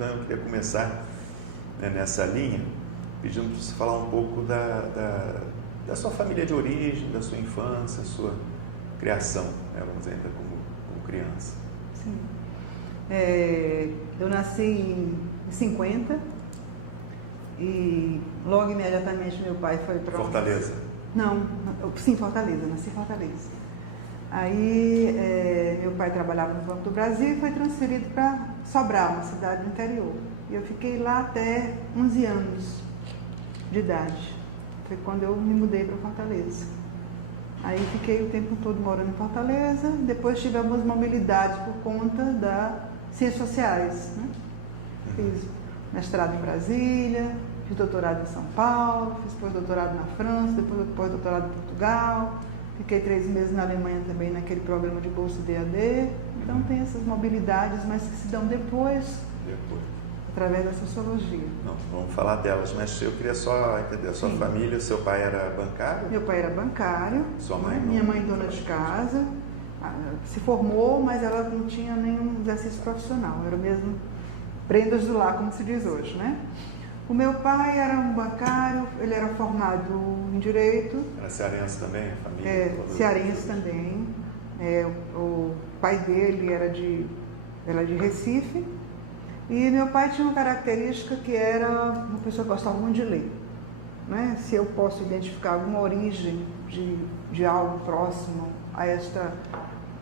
Então eu queria começar, né, nessa linha, pedindo para você falar um pouco da sua família de origem, da sua infância, sua criação, né, vamos dizer, ainda como criança. Sim. Eu nasci em 50 e logo imediatamente meu pai foi para... Fortaleza? Não, sim, Fortaleza, nasci em Fortaleza. Aí meu pai trabalhava no Banco do Brasil e foi transferido para Sobral, uma cidade do interior. E eu fiquei lá até 11 anos de idade. Foi quando eu me mudei para Fortaleza. Aí fiquei o tempo todo morando em Fortaleza, depois tive algumas mobilidades por conta das ciências sociais, né? Fiz mestrado em Brasília, fiz doutorado em São Paulo, fiz pós-doutorado na França, depois pós-doutorado em Portugal, fiquei 3 meses na Alemanha também naquele programa de bolsa de EAD. Então tem essas mobilidades, mas que se dão depois. Através da sociologia. Não, vamos falar delas, mas eu queria só entender, a sua família, seu pai era bancário? Meu pai era bancário. Sua mãe? Né? Minha mãe dona de casa, se formou, mas ela não tinha nenhum exercício profissional, era mesmo prendas do lar, como se diz hoje, né? O meu pai era um bancário, ele era formado em Direito. Era cearense também, a família? Cearense também. O pai dele era de Recife. E meu pai tinha uma característica que era uma pessoa que gostava muito de ler. Né? Se eu posso identificar alguma origem de algo próximo a esta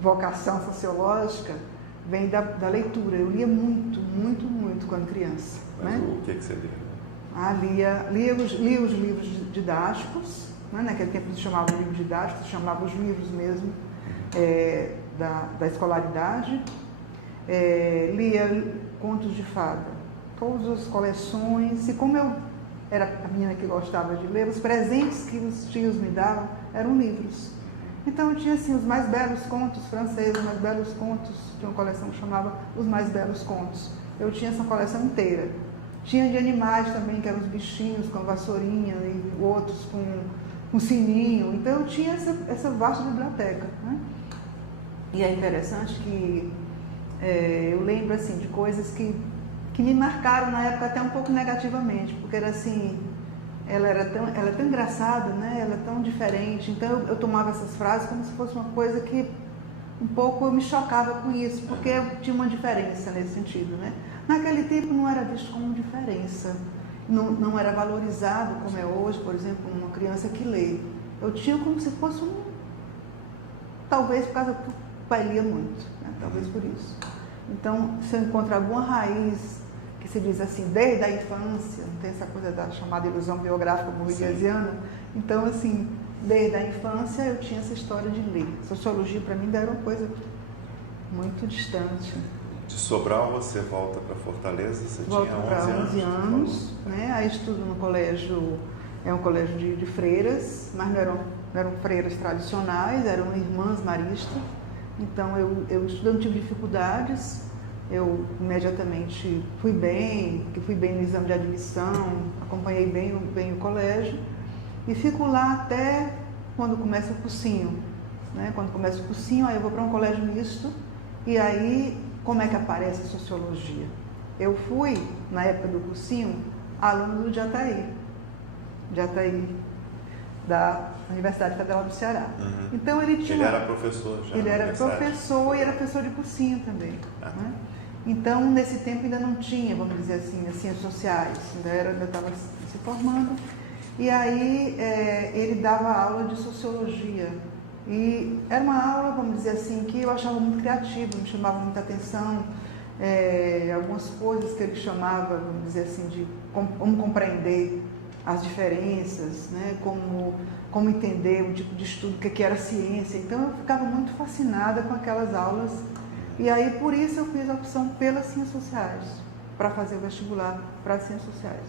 vocação sociológica, vem da leitura. Eu lia muito, muito, muito quando criança. Mas né? o que você lia? Lia os livros didáticos, né? Naquele tempo se chamava livros didáticos, se chamava os livros mesmo da escolaridade. Lia contos de fada, todas as coleções, e como eu era a menina que gostava de ler, os presentes que os tios me davam eram livros. Então eu tinha assim os mais belos contos franceses, os mais belos contos, tinha uma coleção que chamava Os Mais Belos Contos. Eu tinha essa coleção inteira. Tinha de animais também, que eram os bichinhos com vassourinha e outros com sininho. Então eu tinha essa vasta biblioteca. Né? E é interessante que eu lembro assim de coisas que me marcaram na época até um pouco negativamente, porque era assim, ela é tão engraçada, né? Ela é tão diferente. Então eu tomava essas frases como se fosse uma coisa que um pouco eu me chocava com isso, porque eu tinha uma diferença nesse sentido, né? Naquele tempo não era visto como diferença, não era valorizado como é hoje, por exemplo, uma criança que lê. Eu tinha como se fosse talvez por causa que o pai lia muito, né? Talvez por isso. Então, se eu encontro alguma raiz que se diz assim, desde a infância, não tem essa coisa da chamada ilusão biográfica burguesiana, então assim, desde a infância eu tinha essa história de ler. Sociologia para mim era uma coisa muito distante. De Sobral você volta para Fortaleza, você tinha 11 anos? Volto para 11 anos, né? Aí estudo no colégio, é um colégio de freiras, mas não eram freiras tradicionais, eram irmãs maristas. Então eu estudando, tive dificuldades, eu imediatamente fui bem no exame de admissão, acompanhei bem o colégio e fico lá até quando começa o cursinho. Né? Quando começa o cursinho, aí eu vou para um colégio misto e aí como é que aparece a sociologia? Eu fui, na época do cursinho, aluno do Jataí, da Universidade Federal do Ceará. Então ele era professor já. Ele era professor e era professor de cursinho também. Né? Então nesse tempo ainda não tinha, vamos dizer assim, as ciências sociais, ainda estava se formando. E aí ele dava aula de sociologia. E era uma aula, vamos dizer assim, que eu achava muito criativa, me chamava muita atenção. Algumas coisas que ele chamava, vamos dizer assim, de como compreender as diferenças, né? Como entender o tipo de estudo, o que era ciência. Então eu ficava muito fascinada com aquelas aulas e aí por isso eu fiz a opção pelas ciências sociais, para fazer o vestibular para as ciências sociais.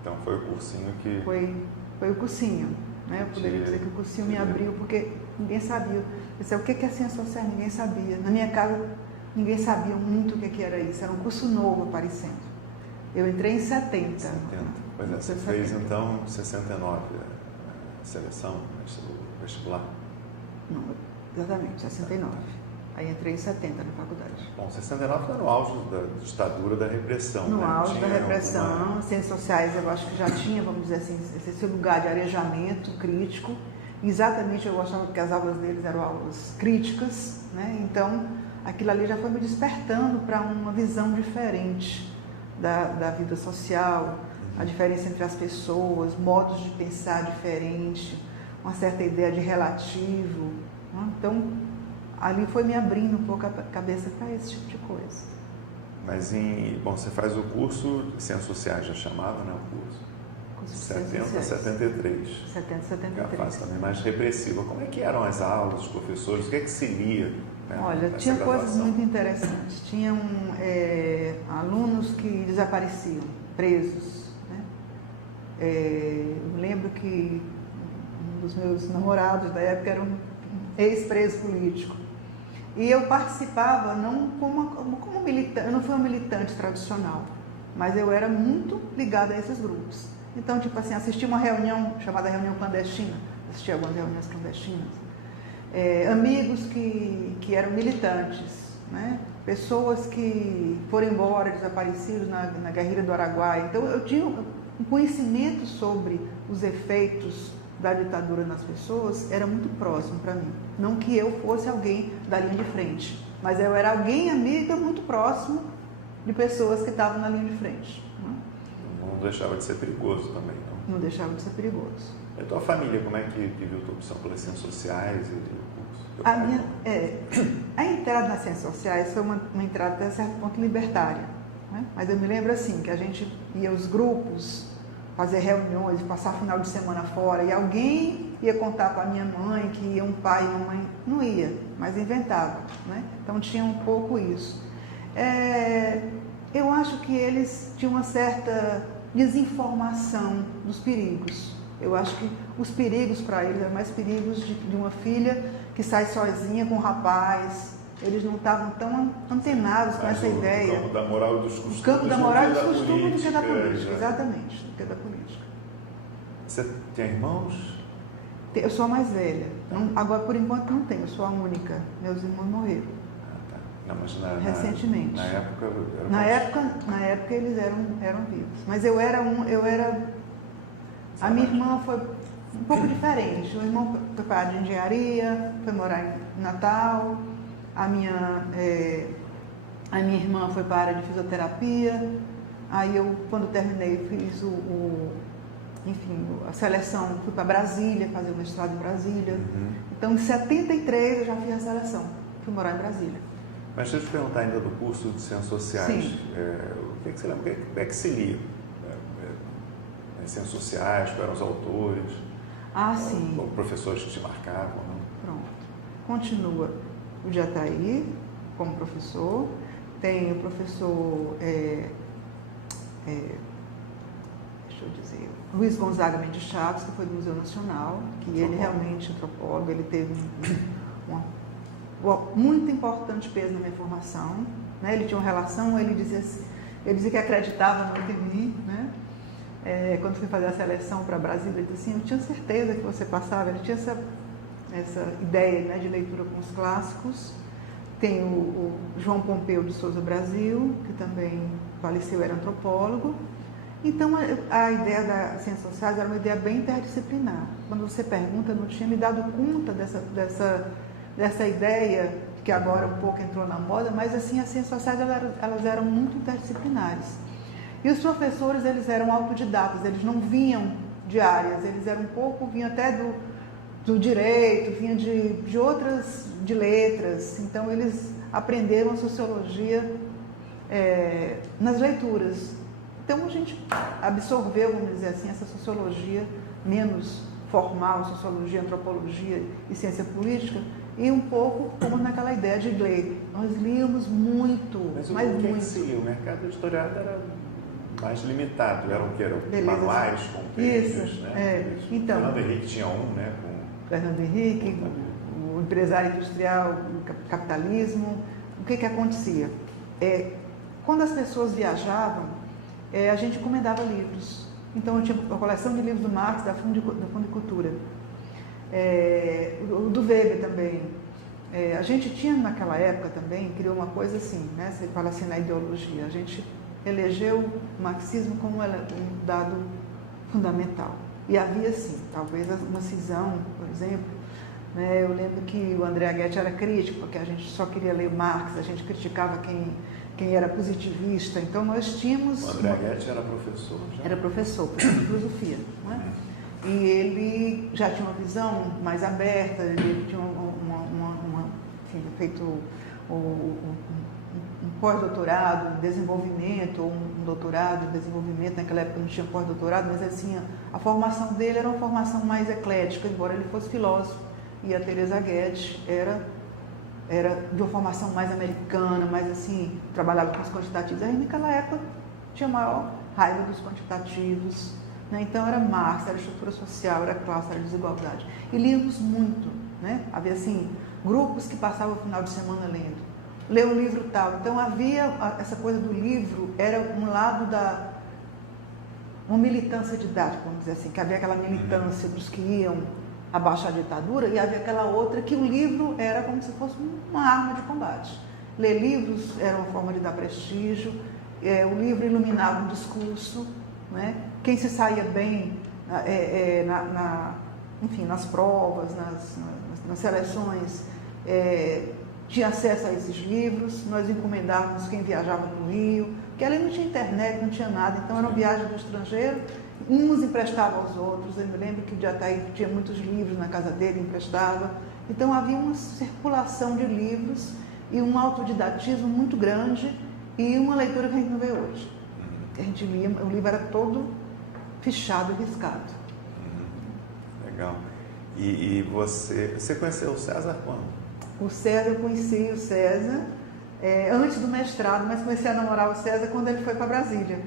Então foi o cursinho que... Foi o cursinho, né? Eu poderia dizer que o cursinho me abriu, porque ninguém sabia. Eu disse, o que é ciências sociais? Ninguém sabia. Na minha casa ninguém sabia muito o que era isso, era um curso novo aparecendo. Eu entrei em 70. Pois é, você fez então em 69 a seleção, o vestibular? Não, exatamente, 69. Aí entrei em 70 na faculdade. Bom, 69 está no auge da ditadura da repressão. No né? auge da Tinha repressão, alguma... ciências sociais eu acho que já tinha, vamos dizer assim, esse lugar de arejamento crítico. Exatamente, eu achava que as aulas deles eram aulas críticas, né? Então, aquilo ali já foi me despertando para uma visão diferente da vida social, a diferença entre as pessoas, modos de pensar diferente, uma certa ideia de relativo, né? Então, ali foi me abrindo um pouco a cabeça para esse tipo de coisa. Mas, bom, você faz o curso de Ciências Sociais, já chamado, né, o curso? 70 a 73. 70 a 73. Que é a fase também mais repressiva. Como é que eram as aulas, os professores? O que é que se lia? Né, olha, tinha coisas muito interessantes. Tinham alunos que desapareciam, presos. Né? Eu lembro que um dos meus namorados da época era um ex-preso político. E eu participava não como militante, eu não fui uma militante tradicional, mas eu era muito ligada a esses grupos. Então, tipo assim, assisti uma reunião chamada reunião clandestina, assisti algumas reuniões clandestinas, amigos que eram militantes, né? Pessoas que foram embora, desaparecidos na guerrilha do Araguaia. Então, eu tinha um conhecimento sobre os efeitos da ditadura nas pessoas, era muito próximo para mim. Não que eu fosse alguém da linha de frente, mas eu era alguém amiga muito próximo de pessoas que estavam na linha de frente. Não deixava de ser perigoso também, não? Não deixava de ser perigoso. E a tua família, como é que viu a tua opção pelas ciências sociais e o curso? A entrada nas ciências sociais foi uma entrada até certo ponto libertária, né? Mas eu me lembro assim, que a gente ia aos grupos, fazer reuniões, passar final de semana fora, e alguém ia contar para a minha mãe que ia um pai e uma mãe, não ia, mas inventava, né? Então tinha um pouco isso. Eu acho que eles tinham uma certa desinformação dos perigos. Eu acho que os perigos para eles eram mais perigos de uma filha que sai sozinha com um rapaz. Eles não estavam tão antenados com essa ideia. O campo da moral e dos costumes. O campo da moral e dos costumes do que da política, política, exatamente, do que da política. Você tem irmãos? Eu sou a mais velha. Agora, por enquanto, não tenho. Eu sou a única. Meus irmãos morreram. Tá. Não, mas recentemente. Na época... Na época eles eram vivos. Mas eu era... A minha irmã foi um pouco diferente. O irmão foi para a área de engenharia, foi morar em Natal. A minha irmã foi para a área de fisioterapia. Aí eu, quando terminei, fiz a seleção, fui para Brasília, fazer o mestrado em Brasília. Então, em 73 eu já fiz a seleção, fui morar em Brasília. Mas deixa eu te perguntar ainda do curso de Ciências Sociais. Sim. O que você lembra? Como é que se lia? Ciências Sociais, quais eram os autores? Sim. Professores que te marcavam, não? Pronto. Continua o Jataí como professor, tem o professor, Luiz Gonzaga Mendes Chaves, que foi do Museu Nacional, que ele realmente, antropólogo, ele teve muito importante peso na minha formação, né? Ele tinha uma relação, ele dizia que acreditava muito em mim, né? Quando fui fazer a seleção para Brasília, ele disse assim, eu tinha certeza que você passava. Ele tinha essa ideia, né, de leitura com os clássicos. Tem o João Pompeu de Souza Brasil, que também faleceu, era antropólogo. Então, a ideia das ciências sociais era uma ideia bem interdisciplinar. Quando você pergunta, eu não tinha me dado conta dessa ideia, que agora um pouco entrou na moda, mas assim, as ciências sociais elas eram muito interdisciplinares. E os professores, eles eram autodidatas, eles não vinham de áreas, eles eram vinham até do direito, vinham de outras, de letras. Então, eles aprenderam a sociologia nas leituras. Então, a gente absorveu, vamos dizer assim, essa sociologia menos formal, sociologia, antropologia e ciência política, e um pouco como naquela ideia de ler. Nós líamos muito, mas muito. O mercado editorial era mais limitado, eram o que? Eram manuais, compêndios, isso, né? Então, Fernando Henrique tinha né? Fernando Henrique, o empresário industrial, o capitalismo. O que acontecia? Quando as pessoas viajavam, a gente encomendava livros. Então, eu tinha uma coleção de livros do Marx, da Fundicultura. Do Weber também. A gente tinha naquela época também, criou uma coisa assim, né? Você fala assim na ideologia, a gente elegeu o marxismo como um dado fundamental. E havia sim, talvez uma cisão, por exemplo, né? Eu lembro que o André Aguete era crítico, porque a gente só queria ler Marx, a gente criticava quem era positivista, então nós tínhamos... O André Aguete era professor? Já? Era professor de filosofia, não é? E ele já tinha uma visão mais aberta, ele tinha enfim, feito um pós-doutorado em desenvolvimento, ou um doutorado em desenvolvimento, naquela época não tinha pós-doutorado, mas assim, a formação dele era uma formação mais eclética, embora ele fosse filósofo, e a Teresa Guedes era de uma formação mais americana, mais assim, trabalhava com os quantitativos. Aí naquela época tinha maior raiva dos quantitativos, né? Então era Marx, era estrutura social, era classe, era desigualdade. E líamos muito, né? Havia assim, grupos que passavam o final de semana lendo. Lê um livro tal. Então havia essa coisa do livro, era um lado uma militância didática, vamos dizer assim, que havia aquela militância dos que iam abaixo a ditadura, e havia aquela outra que o livro era como se fosse uma arma de combate. Ler livros era uma forma de dar prestígio, o livro iluminava o discurso, né? Quem se saía bem enfim, nas provas, nas seleções, tinha acesso a esses livros, nós encomendávamos quem viajava no Rio, porque ali não tinha internet, não tinha nada, então era uma viagem do estrangeiro, uns emprestavam aos outros. Eu me lembro que o Jataí tinha muitos livros na casa dele, emprestava. Então havia uma circulação de livros e um autodidatismo muito grande e uma leitura que a gente não vê hoje. A gente lia, o livro era todo fichado e riscado. Legal. E você conheceu o César quando? O César, eu conheci o César antes do mestrado, mas comecei a namorar o César quando ele foi para Brasília.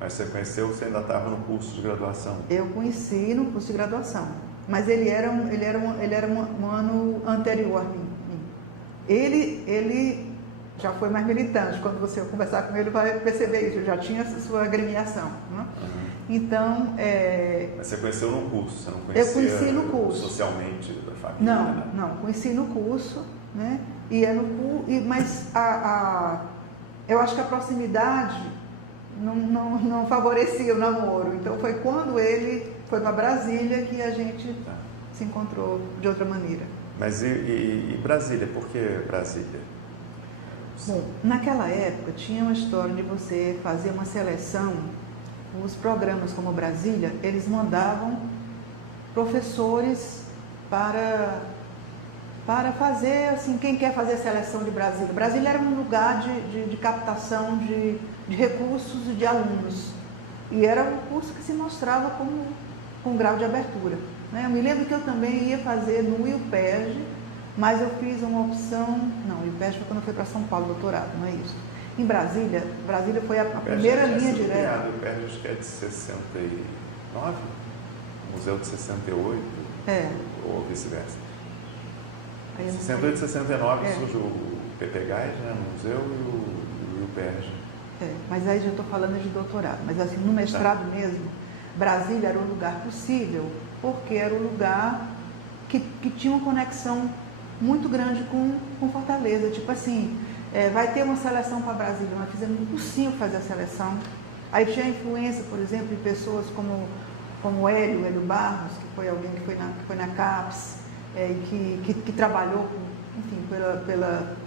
Mas você conheceu, você ainda estava no curso de graduação? Eu conheci no curso de graduação, mas ele era um ano anterior a mim. Ele já foi mais militante, quando você conversar com ele vai perceber isso, já tinha sua agremiação, né? Então... Mas você conheceu no curso, você não conhecia? Eu conheci no curso. Socialmente da família? Não, conheci no curso, né? Mas eu acho que a proximidade não favorecia o namoro. Então foi quando ele foi para Brasília que a gente se encontrou de outra maneira. Mas e Brasília? Por que Brasília? Bom, naquela época tinha uma história de você fazer uma seleção. Os programas como Brasília, eles mandavam professores para fazer, assim, quem quer fazer a seleção de Brasília. Brasília era um lugar de captação de recursos e de alunos. E era um curso que se mostrava com grau de abertura, né? Eu me lembro que eu também ia fazer no IUPERJ, mas eu fiz uma opção... Não, o IUPERJ foi quando eu fui para São Paulo, doutorado, não é isso. Em Brasília foi a primeira linha direta. O IUPERJ acho que é de 69, o Museu de 68, ou vice-versa. 68 e 69 surge o PPGás, né, no museu, e o IUPERJ. Mas aí já estou falando de doutorado. Mas assim, no mestrado mesmo, Brasília era um lugar possível, porque era um lugar que tinha uma conexão muito grande com Fortaleza. Tipo assim, vai ter uma seleção para Brasília, nós fizemos um cursinho para fazer a seleção. Aí tinha influência, por exemplo, de pessoas como Hélio Barros, que foi alguém que foi na CAPES, que trabalhou, enfim,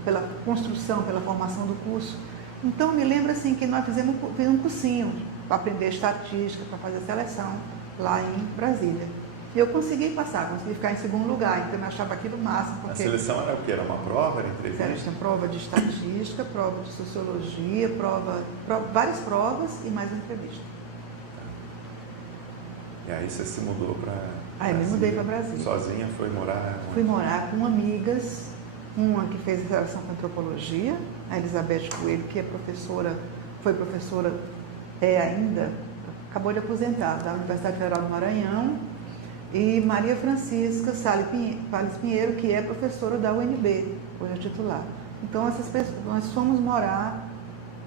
pela construção, pela formação do curso. Então, me lembro assim que nós fizemos um cursinho para aprender estatística, para fazer a seleção lá em Brasília. E eu consegui passar, consegui ficar em segundo lugar, então eu achava aquilo máximo. Porque a seleção era o quê? Era uma prova, era entrevista? Tinha prova de estatística, prova de sociologia, várias provas e mais entrevista. E aí você se mudou para... Aí eu me mudei para Brasília. Sozinha foi morar? Fui morar com amigas, uma que fez a relação com antropologia, a Elizabeth Coelho, que foi professora ainda, acabou de aposentar, da Universidade Federal do Maranhão, e Maria Francisca Salles Pinheiro, que é professora da UNB, hoje é titular. Então, essas pessoas, nós fomos morar,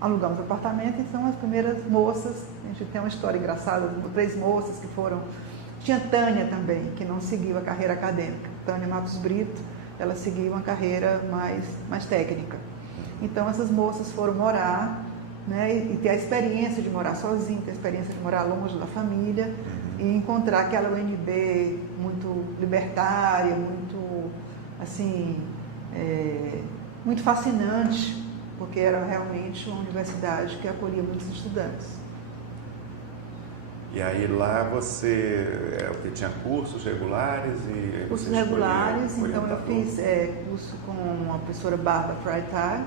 alugamos apartamento, e são as primeiras moças. A gente tem uma história engraçada, 3 moças que foram. Tinha Tânia também, que não seguiu a carreira acadêmica. Tânia Matos Brito, ela seguir uma carreira mais técnica. Então essas moças foram morar, né, e ter a experiência de morar sozinha, ter a experiência de morar longe da família e encontrar aquela UNB muito libertária, muito assim, muito fascinante, porque era realmente uma universidade que acolhia muitos estudantes. E aí lá você tinha cursos regulares e cursos regulares, então eu fiz curso com a professora Bárbara Freitag,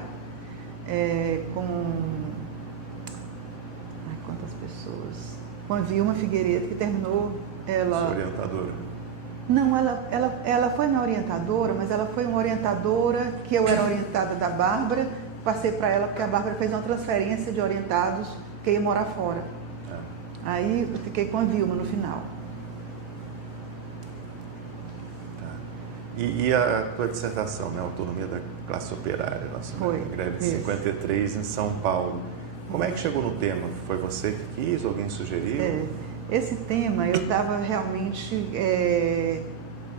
com quantas pessoas? Com a Vilma Figueiredo, que terminou ela. Sua orientadora? Não, ela foi minha orientadora, mas ela foi uma orientadora que eu era orientada da Bárbara, passei para ela porque a Bárbara fez uma transferência de orientados que ia morar fora. Aí eu fiquei com a Vilma no final. Tá. E a tua dissertação, né? Autonomia da classe operária, nossa greve de 53 em São Paulo. Como é que chegou no tema? Foi você que quis? Alguém sugeriu? Esse tema eu estava realmente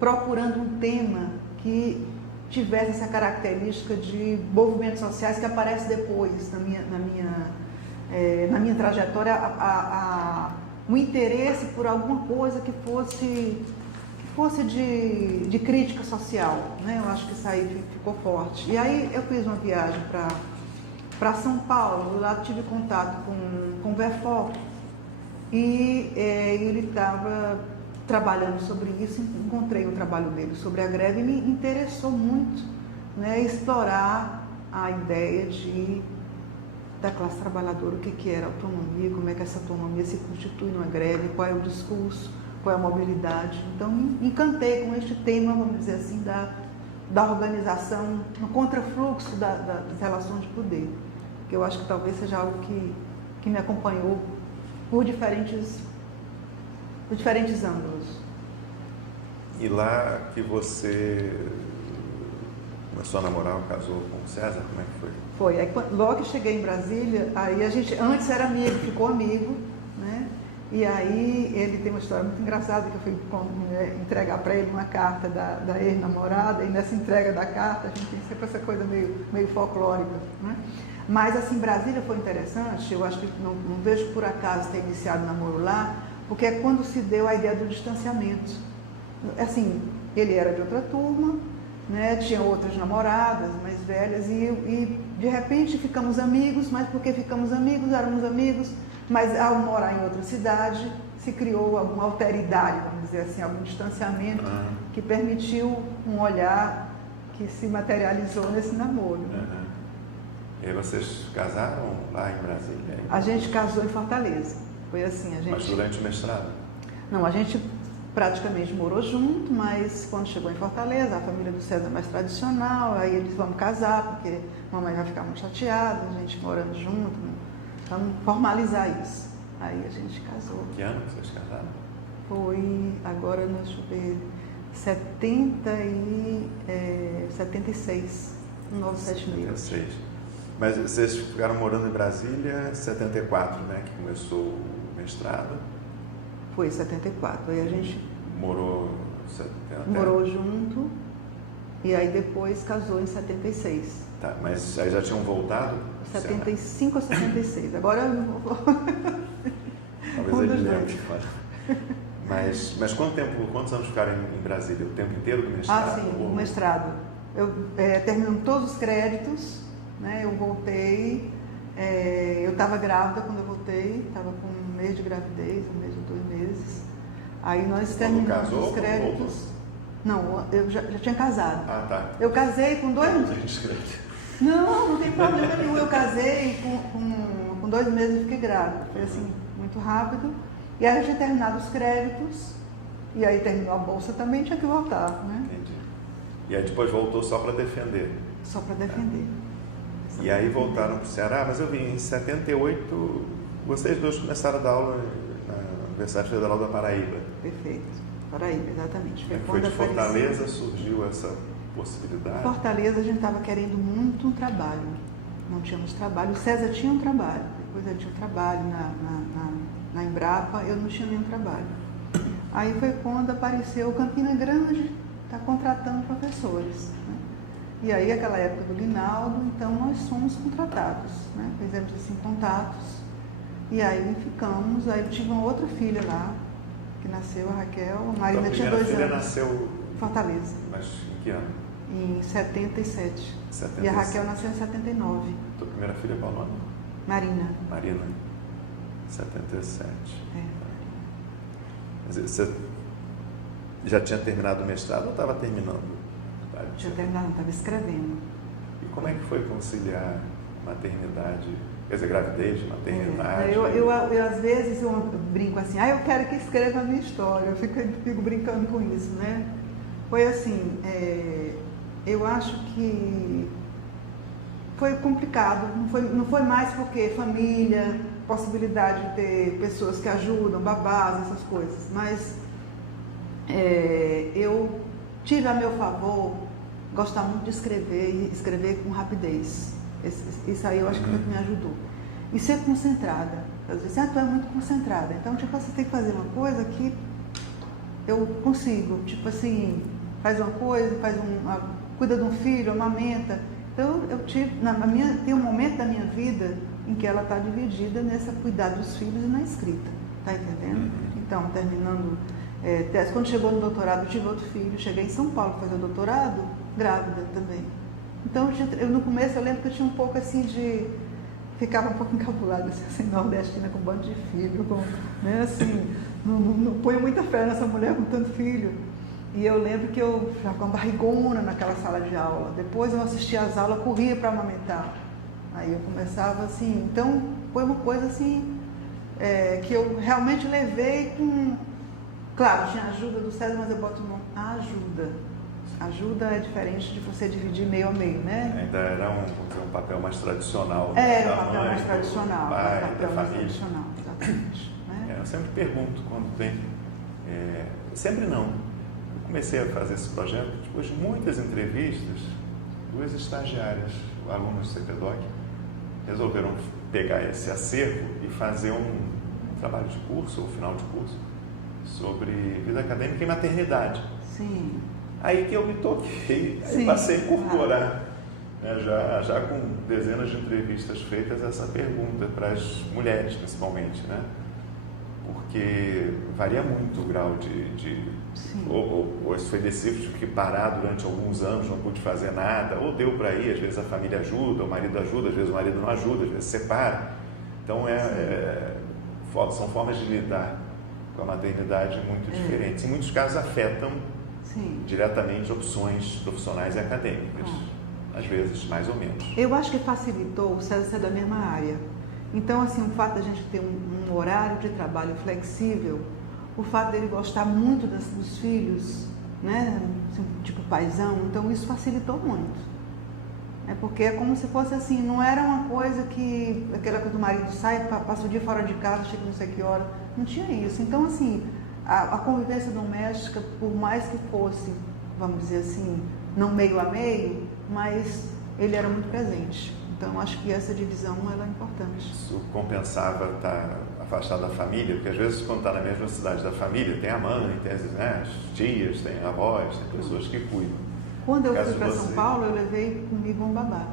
procurando um tema que tivesse essa característica de movimentos sociais que aparece depois na minha trajetória, um interesse por alguma coisa que fosse de crítica social, né? Eu acho que isso aí ficou forte. E aí eu fiz uma viagem para São Paulo, lá tive contato com o Verfort e ele estava trabalhando sobre isso, encontrei o trabalho dele sobre a greve e me interessou muito, né, explorar a ideia da classe trabalhadora, o que era autonomia, como é que essa autonomia se constitui numa greve, qual é o discurso, qual é a mobilidade. Então, me encantei com este tema, vamos dizer assim, da organização, no contrafluxo das relações de poder, que eu acho que talvez seja algo que me acompanhou por diferentes ângulos. E lá que você começou a namorar ou casou com o César, como é que foi? Foi. Aí, logo que cheguei em Brasília, aí a gente antes era amigo, ficou amigo, né? E aí ele tem uma história muito engraçada que eu fui entregar para ele uma carta da ex-namorada, e nessa entrega da carta a gente tem sempre essa coisa meio folclórica, né? Mas assim, Brasília foi interessante, eu acho que não vejo por acaso ter iniciado o namoro lá, porque é quando se deu a ideia do distanciamento. Assim, ele era de outra turma, né? Tinha outras namoradas mais velhas e de repente ficamos amigos, mas porque ficamos amigos, éramos amigos, mas ao morar em outra cidade se criou alguma alteridade, vamos dizer assim, algum distanciamento que permitiu um olhar que se materializou nesse namoro. E aí vocês casaram lá em Brasília? A gente casou em Fortaleza. Foi assim, Mas durante o mestrado? Não, a gente praticamente morou junto, mas quando chegou em Fortaleza, a família do César é mais tradicional, aí eles vão casar, porque a mamãe vai ficar muito chateada, a gente morando junto, vamos formalizar isso. Aí a gente casou. Que ano que vocês casaram? Foi, agora, deixa eu ver, 76, 1976. Mas vocês ficaram morando em Brasília em 74, né, que começou o mestrado? Foi 74, aí a gente morou junto e aí depois casou em 76. Tá, mas aí já tinham voltado? 75 ou 76, agora eu não vou... Talvez ele lembre. Mas quantos anos ficaram em Brasília? O tempo inteiro do mestrado? Ah, sim, o mestrado. Eu terminando todos os créditos, né, eu voltei, eu estava grávida quando eu voltei, estava com um mês de gravidez, um mês ou 2 meses. Aí nós terminamos os créditos. Não, eu já tinha casado. Ah, tá. Eu casei com 2 meses. Não tem problema nenhum. Eu casei com 2 meses e fiquei grávida. Foi assim, muito rápido. E aí eu tinha terminado os créditos, e aí terminou a bolsa também, tinha que voltar, né? Entendi. E aí depois voltou só para defender? Só para defender. E aí voltaram para o Ceará, mas eu vim em 78, vocês dois começaram a dar aula na Universidade Federal da Paraíba. Perfeito, Paraíba, exatamente. Foi de Fortaleza surgiu essa possibilidade? Em Fortaleza a gente estava querendo muito um trabalho, não tínhamos trabalho. O César tinha um trabalho, depois ele tinha um trabalho na Embrapa, eu não tinha nenhum trabalho. Aí foi quando apareceu Campina Grande, está contratando professores, E aí, aquela época do Linaldo, então nós fomos contratados, né? Fizemos assim contatos. E aí ficamos, aí eu tive uma outra filha lá, que nasceu, a Raquel. A Marina tinha 2 anos. A filha nasceu em Fortaleza. Mas em que ano? Em 77. 77. E a Raquel nasceu em 79. Tua primeira filha qual o nome? Marina. Marina. 77. É. Mas você já tinha terminado o mestrado ou estava terminando? Tinha terminado, estava escrevendo. E como é que foi conciliar maternidade, quer dizer, gravidez, maternidade? Eu às vezes eu brinco assim, eu quero que escreva a minha história, eu fico brincando com isso, né? Foi assim, eu acho que foi complicado, não foi mais porque família, possibilidade de ter pessoas que ajudam, babás, essas coisas, mas eu tive a meu favor gostar muito de escrever e escrever com rapidez. Isso aí eu acho que foi o que me ajudou. E ser concentrada. Às vezes, tu é muito concentrada. Então, tipo, você tem que fazer uma coisa que eu consigo. Tipo assim, faz uma coisa, cuida de um filho, amamenta. Então, eu tive, tem um momento da minha vida em que ela está dividida nessa cuidar dos filhos e na escrita. Tá entendendo? Então, terminando tese. Quando chegou no doutorado, eu tive outro filho. Cheguei em São Paulo para fazer o doutorado, grávida também. Então, no começo, eu lembro que eu tinha um pouco assim de... Ficava um pouco encabulada, assim, nordestina, com um bando de filho, né, assim, não ponho muita fé nessa mulher com tanto filho. E eu lembro que eu ficava com uma barrigona naquela sala de aula. Depois eu assistia às aulas, corria para amamentar. Aí eu começava assim... Então, foi uma coisa assim, que eu realmente levei com... Claro, tinha ajuda do César, mas eu boto o nome ajuda. Ajuda é diferente de você dividir meio a meio, né? Ainda era um papel mais tradicional. Era um papel mais tradicional. Pai, papel da mais família. tradicional, exatamente. Né? Eu sempre pergunto quando tem... sempre não. Eu comecei a fazer esse projeto depois de muitas entrevistas, 2 estagiárias, alunos do CPDOC, resolveram pegar esse acervo e fazer um trabalho de curso, ou final de curso, sobre vida acadêmica e maternidade. Sim. Aí que eu me toquei, aí passei a incorporar, né, já com dezenas de entrevistas feitas, essa pergunta para as mulheres, principalmente, né? Porque varia muito o grau ou isso foi decisivo, tive que parar durante alguns anos, não pude fazer nada, ou deu para ir, às vezes a família ajuda, o marido ajuda, às vezes o marido não ajuda, às vezes separa. Então, são formas de lidar com a maternidade muito diferentes. Em muitos casos afetam diretamente opções profissionais e acadêmicas, às vezes mais ou menos. Eu acho que facilitou o César ser da mesma área. Então, assim, o fato da gente ter um horário de trabalho flexível, o fato dele gostar muito dos filhos, né, assim, tipo paizão, então isso facilitou muito. Porque é como se fosse assim, não era uma coisa que, aquela coisa do marido sai, passa o dia fora de casa, chega não sei que hora, não tinha isso. Então, assim, a convivência doméstica, por mais que fosse, vamos dizer assim, não meio a meio, mas ele era muito presente. Então, acho que essa divisão ela é importante. Isso compensava estar afastado da família, porque às vezes quando está na mesma cidade da família, tem a mãe, tem as tias, tem avós, tem pessoas que cuidam. Quando eu fui para São Paulo, eu levei comigo um babá.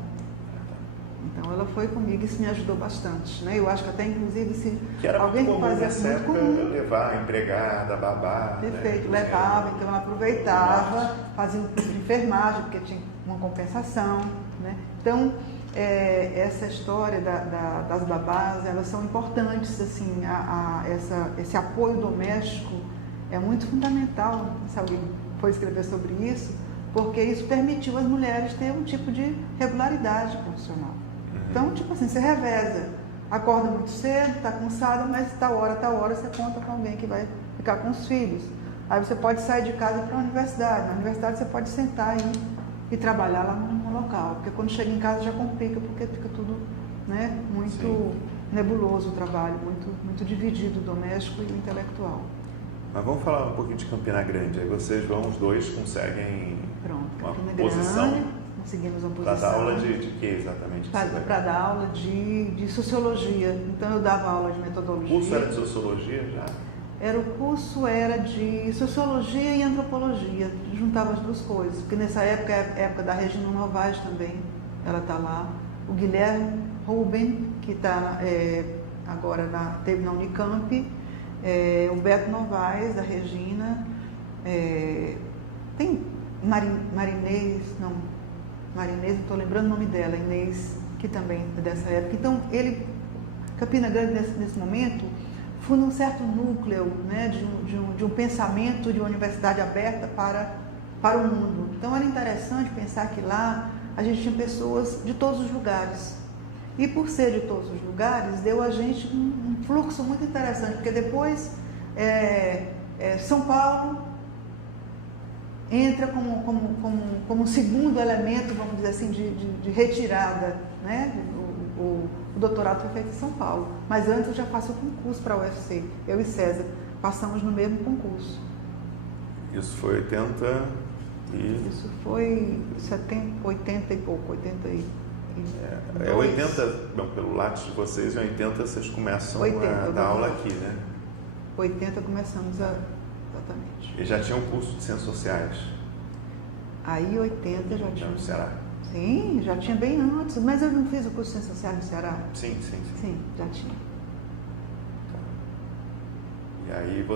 Então ela foi comigo e isso me ajudou bastante, né? Eu acho que até inclusive se que era alguém que fazia nessa época levar a empregada, babá. Perfeito, né? Levava, então ela aproveitava, fazia um curso de enfermagem, porque tinha uma compensação, né? Então essa história das babás, elas são importantes, assim, esse apoio doméstico é muito fundamental, se alguém for escrever sobre isso, porque isso permitiu às mulheres ter um tipo de regularidade profissional. Então, tipo assim, você reveza, acorda muito cedo, está cansada, mas tal hora você conta com alguém que vai ficar com os filhos. Aí você pode sair de casa para a universidade. Na universidade você pode sentar aí e trabalhar lá no local, porque quando chega em casa já complica, porque fica tudo, né, muito nebuloso o trabalho, muito dividido, o doméstico e o intelectual. Mas vamos falar um pouquinho de Campina Grande. Aí vocês os dois conseguem uma posição. Conseguimos uma posição. Para dar aula de quê exatamente? Para dar aula de sociologia. Então eu dava aula de metodologia. O curso era de sociologia já? O curso era de Sociologia e Antropologia, juntava as duas coisas, porque nessa época é a época da Regina Novaes também, ela está lá. O Guilherme Ruben, que está agora teve na Unicamp, o Beto Novaes, da Regina, tem Marinês, não estou lembrando o nome dela, Inês, que também é dessa época. Então, Campina Grande, nesse momento, foi num certo núcleo, né, de um pensamento de uma universidade aberta para o mundo. Então, era interessante pensar que lá a gente tinha pessoas de todos os lugares. E por ser de todos os lugares, deu a gente um fluxo muito interessante, porque depois São Paulo entra como segundo elemento, vamos dizer assim, de retirada, né? O doutorado foi feito em São Paulo, mas antes eu já faço o concurso para a UFC, eu e César passamos no mesmo concurso. Isso foi 80 e... Isso foi 80 e pouco, 80 e... 80, bom, pelo lápis de vocês, em 80 vocês começam 80, a dar aula aqui, né? 80 começamos exatamente. E já tinha um curso de Ciências Sociais? Aí 80 já tinha. No Ceará? Sim, já tinha bem antes, mas eu não fiz o curso de Ciências Sociais no Ceará? Sim. Sim, já tinha. E aí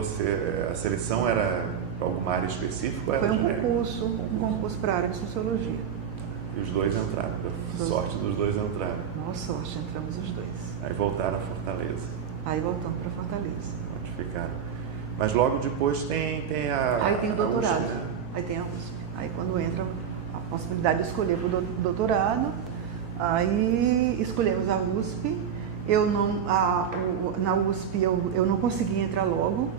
a seleção era para alguma área específica? Foi um concurso para a área de Sociologia. E os dois entraram, sorte dos dois entraram. Nossa sorte, entramos os dois. Aí voltaram a Fortaleza. Aí voltamos para Fortaleza. Onde ficaram. Mas logo depois tem a... Aí tem o doutorado. USP, né? Aí tem a USP. Aí quando entra a possibilidade de escolher para o doutorado, aí escolhemos a USP. Na USP eu não consegui entrar logo,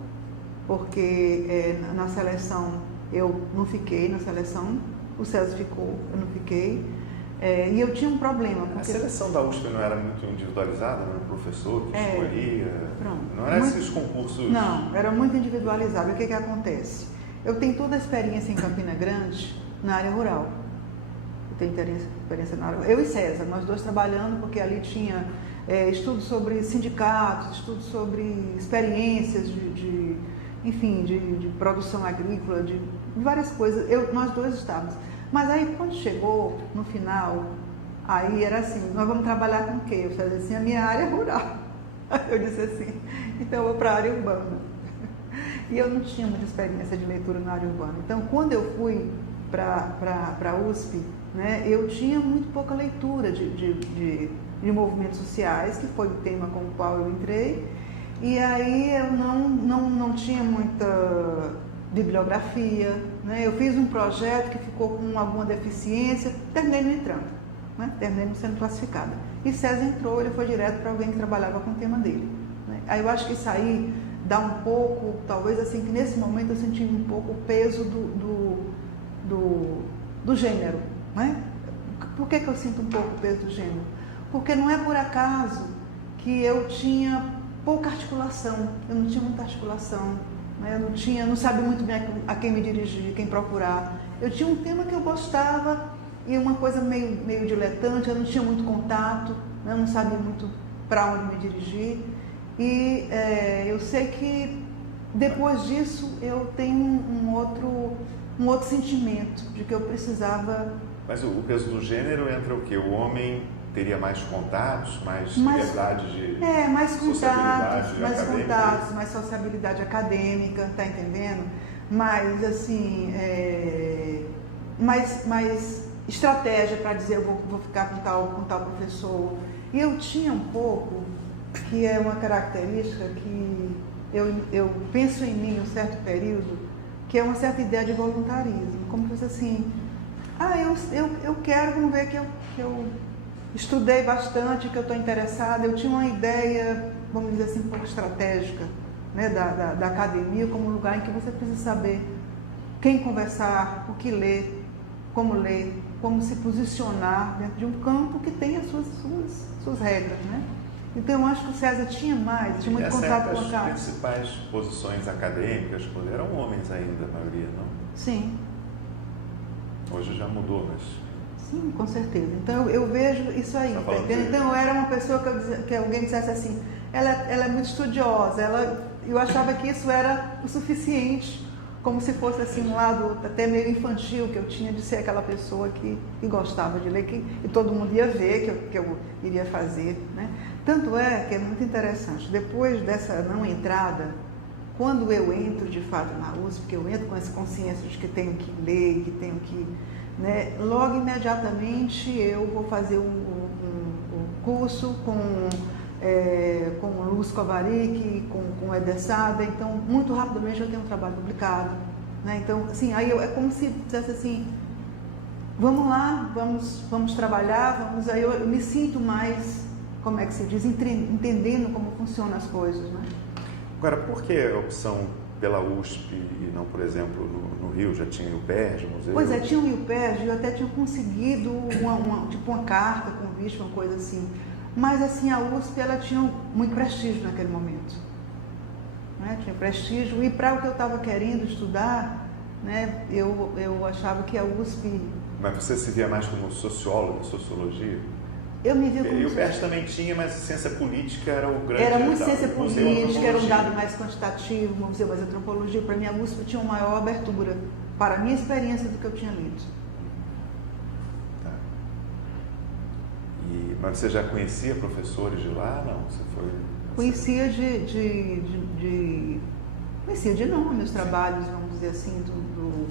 porque na seleção eu não fiquei na seleção. O César ficou, eu não fiquei. E eu tinha um problema. A seleção da USP não era muito individualizada, não era o professor que escolhia? Pronto. Não era esses concursos? Não, era muito individualizado. O que acontece? Eu tenho toda a experiência em Campina Grande na área rural. Eu tenho experiência na área rural. Eu e César, nós dois trabalhando, porque ali tinha estudos sobre sindicatos, estudos sobre experiências de produção agrícola, de várias coisas. Nós dois estávamos. Mas aí, quando chegou no final, aí era assim, nós vamos trabalhar com o quê? Eu falei assim, a minha área é rural. Eu disse assim, então eu vou para a área urbana. E eu não tinha muita experiência de leitura na área urbana. Então, quando eu fui para a USP, né, eu tinha muito pouca leitura de movimentos sociais, que foi o tema com o qual eu entrei. E aí eu não tinha muita bibliografia, né? Eu fiz um projeto que ficou com alguma deficiência, terminei não entrando, né? Terminei não sendo classificada. E César entrou, ele foi direto para alguém que trabalhava com o tema dele, né? Aí eu acho que isso aí dá um pouco, talvez assim, que nesse momento eu senti um pouco o peso do gênero, né? Por que eu sinto um pouco o peso do gênero? Porque não é por acaso que eu tinha pouca articulação, eu não tinha muita articulação, né? Eu não sabia muito bem a quem me dirigir, quem procurar. Eu tinha um tema que eu gostava e uma coisa meio diletante, eu não tinha muito contato, né? Eu não sabia muito para onde me dirigir. E eu sei que depois disso eu tenho um outro sentimento de que eu precisava... Mas o peso do gênero entra o quê? O homem teria mais contatos, mais liberdade de mais sociabilidade acadêmica, tá entendendo? Mais assim, mais estratégia para dizer eu vou ficar com tal professor. E eu tinha um pouco, que é uma característica que eu penso em mim em um certo período, que é uma certa ideia de voluntarismo, como se fosse assim, eu quero, vamos ver que eu estudei bastante, que eu estou interessada, eu tinha uma ideia, vamos dizer assim, um pouco estratégica, né, da academia como lugar em que você precisa saber quem conversar, o que ler, como se posicionar dentro de um campo que tem as suas regras, né? Então eu acho que o César tinha muito contato com a casa. As principais posições acadêmicas eram homens ainda, a maioria, não? Sim. Hoje já mudou, mas... Sim, com certeza. Então eu vejo isso aí. Tá, então eu era uma pessoa que alguém dissesse assim, ela é muito estudiosa, eu achava que isso era o suficiente, como se fosse assim um lado até meio infantil que eu tinha de ser aquela pessoa que gostava de ler, e todo mundo ia ver que eu iria fazer, né? Tanto é que é muito interessante, depois dessa não entrada, quando eu entro de fato na USP, porque eu entro com essa consciência de que tenho que ler, que tenho que, né, logo imediatamente eu vou fazer um curso com o Lúcio Kovarik, com o Eder Sada, então muito rapidamente eu tenho um trabalho publicado, né? Então, assim, aí é como se dissesse assim, vamos lá, vamos trabalhar, aí eu me sinto mais, como é que se diz, entendendo como funcionam as coisas, né? Agora, por que a opção pela USP e não, por exemplo, no Rio? Já tinha o UPERJ, o museu? Pois é, tinha o UPERJ, eu até tinha conseguido uma carta, convite, uma coisa assim. Mas assim, a USP ela tinha muito prestígio naquele momento, né? Tinha prestígio, e para o que eu estava querendo estudar, né, eu achava que a USP... Mas você se via mais como socióloga, sociologia? Eu me via como... E o UPERJ também tinha, mas ciência política era o grande... Era muito ciência política, era um dado mais mais quantitativo, vamos dizer, mais antropologia. Para mim, a USP tinha uma maior abertura para a minha experiência do que eu tinha lido. Tá. Mas você já conhecia professores de lá? Não? Você foi... Conhecia conhecia de nome os trabalhos, vamos dizer assim, do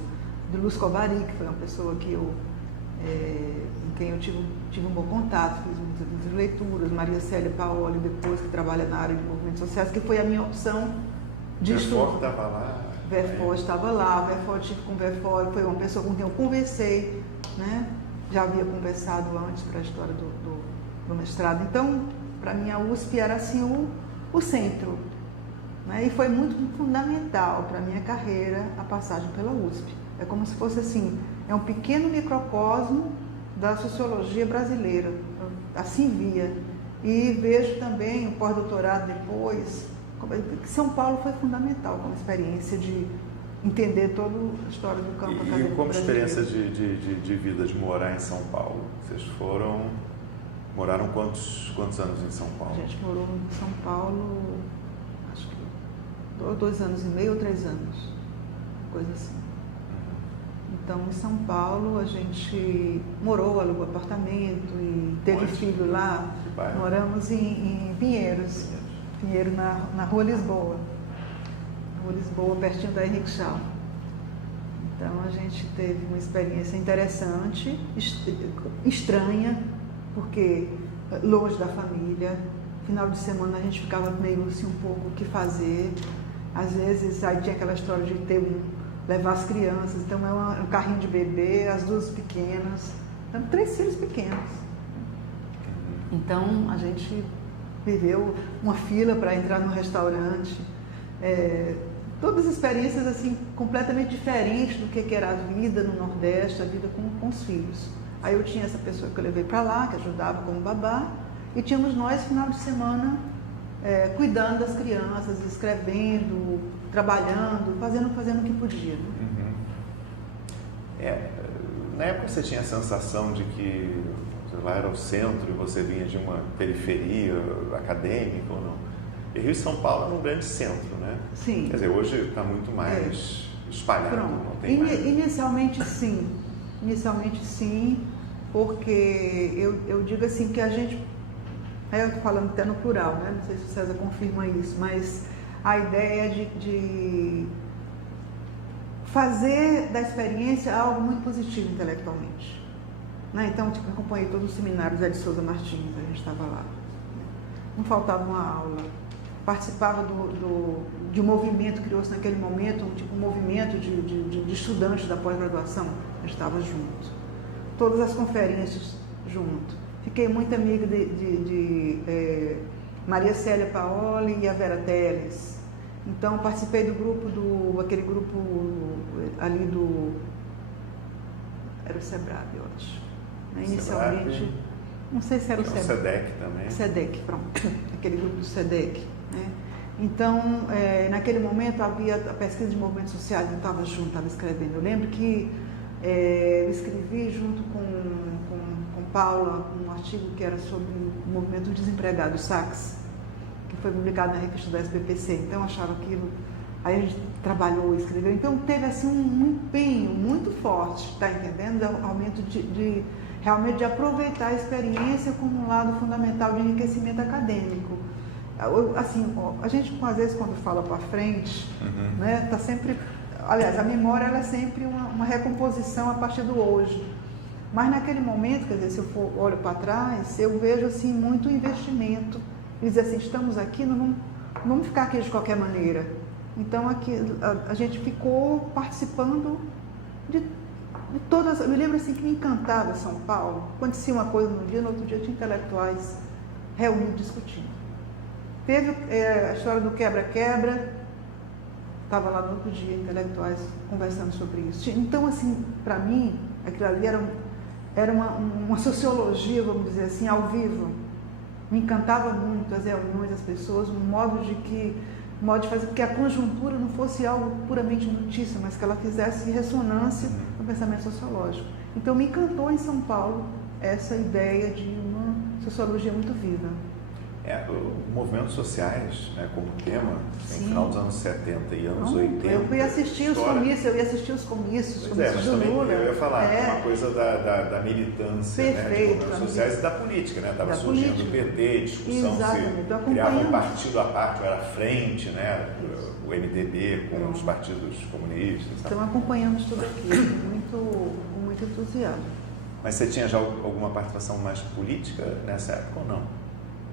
Lúcio Kovarik, que foi uma pessoa que com quem eu tive um bom contato, fiz muitas leituras, Maria Célia Paoli, depois, que trabalha na área de movimentos sociais, que foi a minha opção de estudo. Verfort estava lá? Verfort estava lá, Verfort, tive com Verfort, foi uma pessoa com quem eu conversei, né? Já havia conversado antes para a história do mestrado. Então, para mim, a USP era assim o centro, né? E foi muito fundamental para a minha carreira a passagem pela USP. É como se fosse assim, é um pequeno microcosmo da sociologia brasileira, eu assim via. E vejo também o pós-doutorado depois, que São Paulo foi fundamental como experiência de entender toda a história do campo acadêmico. E como brasileiro. experiência de vida, de morar em São Paulo? Vocês moraram quantos anos em São Paulo? A gente morou em São Paulo, acho que 2 anos e meio ou 3 anos, coisa assim. Então, em São Paulo, a gente morou, alugou apartamento e teve filho lá. Moramos em Pinheiros, na Rua Lisboa. Rua Lisboa, pertinho da Henrique Schau. Então, a gente teve uma experiência interessante, estranha, porque longe da família. Final de semana a gente ficava meio assim, um pouco o que fazer. Às vezes, aí tinha aquela história de levar as crianças, então é um carrinho de bebê, as 2 pequenas, então 3 filhos pequenos. Então a gente viveu uma fila para entrar no restaurante, todas experiências assim completamente diferentes do que era a vida no Nordeste, a vida com os filhos. Aí eu tinha essa pessoa que eu levei para lá, que ajudava como babá, e tínhamos nós final de semana cuidando das crianças, escrevendo, trabalhando, fazendo o que podia. Né? Na época você tinha a sensação de que lá era o centro e você vinha de uma periferia acadêmica ou não? E Rio e São Paulo era um grande centro, né? Sim. Quer dizer, hoje está muito mais espalhado. Pronto. Não tem mais... Inicialmente sim, porque eu digo assim que a gente, eu estou falando até no plural, né? Não sei se o César confirma isso, mas a ideia de fazer da experiência algo muito positivo intelectualmente. Né? Então, eu acompanhei todos os seminários de Souza Martins, a gente estava lá. Não faltava uma aula. Participava de um movimento que criou-se naquele momento, um movimento de estudantes da pós-graduação, a gente estava junto. Todas as conferências junto. Fiquei muito amiga de Maria Célia Paoli e a Vera Teles. Então, participei do grupo, aquele grupo ali era o SEBRAB, eu acho. Né? Inicialmente, não sei se era o SEBRAB. O SEDEC também. SEDEC, pronto. Aquele grupo do SEDEC. Né? Então, naquele momento havia a pesquisa de movimentos sociais, eu estava junto, estava escrevendo. Eu lembro que eu escrevi junto com Paula um artigo que era sobre o movimento dos desempregados, SACS, que foi publicado na revista da SBPC. Então, eu achava aquilo. Aí a gente trabalhou, escreveu. Então, teve assim um empenho muito forte, está entendendo? Realmente de aproveitar a experiência como um lado fundamental de enriquecimento acadêmico. Assim, a gente, às vezes, quando fala para frente, né, tá sempre... Aliás, a memória ela é sempre uma recomposição a partir do hoje. Mas naquele momento, quer dizer, se eu olho para trás, eu vejo assim, muito investimento. E dizer assim, estamos aqui, não vamos ficar aqui de qualquer maneira. Então, aqui, a gente ficou participando de todas... Eu me lembro assim, que me encantava São Paulo. Acontecia uma coisa num dia, no outro dia tinha intelectuais reunidos discutindo. Teve a história do quebra-quebra, estava lá no outro dia, intelectuais conversando sobre isso. Então, assim, para mim, aquilo ali era uma sociologia, vamos dizer assim, ao vivo. Me encantava muito as reuniões, as pessoas, um modo de fazer com que a conjuntura não fosse algo puramente notícia, mas que ela fizesse ressonância no pensamento sociológico. Então, me encantou em São Paulo essa ideia de uma sociologia muito viva. Movimentos sociais, né, como tema, no final dos anos 70 e anos 80. Eu fui assistir os comícios, os comícios do Lula. Eu ia falar, uma coisa da militância, né, de movimentos sociais e da política, né? Estava surgindo o PT, discussão se criava um partido à parte, ou era frente, né, o MDB com os partidos comunistas. Então acompanhamos tudo aquilo, com muito entusiasmo. Mas você tinha já alguma participação mais política nessa época ou não?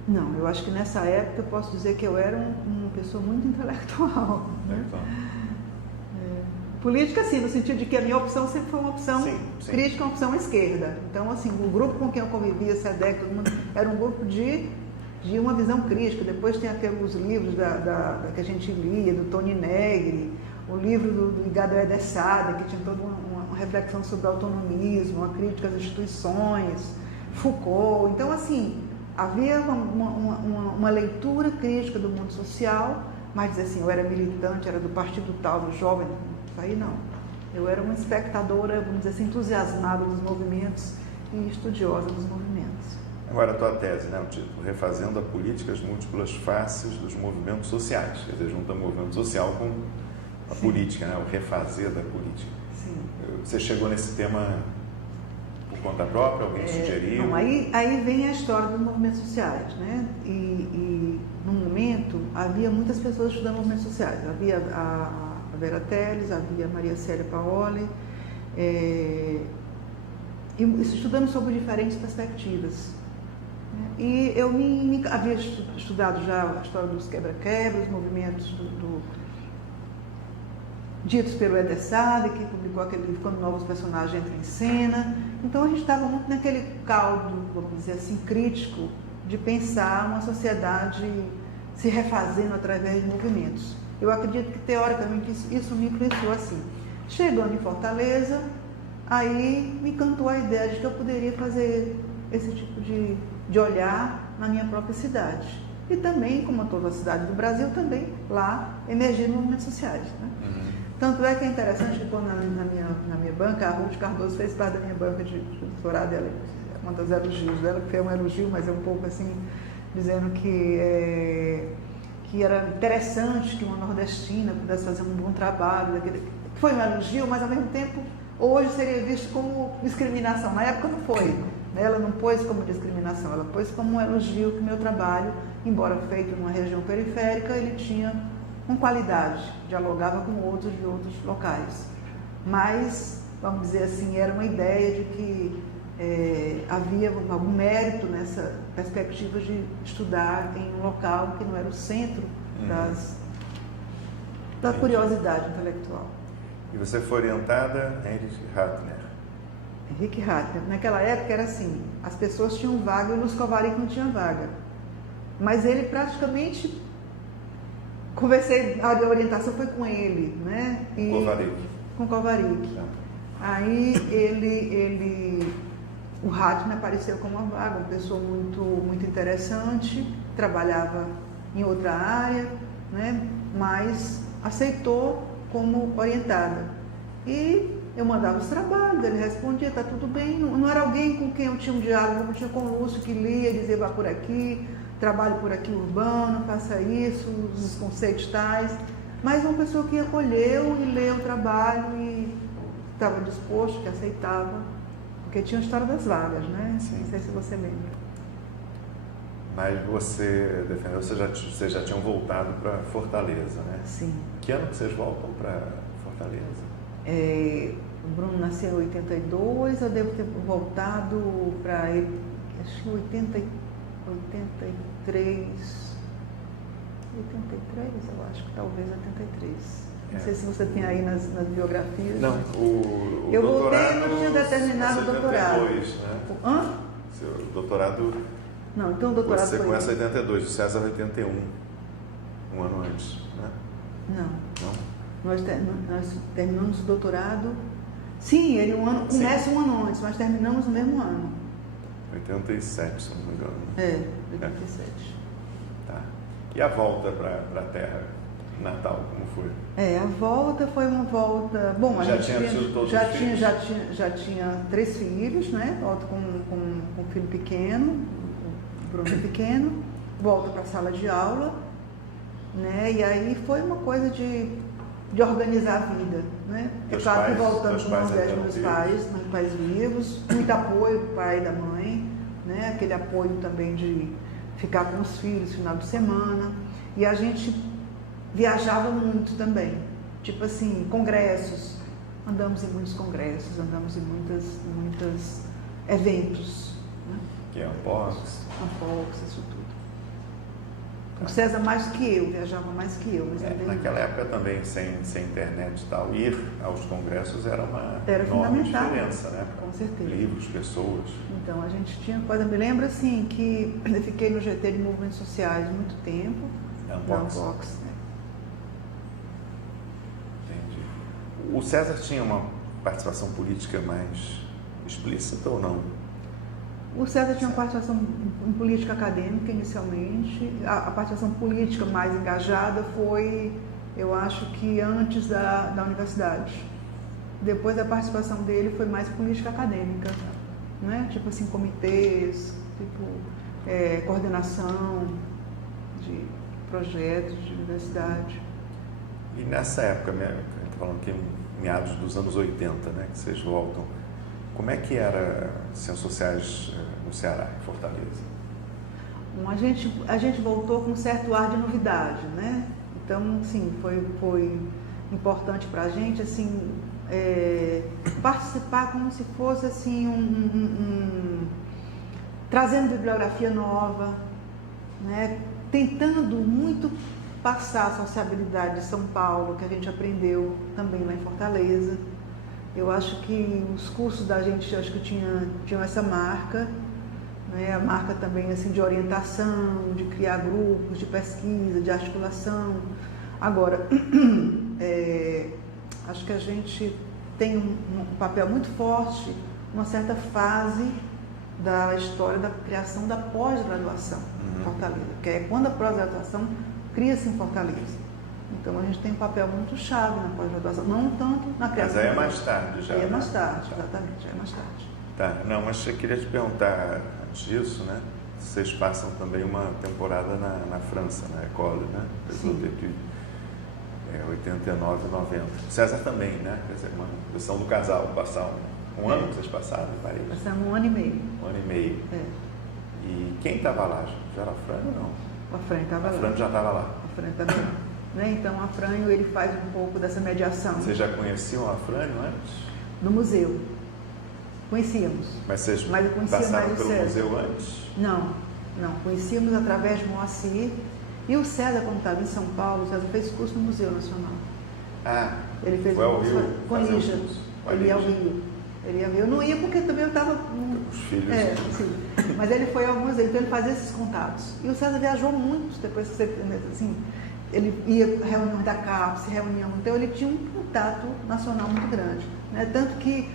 Não, eu acho que nessa época eu posso dizer que eu era uma pessoa muito intelectual. Né? Política, sim, no sentido de que a minha opção sempre foi uma opção crítica, uma opção à esquerda. Então, assim, o grupo com quem eu convivia, SEDEC, todo mundo, era um grupo de uma visão crítica. Depois tem aqueles livros que a gente lia, do Tony Negri, o livro do Igado Edessada, que tinha toda uma reflexão sobre o autonomismo, uma crítica às instituições, Foucault. Então, assim... Havia uma leitura crítica do mundo social, mas dizer assim, eu era militante, era do partido tal, do jovem, isso aí não. Eu era uma espectadora, vamos dizer assim, entusiasmada dos movimentos e estudiosa dos movimentos. Agora a tua tese, né, o título, Refazendo a Política, as Múltiplas Faces dos Movimentos Sociais. Quer dizer, junta o movimento social com a política, né, o refazer da política. Sim. Você chegou nesse tema... conta própria, alguém sugeriu? Não, aí vem a história dos movimentos sociais, né? E no momento havia muitas pessoas estudando movimentos sociais. Havia a Vera Teles, havia a Maria Célia Paoli, e estudando sobre diferentes perspectivas. E eu havia estudado já a história dos quebra-quebras, os movimentos ditos pelo Edessade, que publicou aquele livro Quando Novos Personagens Entram em Cena. Então a gente estava muito naquele caldo, vamos dizer assim, crítico, de pensar uma sociedade se refazendo através de movimentos. Eu acredito que, teoricamente, isso me influenciou assim. Chegando em Fortaleza, aí me encantou a ideia de que eu poderia fazer esse tipo de olhar na minha própria cidade. E também, como toda a cidade do Brasil, também lá emergindo movimentos sociais, né? Tanto é que é interessante que quando na minha banca, a Ruth Cardoso fez parte da minha banca de doutorado, ela é uma das elogios dela, que foi um elogio, mas é um pouco assim, dizendo que era interessante que uma nordestina pudesse fazer um bom trabalho. Foi um elogio, mas ao mesmo tempo, hoje seria visto como discriminação. Na época não foi. Ela não pôs como discriminação, ela pôs como um elogio que o meu trabalho, embora feito numa região periférica, ele tinha com qualidade, dialogava com outros de outros locais. Mas, vamos dizer assim, era uma ideia de que havia algum mérito nessa perspectiva de estudar em um local que não era o centro da curiosidade intelectual. E você foi orientada a Henrique Ratner? Henrique Ratner. Naquela época era assim, as pessoas tinham vaga e o Luz Kovarik não tinha vaga. Mas ele praticamente... a orientação foi com ele, né? Com Kovarik. Aí o Ratner apareceu como uma vaga, uma pessoa muito, muito interessante, trabalhava em outra área, né? Mas aceitou como orientada. E eu mandava os trabalhos, ele respondia, está tudo bem. Não era alguém com quem eu tinha um diálogo, eu tinha com o Lúcio que lia, dizia, vá por aqui, trabalho por aqui urbano, faça isso, os conceitos tais, mas uma pessoa que acolheu e leu o trabalho e estava disposto, que aceitava, porque tinha a história das vagas, né? Sim. Não sei se você lembra. Mas você defendeu, vocês já tinham voltado para Fortaleza, né? Sim. Que ano que vocês voltam para Fortaleza? O Bruno nasceu em 82, eu devo ter voltado para, acho que 83, eu acho que talvez 83. Não sei se você tem aí nas biografias. Não, o eu doutorado... voltei e não tinha determinado o doutorado. 82, né? Hã? Seu doutorado... Não, então o doutorado você foi... começa em 82, o César 81, um ano antes, né? Não. Não? Nós terminamos o doutorado... Sim, ele começa um ano antes, mas terminamos no mesmo ano. 87, se não me engano. 87. Tá. E a volta para a Terra, Natal, como foi? A volta foi uma volta... Bom, a gente tinha tido todos já os filhos? Já tinha 3 filhos, né? Volto com um filho pequeno, o Bruno pequeno, volto para a sala de aula, né? E aí foi uma coisa de organizar a vida, né? É claro que voltando para o Nordeste, meus pais vivos, muito apoio do pai e da mãe, né? Aquele apoio também de ficar com os filhos no final de semana. E a gente viajava muito também, tipo assim, congressos. Andamos em muitos congressos, andamos em muitos eventos. Né? Que é Unbox, isso tudo. O César mais que eu, viajava mais que eu. Mas naquela época também, sem internet e tal, ir aos congressos era uma enorme fundamental, diferença, né? Com certeza. Livros, pessoas. Então, a gente tinha coisa... Me lembro, assim, que eu fiquei no GT de Movimentos Sociais muito tempo. Unbox. Né? Entendi. O César tinha uma participação política mais explícita ou não? O César tinha uma participação em política acadêmica inicialmente. A participação política mais engajada foi, eu acho que antes da universidade. Depois a participação dele foi mais política acadêmica, né? Tipo assim, comitês, coordenação de projetos de universidade. E nessa época, falando que meados dos anos 80, né, que vocês voltam, como é que era Ciências Sociais no Ceará, em Fortaleza? Bom, a gente voltou com um certo ar de novidade, né? Então, assim, foi importante para a gente, assim, participar como se fosse, assim, trazendo bibliografia nova, né? Tentando muito passar a sociabilidade de São Paulo, que a gente aprendeu também lá em Fortaleza. Eu acho que os cursos da gente, acho que tinham essa marca, né? A marca também assim, de orientação, de criar grupos, de pesquisa, de articulação. Agora, acho que a gente tem um papel muito forte, uma certa fase da história da criação da pós-graduação em Fortaleza, que é quando a pós-graduação cria-se em Fortaleza. Então a gente tem um papel muito chave na pós-graduação, não tanto na criação. Mas aí é mais tarde já. É mais tarde, exatamente, é mais tarde. Tá, não, mas eu queria te perguntar antes disso, né? Vocês passam também uma temporada na França, na École, né? Sim. 89 e 90. César também, né? Quer dizer, uma questão do casal, passar um ano que vocês passaram em Paris? Passamos 1 ano e meio. 1 ano e meio. E quem estava lá? Já era a Fran ou não? A Fran estava lá. A Fran já estava lá. A Fran estava lá. Né? Então, a Frânio, ele faz um pouco dessa mediação. Vocês já conheciam a Frânio antes? No museu. Conhecíamos. Mas vocês eu conhecia passaram mais o pelo César. museu antes? Não. Conhecíamos através de Moacir. E o César, quando estava em São Paulo, o César fez curso no Museu Nacional. Ah, ele fez foi ao curso Rio com a Lígia. Ele ia ao Rio. Eu não ia porque também eu estava... Os filhos. Sim. Mas ele foi a algumas vezes, então ele fazia esses contatos. E o César viajou muito depois que você... Assim, ele ia a reuniões da CAPES, então ele tinha um contato nacional muito grande. Né? Tanto que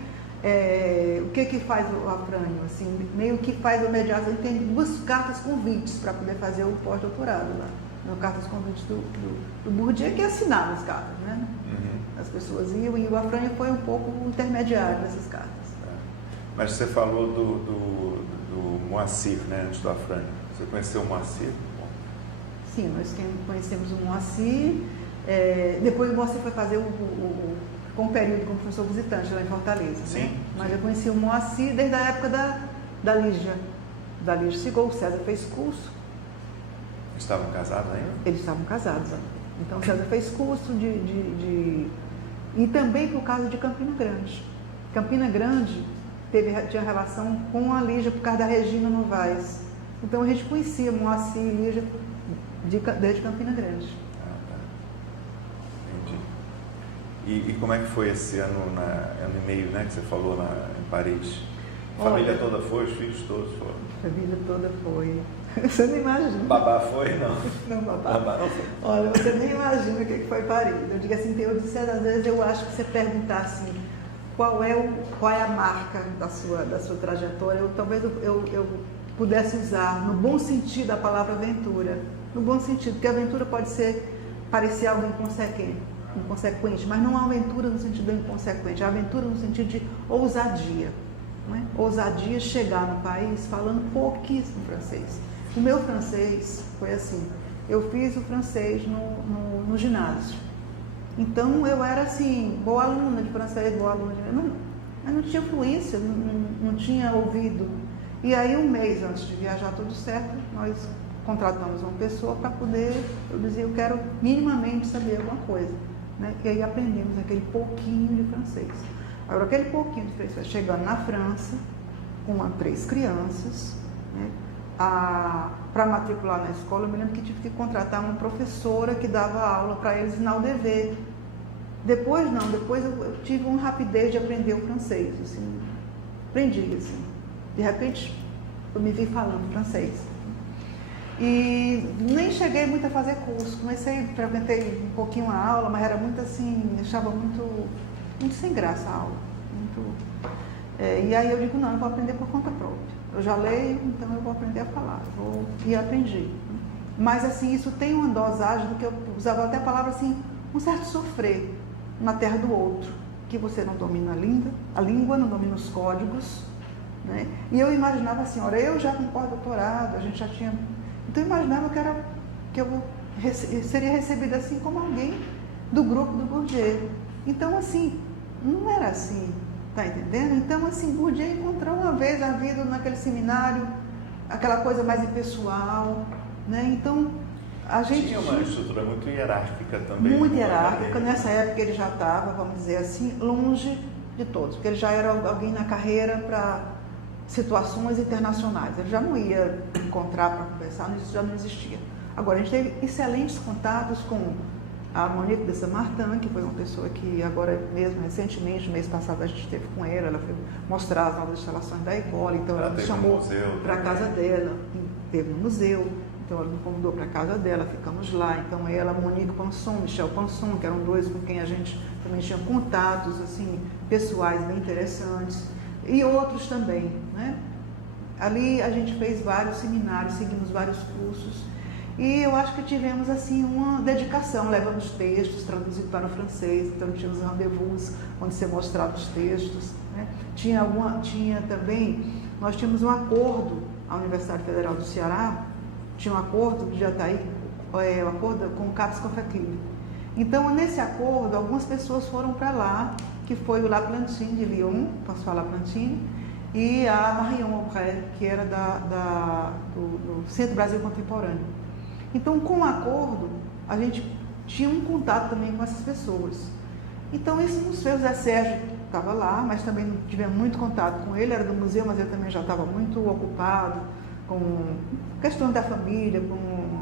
o que faz o Afrânio? Assim, meio que faz a mediação, ele tem 2 cartas convites para poder fazer o pós-doutorado lá. Cartas convites do Bourdieu, que assinava as cartas, né? As pessoas iam, e o Afrânio foi um pouco o intermediário dessas cartas. Mas você falou do Moacir, né, antes do Afrânio. Você conheceu o Moacir? Sim, nós conhecemos o Moacir. Depois o Moacir foi fazer ficou um período como professor visitante lá em Fortaleza. Sim, né? Mas eu conheci o Moacir desde a época da Lígia. Da Lígia Sigol, o César fez curso. Estavam casados ainda? Eles estavam casados. Então o César fez curso e também por causa de Campina Grande. Campina Grande tinha relação com a Lígia por causa da Regina Novaes. Então a gente conhecia Moacir e Lígia desde Campina Grande. Ah, tá. Entendi. E como é que foi esse ano e meio, né, que você falou em Paris? A família toda foi, os filhos todos foram? A família toda foi. Você não imagina. Babá foi? Não. Não, babá não foi. Olha, você nem imagina o que foi Paris. Eu digo assim, eu disse, às vezes eu acho que você perguntasse qual é a marca da sua trajetória, talvez eu pudesse usar, no bom sentido, a palavra aventura. No bom sentido, porque a aventura pode parecer algo inconsequente, mas não a aventura no sentido do inconsequente, a aventura no sentido de ousadia. Não é? Ousadia chegar no país falando pouquíssimo francês. O meu francês foi assim, eu fiz o francês no ginásio. Então eu era assim, boa aluna de francês, boa aluna mas não tinha fluência, não tinha ouvido. E aí um mês antes de viajar tudo certo, nós contratamos uma pessoa para poder, eu dizia, eu quero minimamente saber alguma coisa. Né? E aí aprendemos aquele pouquinho de francês. Agora aquele pouquinho de francês, chegando na França, com 3 crianças, né? Para matricular na escola, eu me lembro que tive que contratar uma professora que dava aula para eles na UDV. Depois eu tive uma rapidez de aprender o francês, assim, aprendi, assim. De repente, eu me vi falando francês. E nem cheguei muito a fazer curso, frequentei um pouquinho a aula, mas era muito assim, achava muito sem graça a aula. E aí eu digo, não, eu vou aprender por conta própria. Eu já leio, então eu vou aprender a falar. E aprendi. Mas assim, isso tem uma dosagem do que eu usava até a palavra assim, um certo sofrer na terra do outro, que você não domina a língua, não domina os códigos, né? E eu imaginava assim, olha, eu já com pós-doutorado, a gente já tinha... Então eu imaginava que eu seria recebida assim como alguém do grupo do Bourdieu. Então assim, não era assim. Tá entendendo? Então, assim, Bourdieu encontrou uma vez a vida naquele seminário, aquela coisa mais impessoal, né? Então, a gente... Tinha uma estrutura muito hierárquica também. Muito hierárquica. Nessa época ele já estava, vamos dizer assim, longe de todos, porque ele já era alguém na carreira para situações internacionais. Ele já não ia encontrar para conversar, isso já não existia. Agora, a gente teve excelentes contatos com a Monique de Saint-Martin, que foi uma pessoa que agora mesmo, recentemente, no mês passado, a gente esteve com ela foi mostrar as novas instalações da Ecole, então ela nos chamou para a casa dela, teve no museu, então ela nos convidou para a casa dela, ficamos lá, então ela, Monique Panson, Michel Panson, que eram 2 com quem a gente também tinha contatos, assim, pessoais bem interessantes, e outros também, né? Ali a gente fez vários seminários, seguimos vários cursos, e eu acho que tivemos assim uma dedicação, levamos textos traduzidos para o francês, então tínhamos rendezvous onde você mostrava os textos, né? Tinha também, nós tínhamos um acordo, a Universidade Federal do Ceará tinha um acordo de Jataí, um acordo com o CAPES Confecline. Então nesse acordo algumas pessoas foram para lá, que foi o Laplantine de Lyon, François Laplantine, e a Marion Aubrey, que era do Centro Brasil Contemporâneo. Então, com o acordo, a gente tinha um contato também com essas pessoas. Então, isso nos fez, o Zé Sérgio estava lá, mas também não tivemos muito contato com ele, era do museu, mas eu também já estava muito ocupado com questões da família,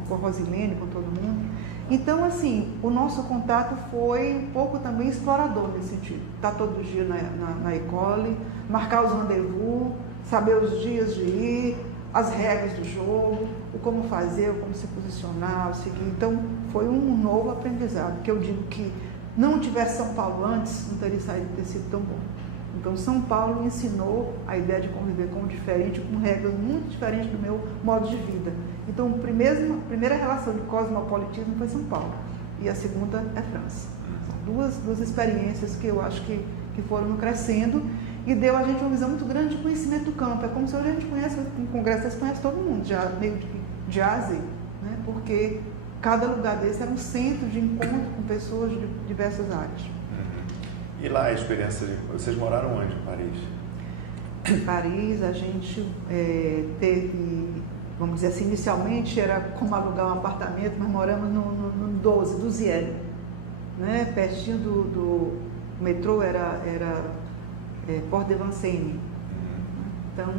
com a Rosilene, com todo mundo. Então, assim, o nosso contato foi um pouco também explorador nesse sentido. Estar todo dia na Ecole, marcar os rendezvous, saber os dias de ir, as regras do jogo, o como fazer, o como se posicionar, o seguir. Então, foi um novo aprendizado, que eu digo que não tivesse São Paulo antes, não teria sido tão bom. Então, São Paulo me ensinou a ideia de conviver com o diferente, com regras muito diferentes do meu modo de vida. Então, a primeira relação de cosmopolitismo foi São Paulo, e a segunda é França. São duas experiências que eu acho que foram crescendo, e deu a gente uma visão muito grande de conhecimento do campo. É como se hoje a gente conhece, no Congresso, você conhece todo mundo, já meio de de A a Z, né? Porque cada lugar desse era um centro de encontro com pessoas de diversas áreas. E lá a experiência de... Vocês moraram onde, em Paris? Em Paris a gente teve, vamos dizer assim, inicialmente era como alugar um apartamento, mas moramos no 12 né? Pertinho do metrô, era Porte de Vincennes. Então,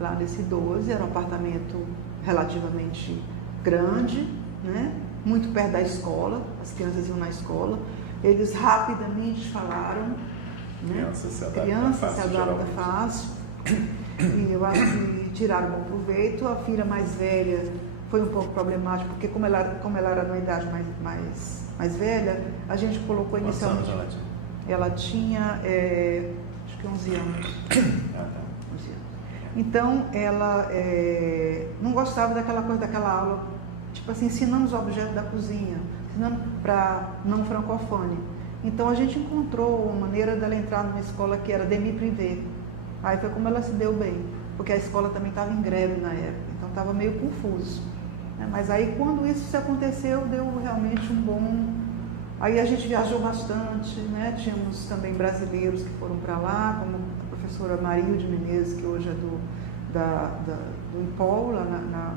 lá nesse 12 era um apartamento relativamente grande, né? Muito perto da escola, as crianças iam na escola. Eles rapidamente falaram, né? Criança se adapta fácil. E eu acho que tiraram bom proveito. A filha mais velha foi um pouco problemática, porque como ela era numa idade mais velha, a gente colocou inicialmente... Quantos anos ela tinha, acho que 11 anos. 11 anos. Então, ela não gostava daquela aula, tipo assim, ensinando os objetos da cozinha, ensinando para não francofone. Então, a gente encontrou uma maneira dela entrar numa escola que era demi-privé. Aí foi como ela se deu bem, porque a escola também estava em greve na época, então estava meio confuso. Né? Mas aí, quando isso se aconteceu, deu realmente um bom... Aí a gente viajou bastante, né? Tínhamos também brasileiros que foram para lá, como a professora Marilde Menezes, que hoje é do IPOL, lá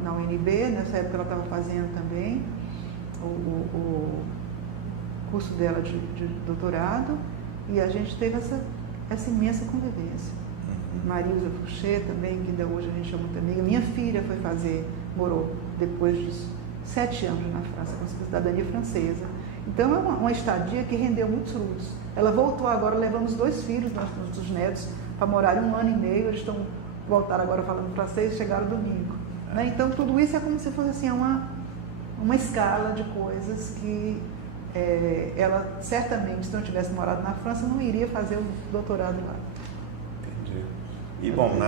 na UNB. Nessa época ela estava fazendo também o curso dela de doutorado, e a gente teve essa imensa convivência. Marilza Fouché também, que ainda hoje a gente é muito amiga. Minha filha morou depois de 7 anos na França, com cidadania francesa. Então, é uma estadia que rendeu muitos frutos. Ela voltou agora, levamos 2 filhos, nossos netos, para morar 1 ano e meio. Eles voltaram agora falando francês, chegaram domingo. Né? Então, tudo isso é como se fosse assim, uma escala de coisas que ela certamente, se não tivesse morado na França, não iria fazer o doutorado lá. Entendi. E, bom,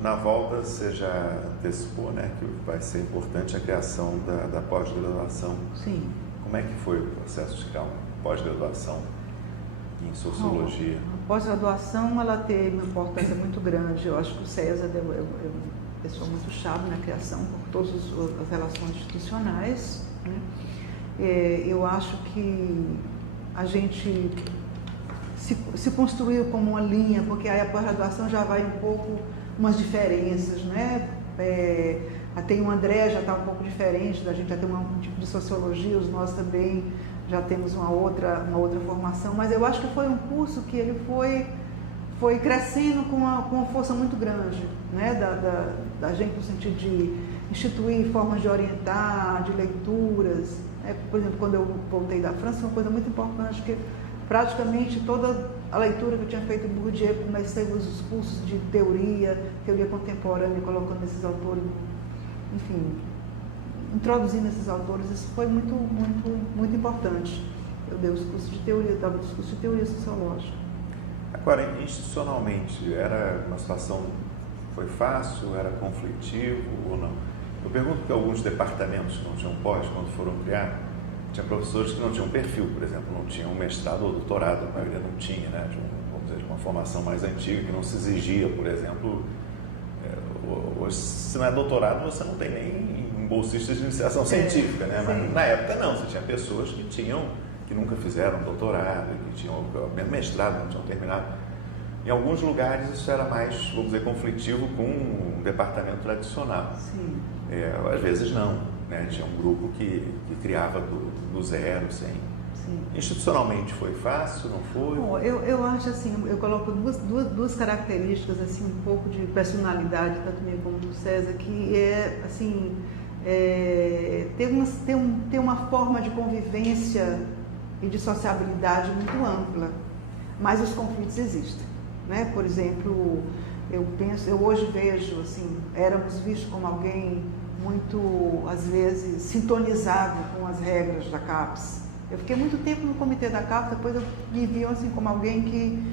na volta você já antecipou, né, que vai ser importante a criação da pós-graduação. Sim. Como é que foi o processo de criar uma pós-graduação em sociologia? A pós-graduação, ela teve uma importância muito grande. Eu acho que o César é uma pessoa muito chave na criação, por todas as relações institucionais. Né? Eu acho que a gente se construiu como uma linha, porque aí a pós-graduação já vai um pouco umas diferenças, né? Tem o André, já está um pouco diferente, da gente já tem um tipo de sociologia, os nós também já temos uma outra formação, mas eu acho que foi um curso que ele foi crescendo com uma força muito grande, né? Da gente no sentido de instituir formas de orientar, de leituras. Por exemplo, quando eu voltei da França, foi uma coisa muito importante, que praticamente toda a leitura que eu tinha feito em Bourdieu, comecei os cursos de teoria contemporânea, colocando esses autores, enfim, introduzindo esses autores. Isso foi muito, muito, muito importante. Eu dei os cursos de teoria, dava os cursos de teoria sociológica. Agora, institucionalmente, era uma situação, foi fácil, era conflitivo ou não? Eu pergunto porque alguns departamentos que não tinham pós, quando foram criar, tinha professores que não tinham perfil, por exemplo, não tinham mestrado ou doutorado, a maioria não tinha, né, vamos dizer, de uma formação mais antiga, que não se exigia, por exemplo, hoje, se não é doutorado, você não tem nem um bolsista de iniciação científica, né, mas na época não, você tinha pessoas que nunca fizeram doutorado, que tinham mesmo mestrado, não tinham terminado. Em alguns lugares isso era mais, vamos dizer, conflitivo com um departamento tradicional. Sim. Às vezes não, né? Tinha um grupo que criava do zero, sem. Sim. Institucionalmente foi fácil, não foi? Bom, eu acho assim, eu coloco duas características, assim, um pouco de personalidade, tanto minha como do César, que assim, ter uma forma de convivência e de sociabilidade muito ampla, mas os conflitos existem, né? Por exemplo, eu hoje vejo, assim, éramos vistos como alguém muito, às vezes, sintonizado com as regras da CAPES. Eu fiquei muito tempo no comitê da CAPES, depois eu me viam assim como alguém que...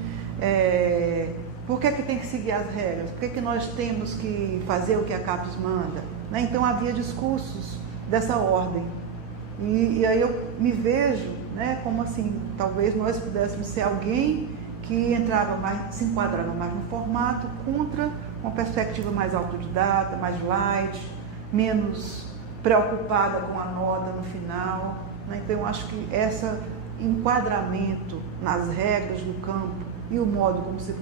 por que tem que seguir as regras? Por que nós temos que fazer o que a CAPES manda? Né? Então havia discursos dessa ordem. E aí eu me vejo, né, como assim, talvez nós pudéssemos ser alguém que se enquadrava mais no formato, contra uma perspectiva mais autodidata, mais light, menos preocupada com a nota no final, né? Então eu acho que esse enquadramento nas regras do campo e o modo como se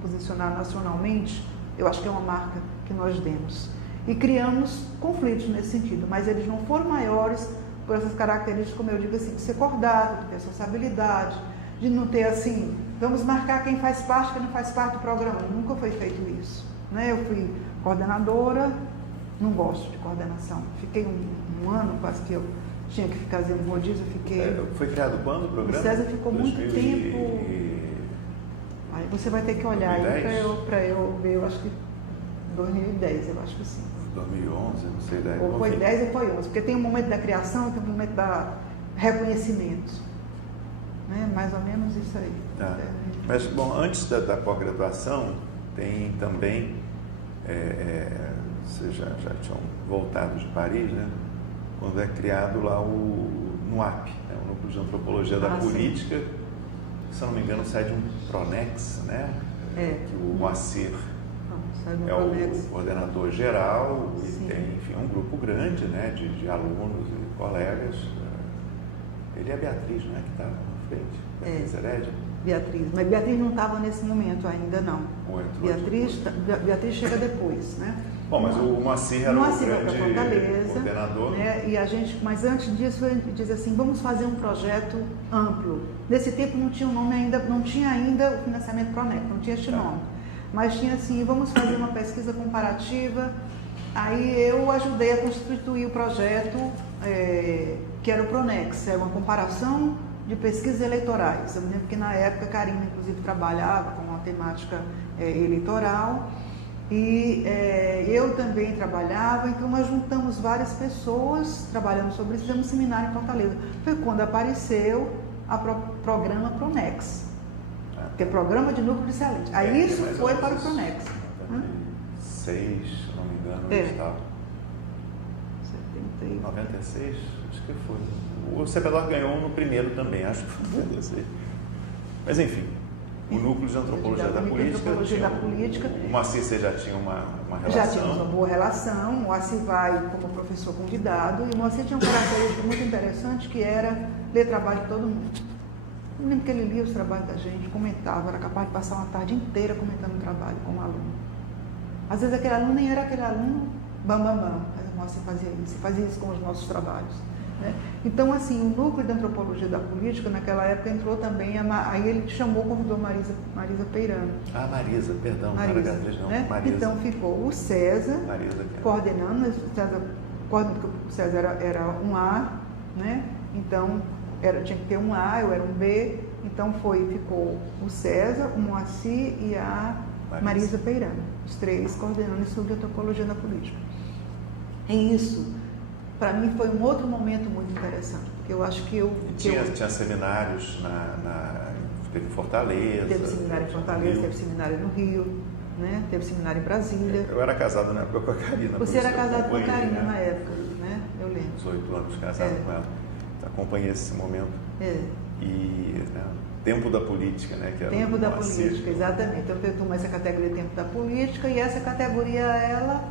posicionar nacionalmente, eu acho que é uma marca que nós demos. E criamos conflitos nesse sentido, mas eles não foram maiores por essas características, como eu digo assim, de ser cordado, de ter responsabilidade, de não ter assim, vamos marcar quem faz parte, quem não faz parte do programa. Nunca foi feito isso, né? Eu fui coordenadora, não gosto de coordenação. Fiquei um ano quase que eu tinha que ficar fazendo rodízio, eu fiquei... Foi criado quando o programa? O César ficou muito tempo... Aí você vai ter que olhar aí para eu ver, eu acho que 2010, eu acho que sim. 2011, não sei daí. Ou foi 10 ou foi 11, porque tem um momento da criação e tem um momento da reconhecimento. Né? Mais ou menos isso aí. Tá. Mas, bom, antes da pós-graduação, tem também, vocês já tinham voltado de Paris, né? Quando é criado lá o NUAP, né? O Núcleo de Antropologia da Política, que, se eu não me engano, sai de um Pronex, né? Que o Moacir é o coordenador geral e sim, tem, enfim, um grupo grande, né, de alunos e colegas. Ele é a Beatriz, né, que está na frente. Beatriz Herédia. Beatriz, mas Beatriz não estava nesse momento ainda, não. Beatriz chega depois, né? Bom, mas o Moacir era o grande coordenador. Né? E a gente, mas antes disso, a gente diz assim, vamos fazer um projeto amplo. Nesse tempo não tinha o nome ainda, não tinha ainda o financiamento Pronec, não tinha este nome. Mas tinha assim, vamos fazer uma pesquisa comparativa. Aí eu ajudei a constituir o projeto, que era o Pronex, era uma comparação de pesquisas eleitorais. Eu me lembro que na época a Karina, inclusive, trabalhava com uma temática eleitoral e eu também trabalhava, então nós juntamos várias pessoas trabalhando sobre isso, fizemos um seminário em Fortaleza. Foi quando apareceu o programa Pronex. Que é Programa de Núcleo de Excelência. Aí isso foi para o Pronex. 96, se não me engano, estava. 96, acho que foi. O CPDOR ganhou no primeiro também, acho que foi 96. Mas enfim, o Núcleo de Antropologia da Política. O Moacir, você já tinha uma relação? Já tínhamos uma boa relação. O Moacir vai como professor convidado. E o Moacir tinha uma característica muito interessante, que era ler trabalho de todo mundo. Eu lembro que ele lia os trabalhos da gente, comentava, era capaz de passar uma tarde inteira comentando o trabalho com o aluno. Às vezes aquele aluno nem era aquele aluno bam. Mas você fazia isso com os nossos trabalhos. Né? Então, assim, o Núcleo de Antropologia da Política, naquela época, entrou também, aí ele chamou, convidou Marisa Peirano. Ah, Marisa, perdão, não era Beatriz, não. Né? Marisa. Então ficou o César coordenando, o César era um A, né? Então tinha que ter um A, eu era um B, então ficou o César, o Moacir e a Marisa Peirano, os três coordenando esse Núcleo de Antropologia da Política. E isso, para mim, foi um outro momento muito interessante, porque eu acho que tinha seminários teve em Fortaleza. Teve seminário em Fortaleza, teve seminário no Rio, né? Teve seminário em Brasília. Eu era casado na época com a Karina. Você era casado com a Karina, né? Na época, né? Eu lembro. 18 anos casado com ela. Acompanhei esse momento. E Tempo da Política, né? Que era Tempo da Política, exatamente. Eu tomei essa categoria Tempo da Política e essa categoria ela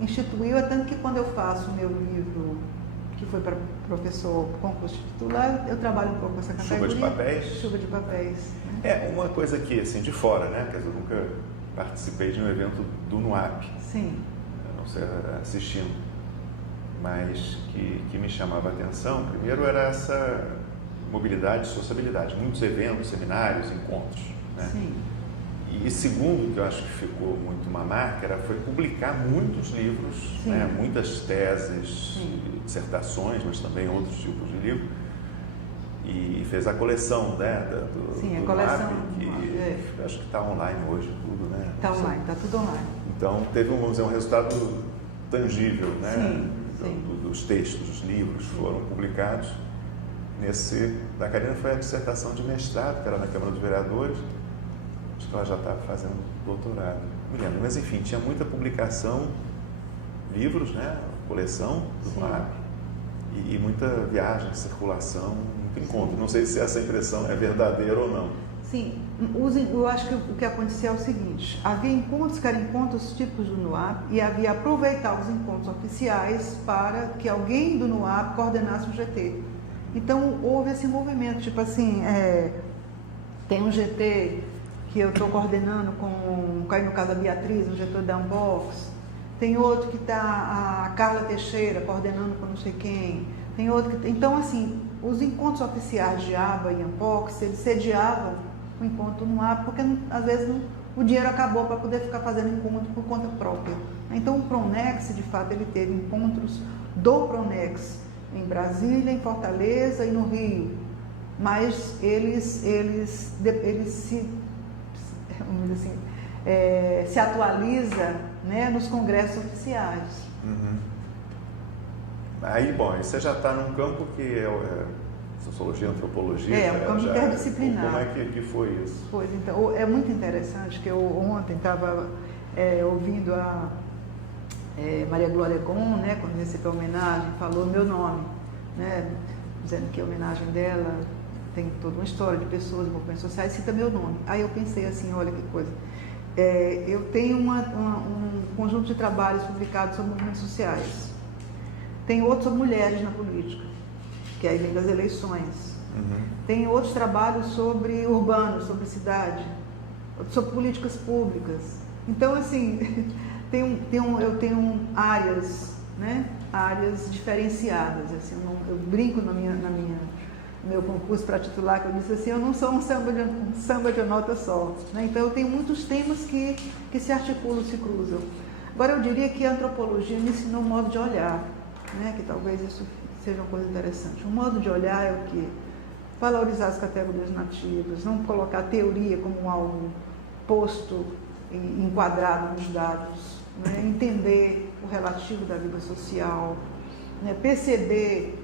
instituiu, tanto que quando eu faço o meu livro, que foi para professor concurso titular, eu trabalho um pouco com essa categoria. Chuva de Papéis? Chuva de Papéis. Né? Uma coisa que, assim, de fora, né? Quer dizer, eu nunca participei de um evento do NUAP. Sim. Não sei, assistindo. Mas que me chamava a atenção, primeiro era essa mobilidade e sociabilidade, muitos eventos, seminários, encontros. Né? Sim. E segundo, que eu acho que ficou muito uma marca, foi publicar muitos livros, né? Muitas teses, dissertações, mas também outros tipos de livros. E fez a coleção, né, do coleção, NUAP, que acho que está online hoje, tudo, né? Está online, está tudo online. Então teve um resultado tangível, né? Sim. Dos textos, dos livros foram publicados. Da Karina foi a dissertação de mestrado, que era na Câmara dos Vereadores. Acho que ela já estava fazendo doutorado, me lembro. Mas enfim, tinha muita publicação, livros, né? Coleção do NUAP e muita viagem, circulação, muito encontro. Não sei se essa impressão é verdadeira ou não. Sim, eu acho que o que acontecia é o seguinte, havia encontros que eram encontros típicos do NUAP e havia aproveitar os encontros oficiais para que alguém do NUAP coordenasse o GT. Então houve esse movimento, tipo assim, tem um GT que eu estou coordenando com, no caso a Beatriz, um GT da Unbox, tem outro que está a Carla Teixeira coordenando com não sei quem, tem outro que... Então assim, os encontros oficiais de ABA e Unbox, eles sediavam o encontro no ABA, porque às vezes o dinheiro acabou para poder ficar fazendo encontro por conta própria. Então o Pronex, de fato, ele teve encontros do Pronex em Brasília, em Fortaleza e no Rio, mas eles se, vamos dizer assim, se atualiza, né, nos congressos oficiais. Uhum. Aí, bom, você já está num campo que é sociologia, antropologia. Um campo interdisciplinar. Como é que foi isso? Pois, então, é muito interessante que eu ontem estava ouvindo a Maria Glória Gon, né, quando recebeu a homenagem, falou meu nome, né, dizendo que a homenagem dela tem toda uma história de pessoas, de movimentos sociais, cita meu nome. Aí eu pensei assim, olha que coisa, eu tenho um conjunto de trabalhos publicados sobre movimentos sociais, tem outros sobre mulheres na política, que é a lei das eleições, tem outros trabalhos sobre urbanos, sobre cidade, sobre políticas públicas. Então, assim, eu tenho áreas, né, áreas diferenciadas. Assim, eu brinco no meu concurso para titular, que eu disse assim, eu não sou um samba de nota só. Né? Então, eu tenho muitos temas que se articulam, se cruzam. Agora, eu diria que a antropologia me ensinou um modo de olhar, né, que talvez isso seja uma coisa interessante. O modo de olhar é o quê? Valorizar as categorias nativas, não colocar a teoria como algo posto e enquadrado nos dados, né? Entender o relativo da vida social, né? Perceber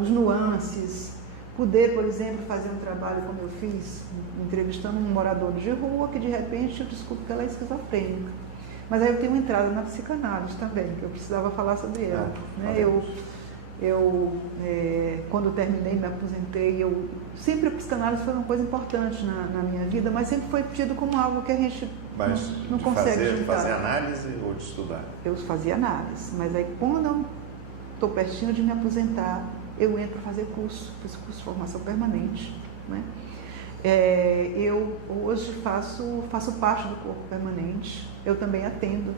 os nuances, poder, por exemplo, fazer um trabalho como eu fiz, entrevistando um morador de rua que de repente eu descubro que ela é esquizofrênica. Mas aí eu tenho uma entrada na psicanálise também, que eu precisava falar sobre ela. Né? Quando terminei, me aposentei, sempre a psicanálise foi uma coisa importante na minha vida, mas sempre foi tido como algo que a gente não consegue juntar. Fazer análise ou de estudar? Eu fazia análise, mas aí quando eu estou pertinho de me aposentar, eu entro para fazer curso, fiz curso de formação permanente. Né? Eu hoje faço parte do corpo permanente, eu também atendo,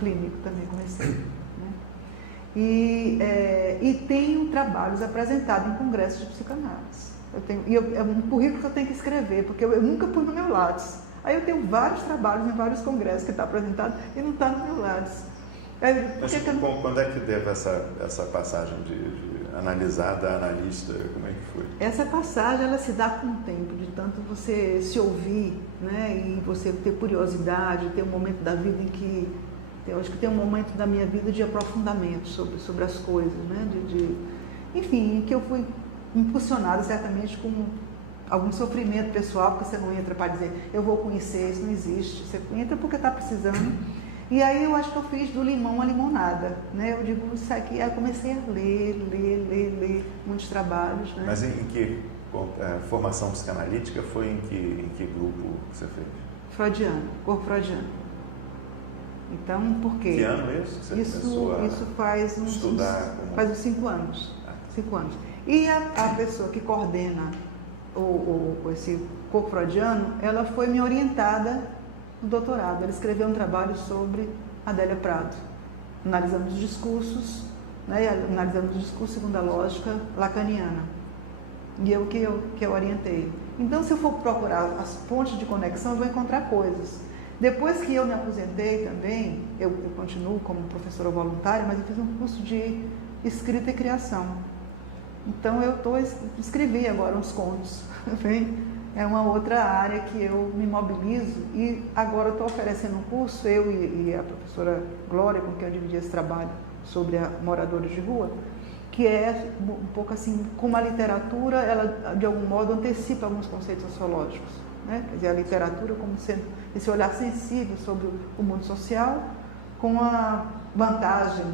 clínico também comecei. Né? E tenho trabalhos apresentados em congressos de psicanálise. É um currículo que eu tenho que escrever, porque eu nunca pus no meu Lattes. Aí eu tenho vários trabalhos em vários congressos que está apresentado e não está no meu Lattes. Quando é que teve essa passagem de analisada a analista? Como é que foi? Essa passagem, ela se dá com o tempo, de tanto você se ouvir, né, e você ter curiosidade, ter um momento da vida em que... Eu acho que tem um momento da minha vida de aprofundamento sobre as coisas, né, enfim, em que eu fui impulsionada certamente com algum sofrimento pessoal, porque você não entra para dizer, eu vou conhecer, isso não existe. Você entra porque está precisando. E aí eu acho que eu fiz do limão a limonada, né? Eu digo, isso aqui, aí eu comecei a ler muitos trabalhos. Né? Mas em que formação psicanalítica foi em que grupo você fez? Freudiano, corpo freudiano. Então, por quê? Que ano isso? Isso faz uns 5 anos. 5 anos. E a pessoa que coordena esse corpo freudiano, ela foi minha orientada do doutorado. Ela escreveu um trabalho sobre Adélia Prado. Analisamos os discursos, né? Analisamos os discursos segundo a lógica lacaniana. E eu que eu orientei. Então, se eu for procurar as pontes de conexão, eu vou encontrar coisas. Depois que eu me aposentei também, eu continuo como professora voluntária, mas eu fiz um curso de escrita e criação. Então, escrevi agora uns contos. É uma outra área que eu me mobilizo e agora estou oferecendo um curso, eu e a professora Glória, com quem eu dividi esse trabalho sobre moradores de rua, que é um pouco assim, como a literatura, ela de algum modo antecipa alguns conceitos sociológicos. Né? Quer dizer, a literatura como sendo esse olhar sensível sobre o mundo social, com a vantagem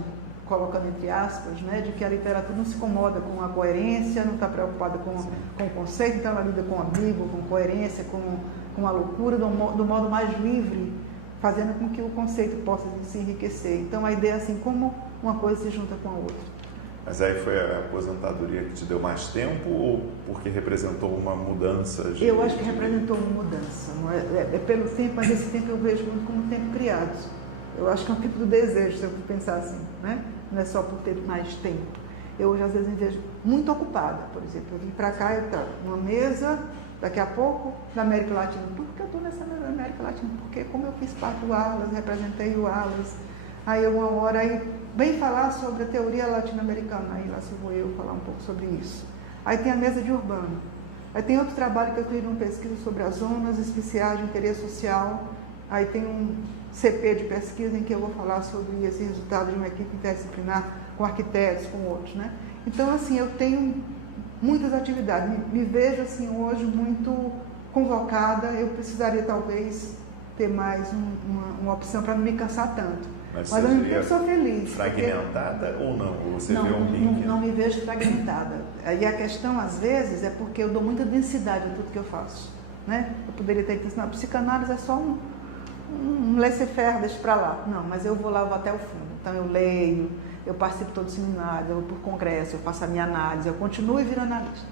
colocando entre aspas, né, de que a literatura não se incomoda com a coerência, não está preocupada com o conceito, então ela lida com o ambíguo, com coerência, com a loucura, do modo mais livre, fazendo com que o conceito possa se enriquecer. Então a ideia é assim, como uma coisa se junta com a outra. Mas aí foi a aposentadoria que te deu mais tempo ou porque representou uma mudança? Eu acho que representou uma mudança. Não é pelo tempo, mas esse tempo eu vejo muito como tempo criado. Eu acho que é um tipo do desejo, se eu pensar assim, né? Não é só por ter mais tempo. Eu hoje às vezes me vejo muito ocupada, por exemplo. Eu vim para cá e estava numa mesa, daqui a pouco, na América Latina. Por que eu estou nessa mesa da América Latina? Porque como eu fiz parte do Atlas, representei o Atlas, aí uma hora aí vem falar sobre a teoria latino-americana, aí lá se vou eu falar um pouco sobre isso. Aí tem a mesa de urbano. Aí tem outro trabalho que eu fiz uma pesquisa sobre as zonas especiais de interesse social. Aí tem um CP de pesquisa em que eu vou falar sobre esse resultado de uma equipe interdisciplinar com arquitetos, com outros, né? Então, assim, eu tenho muitas atividades. Me vejo, assim, hoje muito convocada. Eu precisaria, talvez, ter mais uma opção para não me cansar tanto. Mas ao mesmo tempo sou feliz. Fragmentada porque... ou não? Ou você não, vê um link? Não me vejo fragmentada. E a questão, às vezes, é porque eu dou muita densidade a tudo que eu faço, né? Eu poderia ter que ensinar psicanálise, é só um laissez-faire, deixa para lá. Não, mas eu vou lá, eu vou até o fundo. Então eu leio, eu participo de todo o seminário, eu vou por congresso, eu faço a minha análise, eu continuo e viro analista.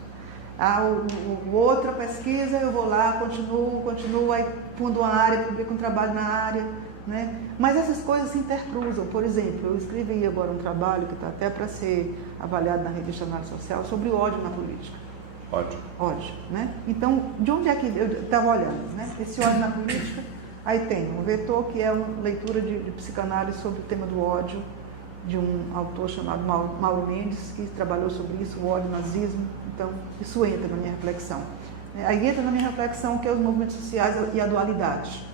Outra pesquisa, eu vou lá, continuo, aí fundo uma área, publico um trabalho na área, né? Mas essas coisas se intercruzam. Por exemplo, eu escrevi agora um trabalho que está até para ser avaliado na revista Análise Social sobre o ódio na política. Ódio, né? Então, de onde é que eu estava olhando, né? Esse ódio na política, aí tem um vetor que é uma leitura de psicanálise sobre o tema do ódio, de um autor chamado Mauro Mendes, que trabalhou sobre isso, o ódio, o nazismo. Então, isso entra na minha reflexão. Aí entra na minha reflexão que é os movimentos sociais e a dualidade,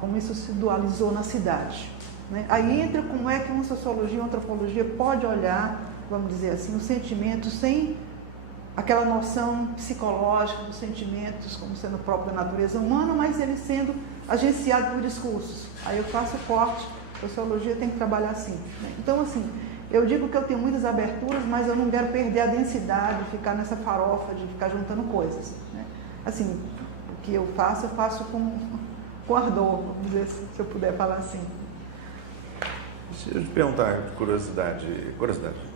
como isso se dualizou na cidade, né? Aí entra como é que uma sociologia, uma antropologia pode olhar, vamos dizer assim, os sentimentos sem aquela noção psicológica dos sentimentos como sendo próprio da natureza humana, mas ele sendo agenciado por discursos. Aí eu faço o corte, a sociologia tem que trabalhar assim, né? Então, assim, eu digo que eu tenho muitas aberturas, mas eu não quero perder a densidade, ficar nessa farofa de ficar juntando coisas, né? Assim, o que eu faço com ardor, vamos dizer, se eu puder falar assim. Deixa eu te perguntar, curiosidade,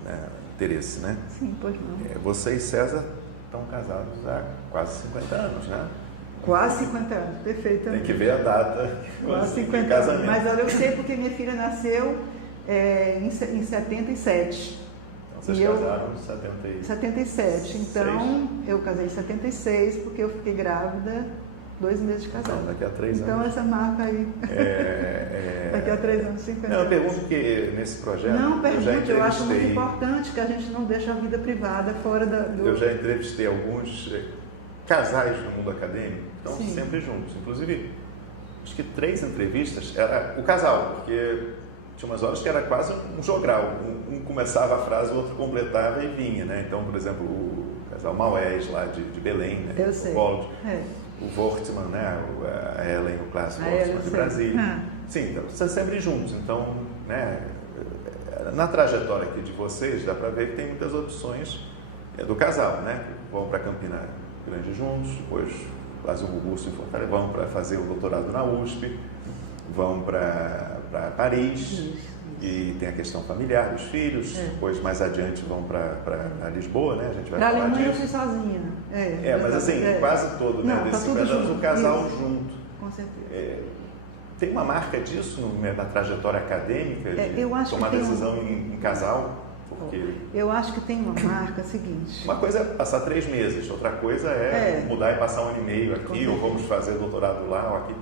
né? Interesse, né? Sim, pois não. Você e César estão casados há quase 50 anos, né? Quase 50 anos, perfeitamente. Tem que ver a data quase 50 de casamento. Mas olha, eu sei porque minha filha nasceu em 77. Então vocês casaram em 77. Então, eu casei em 76 porque eu fiquei grávida 2 meses de casada. Então, daqui a 3 anos. Então, essa marca aí. Daqui a 3 anos, 50 anos. Não, eu pergunto que nesse projeto. Não, pergunte, eu acho muito importante que a gente não deixe a vida privada fora do. Eu já entrevistei alguns casais no mundo acadêmico, estão Sim. sempre juntos. Inclusive, acho que 3 entrevistas era o casal, porque tinha umas horas que era quase um jogral. Um começava a frase, o outro completava e vinha, né? Então, por exemplo, o casal Maués, lá de Belém, né? Eu sei. O Wortmann, né? A Ellen, o clássico Wortmann de Brasília. Sim, então, vocês sempre juntos. Então, né? Na trajetória aqui de vocês, dá para ver que tem muitas opções do casal, né? Vão para Campina Grande juntos, depois fazem um curso em Fortaleza, vão para fazer o doutorado na USP, vão para Paris. Isso. E tem a questão familiar dos filhos, depois mais adiante vão para Lisboa, né? A gente vai falar disso. Alemanha eu fui sozinha. Mas assim, quase todo, né? Desses 50 anos, o casal junto. Com certeza. Tem uma marca disso na trajetória acadêmica, de tomar decisão em casal? Porque... Eu acho que tem uma marca seguinte. Uma coisa é passar 3 meses, outra coisa é mudar e passar 1 ano e meio aqui, ou vamos fazer doutorado lá ou aqui.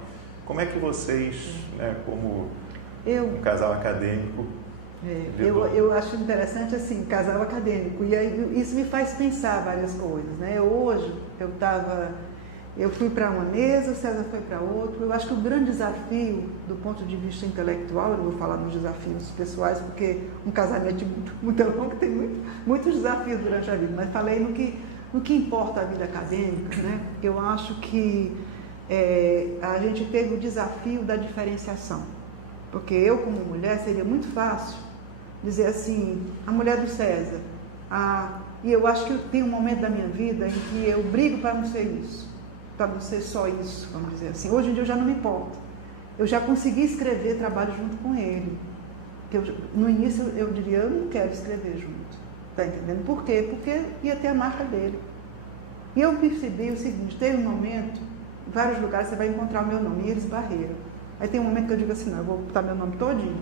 Como é que vocês, né, como um casal acadêmico... Eu acho interessante assim, casal acadêmico, e aí, isso me faz pensar várias coisas, né? Hoje, eu fui para uma mesa, o César foi para outra. Eu acho que o grande desafio, do ponto de vista intelectual, eu não vou falar nos desafios pessoais, porque um casamento muito longo tem muitos desafios durante a vida, mas falei no que importa a vida acadêmica, né? Eu acho que a gente teve o desafio da diferenciação, porque eu, como mulher, seria muito fácil dizer assim, a mulher do César, e eu acho que tem um momento da minha vida em que eu brigo para não ser isso, para não ser só isso, vamos dizer assim. Hoje em dia eu já não me importo. Eu já consegui escrever trabalho junto com ele. No início eu diria, eu não quero escrever junto. Está entendendo? Por quê? Porque ia ter a marca dele. E eu percebi o seguinte, teve um momento, em vários lugares você vai encontrar o meu nome, Iris Barreiro. Aí tem um momento que eu digo assim, não, eu vou botar meu nome todinho.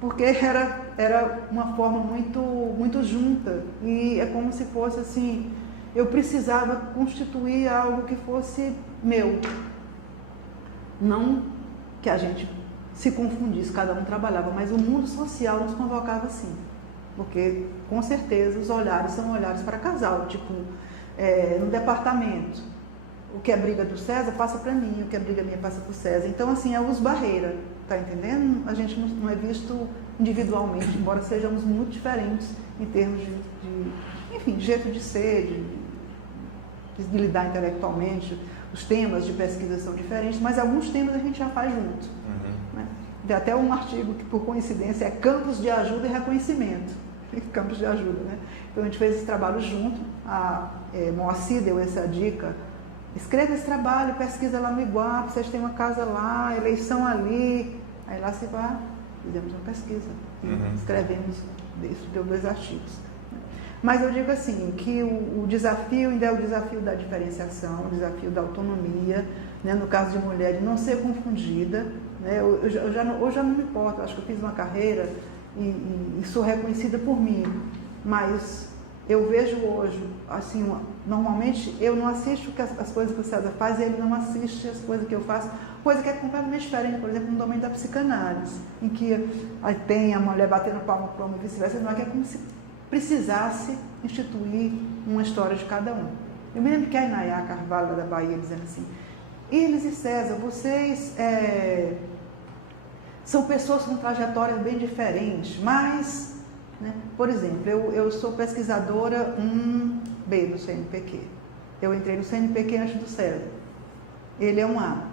Porque era uma forma muito junta. E é como se fosse assim, eu precisava constituir algo que fosse meu. Não que a gente se confundisse, cada um trabalhava, mas o mundo social nos convocava assim. Porque, com certeza, os olhares são olhares para casal. Tipo, no departamento, o que é briga do César passa para mim, o que é briga minha passa para o César. Então, assim, é os barreira, tá entendendo? A gente não é visto individualmente, embora sejamos muito diferentes em termos enfim, jeito de ser, de lidar intelectualmente. Os temas de pesquisa são diferentes, mas alguns temas a gente já faz junto. Né? Tem até um artigo que, por coincidência, é Campos de Ajuda e Reconhecimento. Campos de ajuda, né? Então a gente fez esse trabalho junto, a Moacir deu essa dica, escreva esse trabalho, pesquisa lá no Iguape, vocês têm uma casa lá, eleição ali, aí lá se vai, fizemos uma pesquisa, escrevemos, isso deu 2 artigos. Mas eu digo assim, que o desafio ainda é o desafio da diferenciação, o desafio da autonomia, né? No caso de mulher, de não ser confundida, né? Eu já não me importo, acho que eu fiz uma carreira e sou reconhecida por mim, mas eu vejo hoje, assim, normalmente eu não assisto as coisas que o César faz e ele não assiste as coisas que eu faço, coisa que é completamente diferente, por exemplo, no domínio da psicanálise, em que aí tem a mulher batendo palma para o homem e vice-versa, não é que é como se precisasse instituir uma história de cada um. Eu me lembro que a Inayá Carvalho, da Bahia, dizendo assim, Iris e César, vocês são pessoas com trajetórias bem diferentes, mas, né, por exemplo, eu sou pesquisadora 1B do CNPq. Eu entrei no CNPq antes do César. Ele é um A.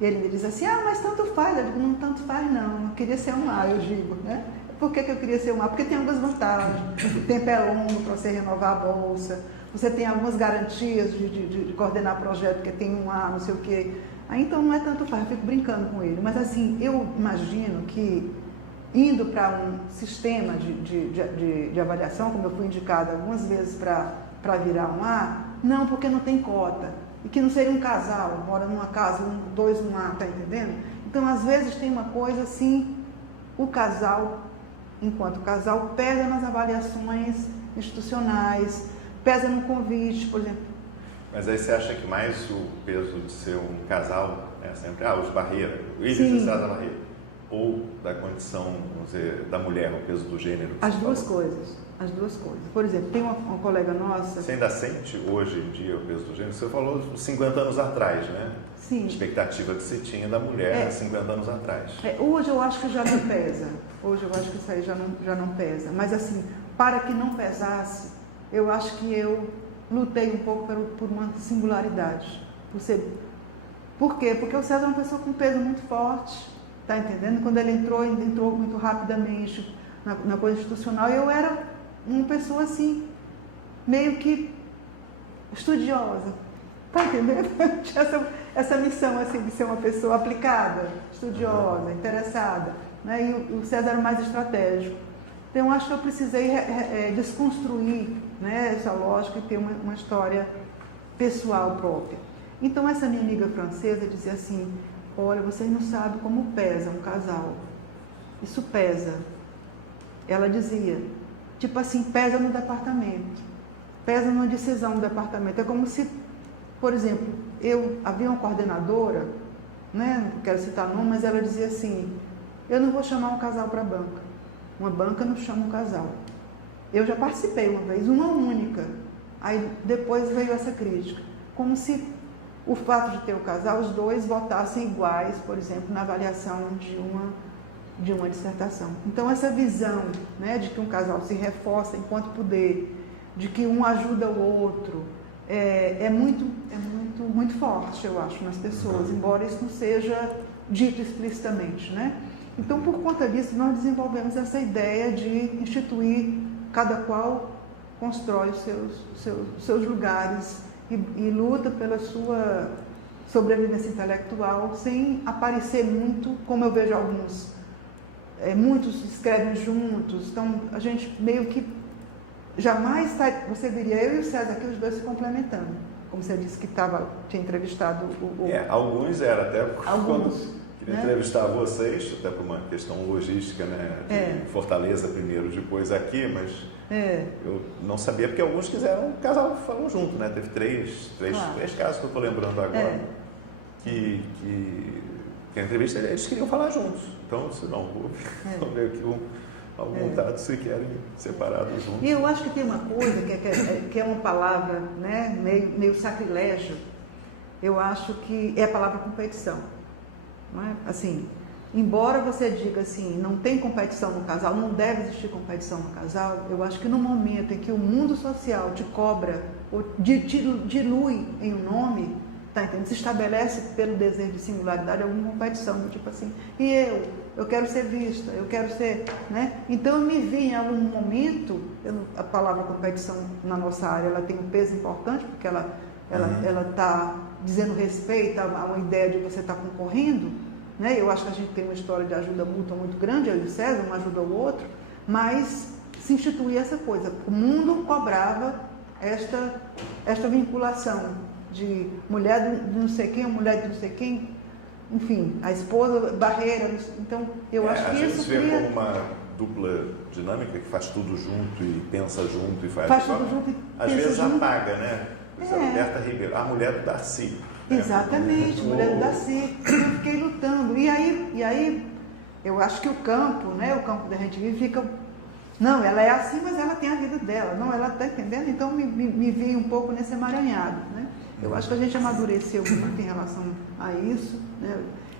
Ele me diz assim, mas tanto faz. Eu digo, não tanto faz não, eu queria ser um A, eu digo, né? Por que eu queria ser um A? Porque tem algumas vantagens. O tempo é longo para você renovar a bolsa, você tem algumas garantias de coordenar projeto, porque tem um A, não sei o quê. Aí então não é tanto faz, eu fico brincando com ele. Mas assim, eu imagino que indo para um sistema de avaliação, como eu fui indicada algumas vezes para virar um A, não, porque não tem cota. E que não seria um casal, mora numa casa, dois num A, tá entendendo? Então, às vezes tem uma coisa assim, o casal, enquanto casal, pesa nas avaliações institucionais, pesa no convite, por exemplo. Mas aí você acha que mais o peso de ser um casal é sempre, os Barreira, o Iris e César Barreira, ou da condição, vamos dizer, da mulher, o peso do gênero? As duas coisas. Por exemplo, tem uma colega nossa... Você ainda sente hoje em dia o peso do gênero? Você falou 50 anos atrás, né? Sim. A expectativa que você tinha da mulher 50 anos atrás. Hoje eu acho que já não pesa. Hoje eu acho que isso aí já não pesa. Mas assim, para que não pesasse, eu acho que eu lutei um pouco por uma singularidade. Por quê? Porque o César é uma pessoa com peso muito forte, tá entendendo? Quando ele entrou muito rapidamente na coisa institucional, eu era uma pessoa assim, meio que estudiosa, tá entendendo? Tinha essa missão assim, de ser uma pessoa aplicada, estudiosa, interessada, né? E o César era mais estratégico. Então, eu acho que eu precisei desconstruir, né, essa lógica e ter uma história pessoal própria. Então, essa minha amiga francesa dizia assim, olha, vocês não sabem como pesa um casal. Isso pesa. Ela dizia, tipo assim, pesa no departamento, pesa numa decisão do departamento. É como se, por exemplo, havia uma coordenadora, né, não quero citar nome, mas ela dizia assim, eu não vou chamar um casal para a banca. Uma banca não chama um casal. Eu já participei uma vez, uma única. Aí depois veio essa crítica. Como se o fato de ter o casal, os dois votassem iguais, por exemplo, na avaliação de uma dissertação. Então, essa visão, né, de que um casal se reforça enquanto poder, de que um ajuda o outro, é muito forte, eu acho, nas pessoas, embora isso não seja dito explicitamente, né? Então, por conta disso, nós desenvolvemos essa ideia de instituir, cada qual constrói os seus lugares e luta pela sua sobrevivência intelectual, sem aparecer muito, como eu vejo alguns. Muitos escrevem juntos, então a gente meio que jamais você viria eu e o César aqui, os dois se complementando. Como você disse que tinha entrevistado alguns eram até alguns, quando queria entrevistar vocês, até por uma questão logística, né? De Fortaleza primeiro, depois aqui, mas eu não sabia, porque alguns quiseram, o casal falou junto, né? Teve três casos que eu estou lembrando agora, que a entrevista eles queriam falar juntos. Então, se não houve, meio que vontade se querem separados juntos. E eu acho que tem uma coisa que é uma palavra, né, meio sacrilégio. Eu acho que é a palavra competição. Não é? Assim, embora você diga assim, não tem competição no casal, não deve existir competição no casal, eu acho que no momento em que o mundo social te cobra ou te dilui em um nome, tá entendendo? Se estabelece pelo desejo de singularidade alguma competição, do tipo assim, e eu quero ser vista, eu quero ser, né? Então eu me vi em algum momento, a palavra competição na nossa área, ela tem um peso importante, porque ela está dizendo respeito a uma ideia de você estar concorrendo, né? Eu acho que a gente tem uma história de ajuda mútua muito grande, eu e o César, um ajuda o outro, mas se instituía essa coisa, o mundo cobrava esta vinculação de mulher de não sei quem, mulher de não sei quem, enfim, a esposa, barreira, então eu acho que isso cria... como uma dupla dinâmica que faz tudo junto e pensa junto e faz tudo junto e às pensa vezes junto. Apaga, né? Berta Ribeiro, a mulher do Darcy. Exatamente, mulher do Darcy. Eu fiquei lutando. E aí, eu acho que o campo, né? O campo da gente vive fica. Não, ela é assim, mas ela tem a vida dela. Não, ela está entendendo? Então me vi um pouco nesse emaranhado, né? Eu acho que a gente amadureceu muito em relação a isso, né?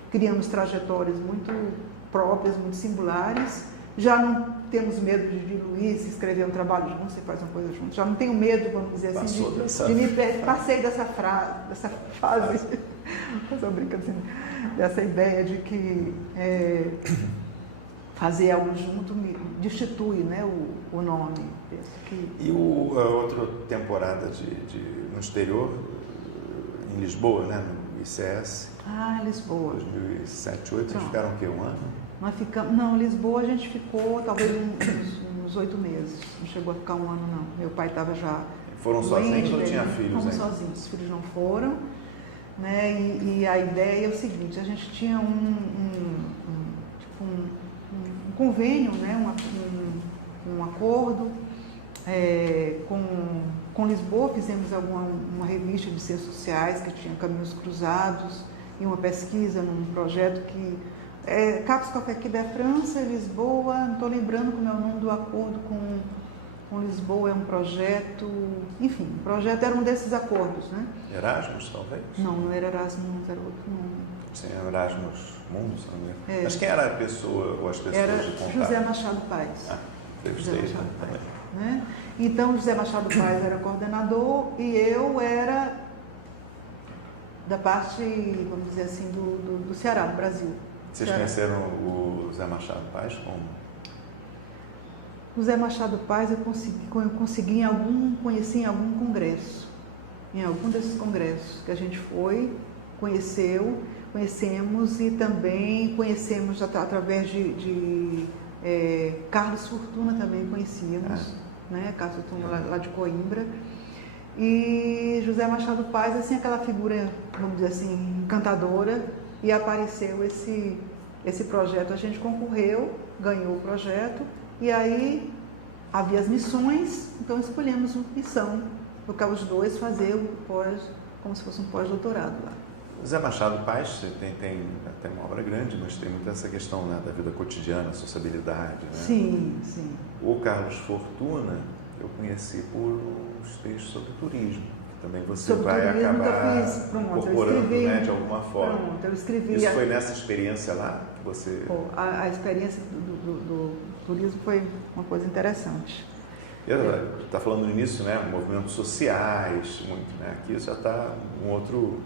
Criamos trajetórias muito próprias, muito singulares. Já não temos medo de diluir, se escrever um trabalho junto, se faz uma coisa junto. Já não tenho medo, vamos dizer assim, de me perder. Passei dessa fase, estou brincando assim, dessa ideia de que fazer algo junto me destitui, né, o nome. E a outra temporada no exterior, em Lisboa, né, no ICS? Lisboa. 2007, 2008, vocês ficaram o quê, um ano? Nós ficamos, não, Lisboa a gente ficou talvez uns 8 meses, não chegou a ficar um ano não, meu pai estava já... Foram sozinhos ou tinha filhos? Fomos sozinhos, os filhos não foram, né, e a ideia é o seguinte, a gente tinha um convênio, né, um acordo com Lisboa, fizemos uma revista de ciências sociais que tinha caminhos cruzados e uma pesquisa num projeto que Capes Café aqui da França, Lisboa, não estou lembrando como é o nome do acordo com Lisboa, é um projeto, enfim, o projeto era um desses acordos, né? Erasmus, talvez? Não era Erasmus, era outro nome. Sim, Erasmus Mundus, não é? Mas quem era a pessoa ou as pessoas era de contato? José Machado Paes. José Machado Paes, né? Então, José Machado Paes era coordenador e eu era da parte, vamos dizer assim, do Ceará, do Brasil. Vocês conheceram o Zé Machado Paes como? O Zé Machado Paes eu consegui conheci em algum congresso, em algum desses congressos que a gente foi, conhecemos e também conhecemos através de Carlos Fortuna também conhecíamos, né? Carlos Fortuna lá de Coimbra. E José Machado Paes, assim, aquela figura, vamos dizer assim, encantadora, e apareceu esse projeto, a gente concorreu, ganhou o projeto, e aí havia as missões, então escolhemos uma missão, para os dois fazer como se fosse um pós-doutorado lá. Zé Machado Paes tem uma obra grande, mas tem muito essa questão, né, da vida cotidiana, sociabilidade, né? Sim, sim. O Carlos Fortuna, eu conheci por uns textos sobre turismo, que também você vai acabar incorporando, né, de alguma forma. Pronto, eu escrevi. Isso foi nessa experiência lá que você... A experiência do turismo foi uma coisa interessante. Está falando no início, né? Movimentos sociais, muito, né? Aqui já está num outro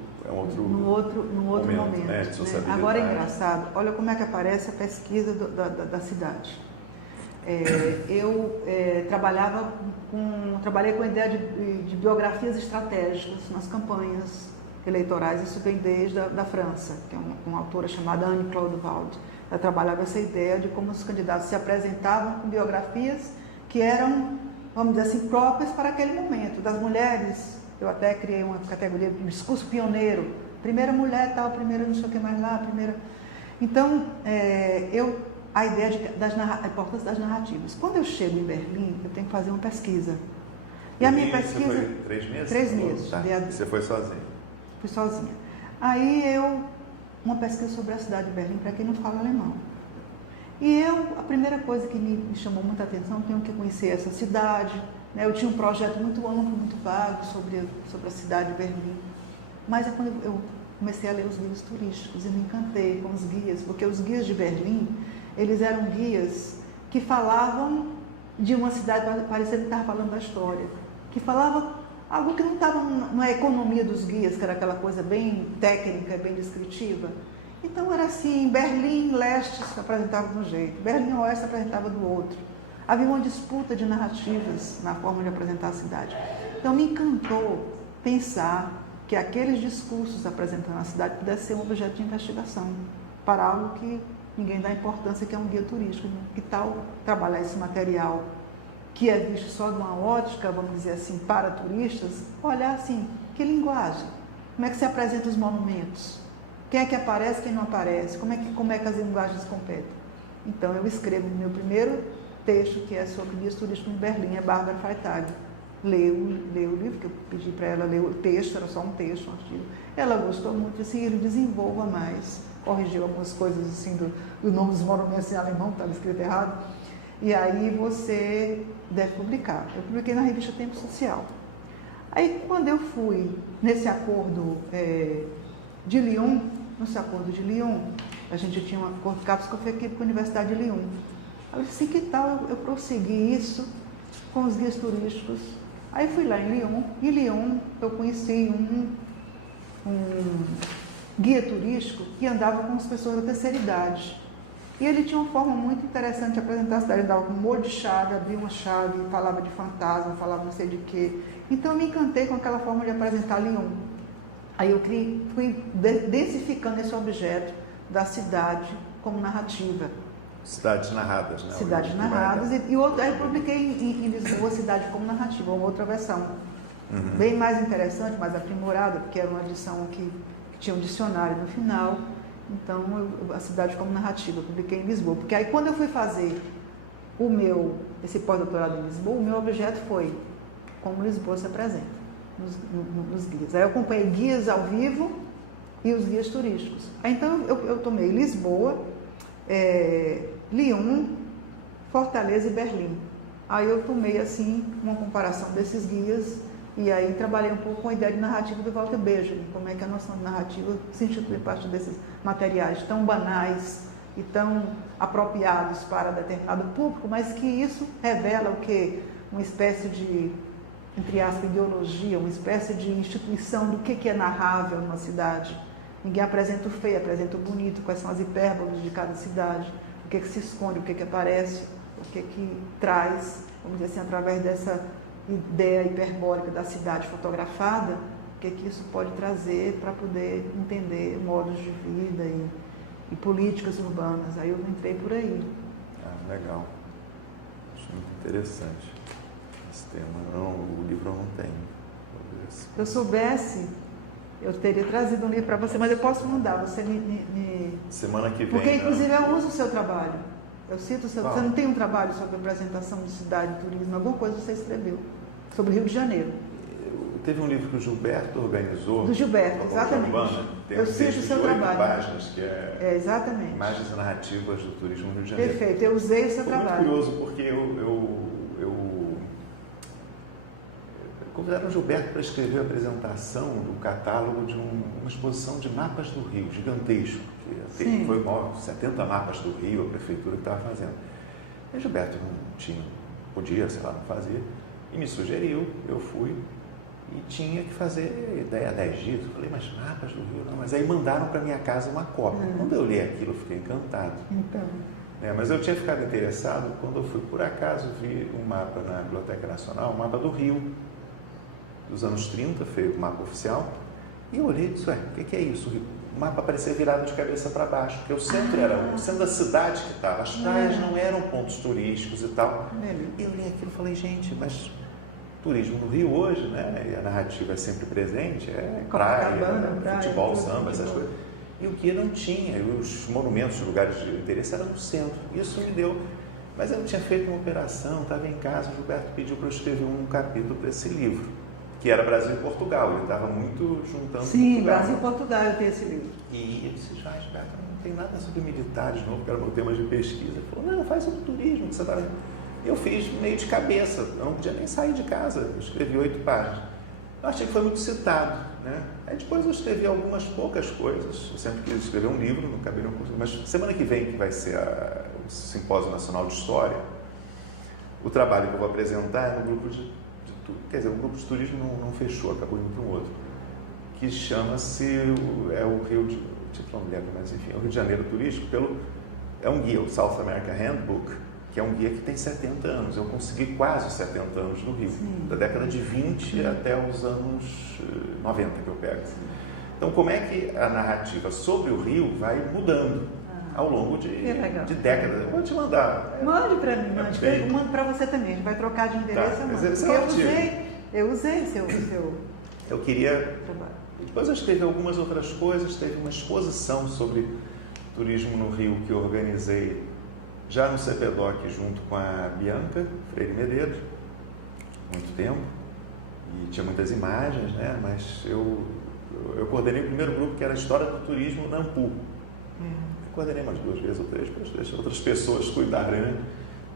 momento, né? De sociabilidade. Agora é engraçado, olha como é que aparece a pesquisa da cidade. Eu trabalhei com a ideia de biografias estratégicas nas campanhas eleitorais, isso vem desde da França, que é uma autora chamada Anne-Claude Vaud. Ela trabalhava essa ideia de como os candidatos se apresentavam com biografias que eram, vamos dizer assim, próprias para aquele momento. Das mulheres, eu até criei uma categoria de discurso pioneiro, primeira mulher tal, primeira não sei o que mais lá, primeira... Então, a ideia da importância das narrativas. Quando eu chego em Berlim, eu tenho que fazer uma pesquisa. E a minha pesquisa... Você foi 3 meses? 3 meses. Tá. Você foi sozinha? Fui sozinha. Aí uma pesquisa sobre a cidade de Berlim, para quem não fala alemão. E a primeira coisa que me chamou muita atenção, eu tenho que conhecer essa cidade, né? Eu tinha um projeto muito amplo, muito vago sobre a cidade de Berlim. Mas é quando eu comecei a ler os guias turísticos e me encantei com os guias, porque os guias de Berlim, eles eram guias que falavam de uma cidade, parecendo que estava falando da história, que falava algo que não estava na economia dos guias, que era aquela coisa bem técnica, bem descritiva. Então era assim, Berlim Leste se apresentava de um jeito, Berlim Oeste se apresentava do outro. Havia uma disputa de narrativas na forma de apresentar a cidade. Então me encantou pensar que aqueles discursos apresentando a cidade pudesse ser um objeto de investigação para algo que ninguém dá importância, que é um guia turístico. Que tal trabalhar esse material que é visto só de uma ótica, vamos dizer assim, para turistas, olhar assim, que linguagem, como é que se apresentam os monumentos, quem é que aparece, quem não aparece, como é que as linguagens competem. Então eu escrevo o meu primeiro texto, que é sobre guias turísticos em Berlim, é Bárbara Freitag. Leu o livro, que eu pedi para ela ler o texto, era só um texto, um artigo. Ela gostou muito, assim, ele desenvolva mais, corrigiu algumas coisas assim do nome dos monumentos em alemão, estava escrito errado. E aí você deve publicar. Eu publiquei na revista Tempo Social. Aí quando eu fui nesse acordo de Lyon, a gente tinha um acordo de capas com a equipe com a Universidade de Lyon. Eu disse, que tal eu prosseguir isso com os guias turísticos? Aí fui lá em Lyon, e em Lyon eu conheci um guia turístico que andava com as pessoas da terceira idade. E ele tinha uma forma muito interessante de apresentar a cidade. Ele dava com um molho de chave, abria uma chave, falava de fantasma, falava não sei de quê. Então eu me encantei com aquela forma de apresentar Lyon. Aí eu fui densificando esse objeto da cidade como narrativa. Cidades narradas, né? Cidades narradas. E aí eu publiquei em Lisboa, Cidade como Narrativa, uma outra versão. Bem mais interessante, mais aprimorada, porque era uma edição que tinha um dicionário no final. Então, a Cidade como Narrativa, eu publiquei em Lisboa. Porque aí, quando eu fui fazer esse pós-doutorado em Lisboa, o meu objeto foi como Lisboa se apresenta nos guias. Aí eu acompanhei guias ao vivo e os guias turísticos. Aí, então, eu tomei Lisboa, Lyon, Fortaleza e Berlim. Aí eu tomei, assim, uma comparação desses guias. E aí trabalhei um pouco com a ideia de narrativa do Walter Benjamin, como é que a noção de narrativa se institui a partir desses materiais tão banais e tão apropriados para determinado público, mas que isso revela o quê? Uma espécie de, entre aspas, ideologia, uma espécie de instituição do que é narrável numa cidade. Ninguém apresenta o feio, apresenta o bonito, quais são as hipérboles de cada cidade, o que se esconde, o que aparece, o que traz, vamos dizer assim, através dessa ideia hiperbólica da cidade fotografada, o que isso pode trazer para poder entender modos de vida e políticas urbanas. Aí eu entrei por aí. Legal. Acho muito interessante esse tema. O livro eu não tenho. Se eu soubesse, eu teria trazido um livro para você, mas eu posso mandar. Você Semana que vem. Porque, inclusive, eu uso o seu trabalho. Eu cito o seu... Você não tem um trabalho sobre apresentação de cidade, turismo, alguma coisa você escreveu sobre Rio de Janeiro. Teve um livro que o Gilberto organizou. Do Gilberto, exatamente. Urbana, tem eu cito o seu trabalho. Páginas, que exatamente. Imagens narrativas do turismo no Rio de Janeiro. Perfeito, eu usei o seu trabalho. Muito curioso, porque eu convidaram o Gilberto para escrever a apresentação do catálogo de uma exposição de mapas do Rio, gigantesco. Que foi 70 mapas do Rio, a prefeitura que estava fazendo. E o Gilberto não tinha podia, sei lá, não fazia, e me sugeriu, eu fui, e tinha que fazer ideia há 10 dias. Eu falei, mas mapas do Rio, não. Mas aí mandaram para minha casa uma cópia. Quando eu li aquilo, eu fiquei encantado. Então. Mas eu tinha ficado interessado quando eu fui, por acaso, vi um mapa na Biblioteca Nacional, um mapa do Rio, dos anos 30, feito um mapa oficial, e eu olhei e disse, o que é isso, Rio? O mapa parecia virado de cabeça para baixo, porque o centro era o centro da cidade que estava, as praias não eram pontos turísticos e tal. E eu olhei aquilo e falei, gente, mas turismo no Rio hoje, né? E a narrativa é sempre presente, é praia, futebol, samba, essas coisas. E o guia não tinha, e os monumentos, os lugares de interesse eram no centro. Isso me deu. Mas eu não tinha feito uma operação, estava em casa, o Gilberto pediu para eu escrever um capítulo para esse livro, que era Brasil e Portugal. Ele estava muito juntando. Sim, Portugal. Brasil e Portugal, eu tenho esse livro. E eu disse, Gilberto, não tem nada sobre militares, não, porque era meu tema de pesquisa. Ele falou, não, faz sobre turismo, que você está. Eu fiz meio de cabeça, eu não podia nem sair de casa, eu escrevi 8 páginas. Eu achei que foi muito citado, né? Aí depois eu escrevi algumas poucas coisas, eu sempre quis escrever um livro, não acabei não conseguindo, mas semana que vem, que vai ser o Simpósio Nacional de História, o trabalho que eu vou apresentar é no grupo quer dizer, o grupo de turismo não fechou, acabou indo para um outro, que chama-se, o Rio de, tipo, não me lembro, mas enfim, o Rio de Janeiro Turístico, é um guia, o South America Handbook, que é um guia que tem 70 anos. Eu consegui quase 70 anos no Rio, da década de 20 até os anos 90 que eu pego. Então, como é que a narrativa sobre o Rio vai mudando ao longo de décadas? Eu vou te mandar. Mande para mim, mando para você também. A gente vai trocar de endereço. Eu usei seu Eu queria... trabalho. Depois eu escrevi algumas outras coisas. Teve uma exposição sobre turismo no Rio que eu organizei já no CPDOC, junto com a Bianca Freire Medeiros, muito tempo, e tinha muitas imagens, né? Mas eu coordenei o primeiro grupo, que era a História do Turismo na Ampu. Eu coordenei umas 2 vezes ou 3, deixa outras pessoas cuidarem, né?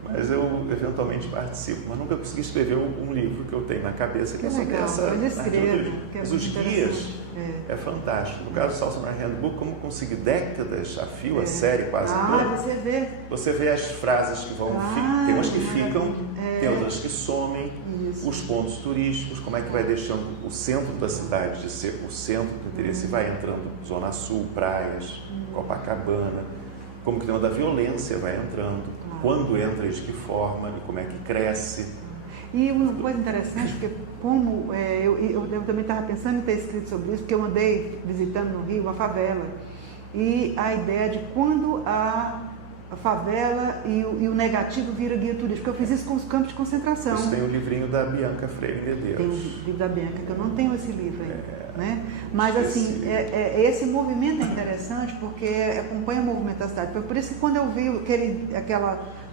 Mas eu eventualmente participo, mas nunca consegui escrever um livro que eu tenho na cabeça que é sobre essa. Mas os guias é fantástico. No caso do South American Handbook, como conseguir décadas a fio, a série quase toda. Você vê as frases que vão, tem umas que ficam, tem outras que somem, os pontos turísticos, como é que vai deixando o centro da cidade de ser o centro do interesse, vai entrando Zona Sul, praias, Copacabana, como que o tema da violência vai entrando. Quando entra, de que forma e como é que cresce. E uma coisa interessante, porque como eu também estava pensando em ter escrito sobre isso, porque eu andei visitando no Rio uma favela, e a ideia de quando a favela e o negativo vira guia turístico, porque eu fiz isso com os campos de concentração. Isso tem o livrinho da Bianca Freire Medeiros. Tem o livro da Bianca, que eu não tenho esse livro ainda, né? Mas assim, esse movimento é interessante porque acompanha o movimento da cidade. Foi por isso que quando eu vi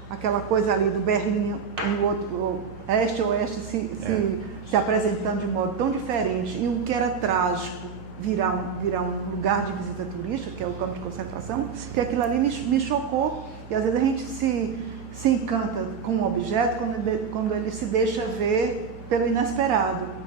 aquela coisa ali do Berlim e o outro, este e oeste se apresentando de modo tão diferente, e o que era trágico virar um lugar de visita turística, que é o campo de concentração, que aquilo ali me chocou, e às vezes a gente se encanta com um objeto quando ele se deixa ver pelo inesperado.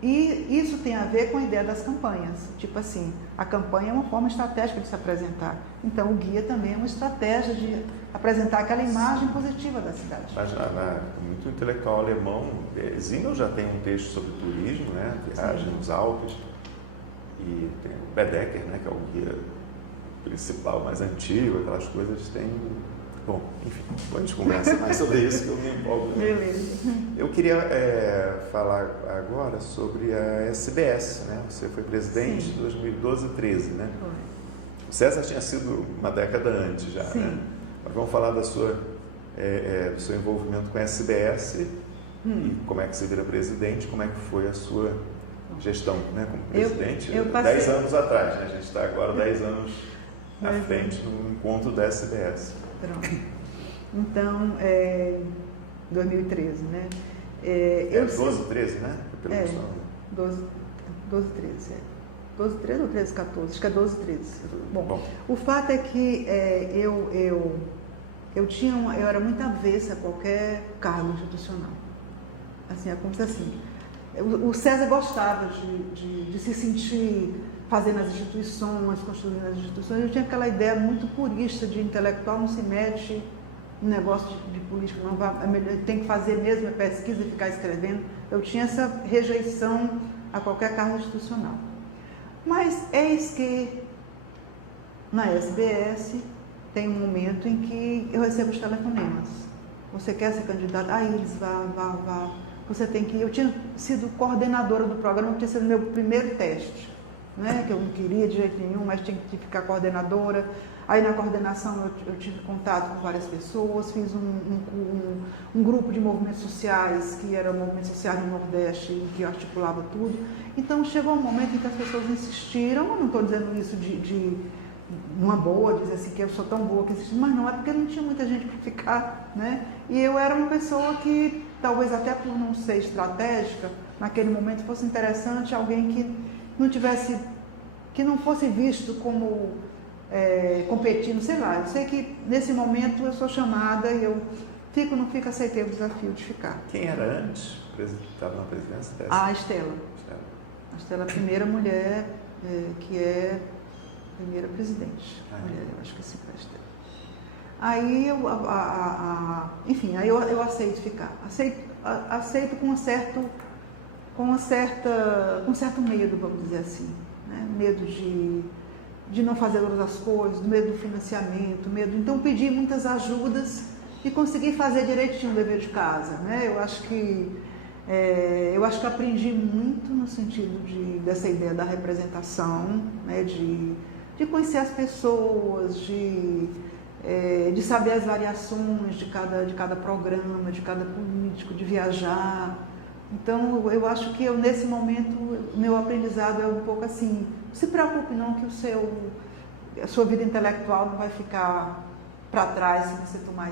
E isso tem a ver com a ideia das campanhas. Tipo assim, a campanha é uma forma estratégica de se apresentar. Então, o guia também é uma estratégia de apresentar aquela imagem positiva da cidade. Mas muito intelectual alemão, Zimmel já tem um texto sobre turismo, né? Viagem nos Alpes. E tem o Bedecker, né? Que é o guia principal, mais antigo, aquelas coisas. Tem... Bom, enfim, depois a gente conversa mais sobre isso, que eu me empolgo. Beleza. Eu queria falar agora sobre a SBS, né? Você foi presidente em 2012 e 2013, né? Foi. O César tinha sido uma década antes já, né? Mas vamos falar do seu envolvimento com a SBS e como é que você vira presidente, como é que foi a sua gestão, né? Como presidente, eu passei... 10 anos atrás, né? A gente está agora 10 anos à frente no encontro da SBS. Pronto. Então, 2013, né? 12, 13, né? 12, 13, 12, 13 ou 13, 14? Acho que é 12, 13. Bom, o fato é que eu era muito avessa a qualquer cargo institucional. Assim, é como se assim, o César gostava de se sentir fazendo as instituições, construindo as instituições. Eu tinha aquela ideia muito purista de intelectual não se mete um negócio de política, não vai, tem que fazer mesmo a pesquisa e ficar escrevendo. Eu tinha essa rejeição a qualquer cargo institucional. Mas eis que na SBS tem um momento em que eu recebo os telefonemas. Você quer ser candidato? Iris, vá. Você tem que ir. Eu tinha sido coordenadora do programa, tinha sido meu primeiro teste, né? Que eu não queria de jeito nenhum, mas tinha que ficar coordenadora. Aí na coordenação eu tive contato com várias pessoas, fiz um grupo de movimentos sociais, que era o Movimento Social do Nordeste, que articulava tudo. Então chegou um momento em que as pessoas insistiram, eu não estou dizendo isso de numa boa, dizer assim que eu sou tão boa que insistiram, mas não, é porque não tinha muita gente para ficar, né? E eu era uma pessoa que, talvez até por não ser estratégica, naquele momento fosse interessante alguém que não tivesse, que não fosse visto como competindo, sei lá. Eu sei que nesse momento eu sou chamada e eu fico, não fico, aceitei o desafio de ficar. Quem era antes? Estava na presidência dessa? A Estela. A Estela, a primeira mulher que é a primeira presidente. Mulher, eu acho que sim, foi a Estela. Aí enfim, aí eu aceito ficar. Aceito com um certo medo, vamos dizer assim, né? Medo de não fazer todas as coisas, medo do financiamento, então pedi muitas ajudas e consegui fazer direitinho o dever de casa, né? Eu acho que aprendi muito no sentido dessa ideia da representação, né? De conhecer as pessoas, de saber as variações de cada programa, de cada político, de viajar. Então, eu acho que nesse momento, meu aprendizado é um pouco assim, não se preocupe não que a sua vida intelectual não vai ficar para trás se você tomar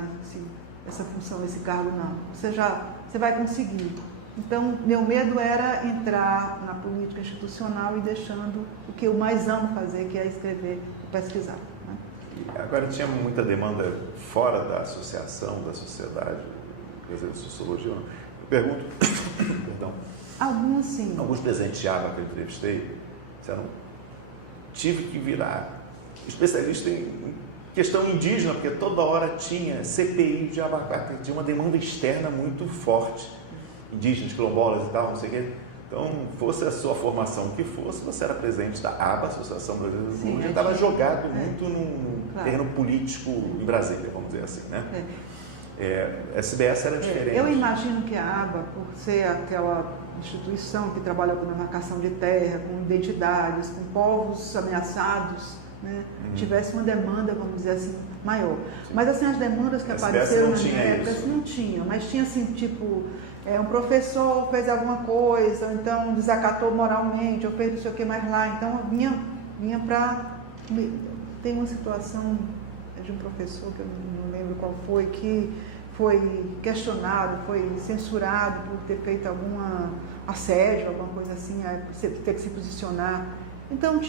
essa função, esse cargo, não. Você vai conseguir. Então, meu medo era entrar na política institucional e deixando o que eu mais amo fazer, que é escrever e pesquisar. Né? Agora, tinha muita demanda fora da associação, da sociedade, quer dizer, da sociologia, não? Eu pergunto, perdão. Alguns sim. Alguns presidentes de ABA que eu entrevistei disseram, tive que virar especialista em questão indígena, porque toda hora tinha CPI de abacate, tinha uma demanda externa muito forte, indígenas, quilombolas e tal, não sei o quê. Então, fosse a sua formação o que fosse, você era presidente da ABA, Associação Brasileira de Sociologia, estava jogado muito no terreno político em Brasília, vamos dizer assim, né? A SBS era diferente. Eu imagino que a ABA, por ser aquela instituição que trabalha com demarcação de terra, com identidades, com povos ameaçados, né, tivesse uma demanda, vamos dizer assim, maior. Sim. Mas assim, as demandas que apareceram na minha época não tinham, mas tinha assim, tipo, um professor fez alguma coisa, então desacatou moralmente, ou fez não sei o que mais lá, então eu vinha para... Tem uma situação de um professor, que eu não lembro qual foi, que foi questionado, foi censurado por ter feito algum assédio, alguma coisa assim, ter que se posicionar. Então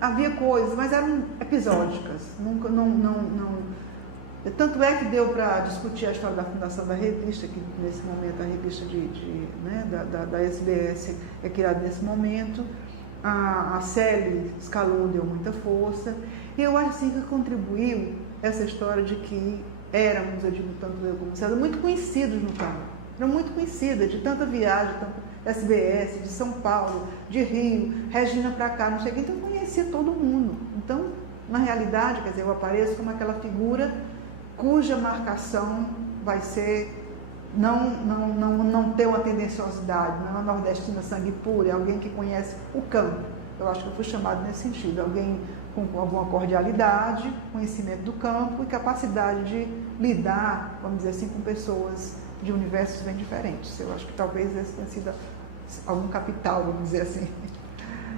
havia coisas, mas eram episódicas, nunca, não. Tanto é que deu para discutir a história da fundação da revista, que nesse momento a revista da SBS é criada nesse momento. A Célia Scalon deu muita força, e eu acho assim que contribuiu essa história de que éramos, eu digo tanto eu como César, muito conhecidos no campo. Eram muito conhecidas, de tanta viagem, tanto SBS, de São Paulo, de Rio, Regina para cá, não sei o que, então eu conhecia todo mundo. Então, na realidade, quer dizer, eu apareço como aquela figura cuja marcação vai ser não ter uma tendenciosidade, não é uma nordestina sangue puro, é alguém que conhece o campo. Eu acho que eu fui chamado nesse sentido, alguém com alguma cordialidade, conhecimento do campo e capacidade de lidar, vamos dizer assim, com pessoas de universos bem diferentes. Eu acho que talvez esse tenha sido algum capital, vamos dizer assim.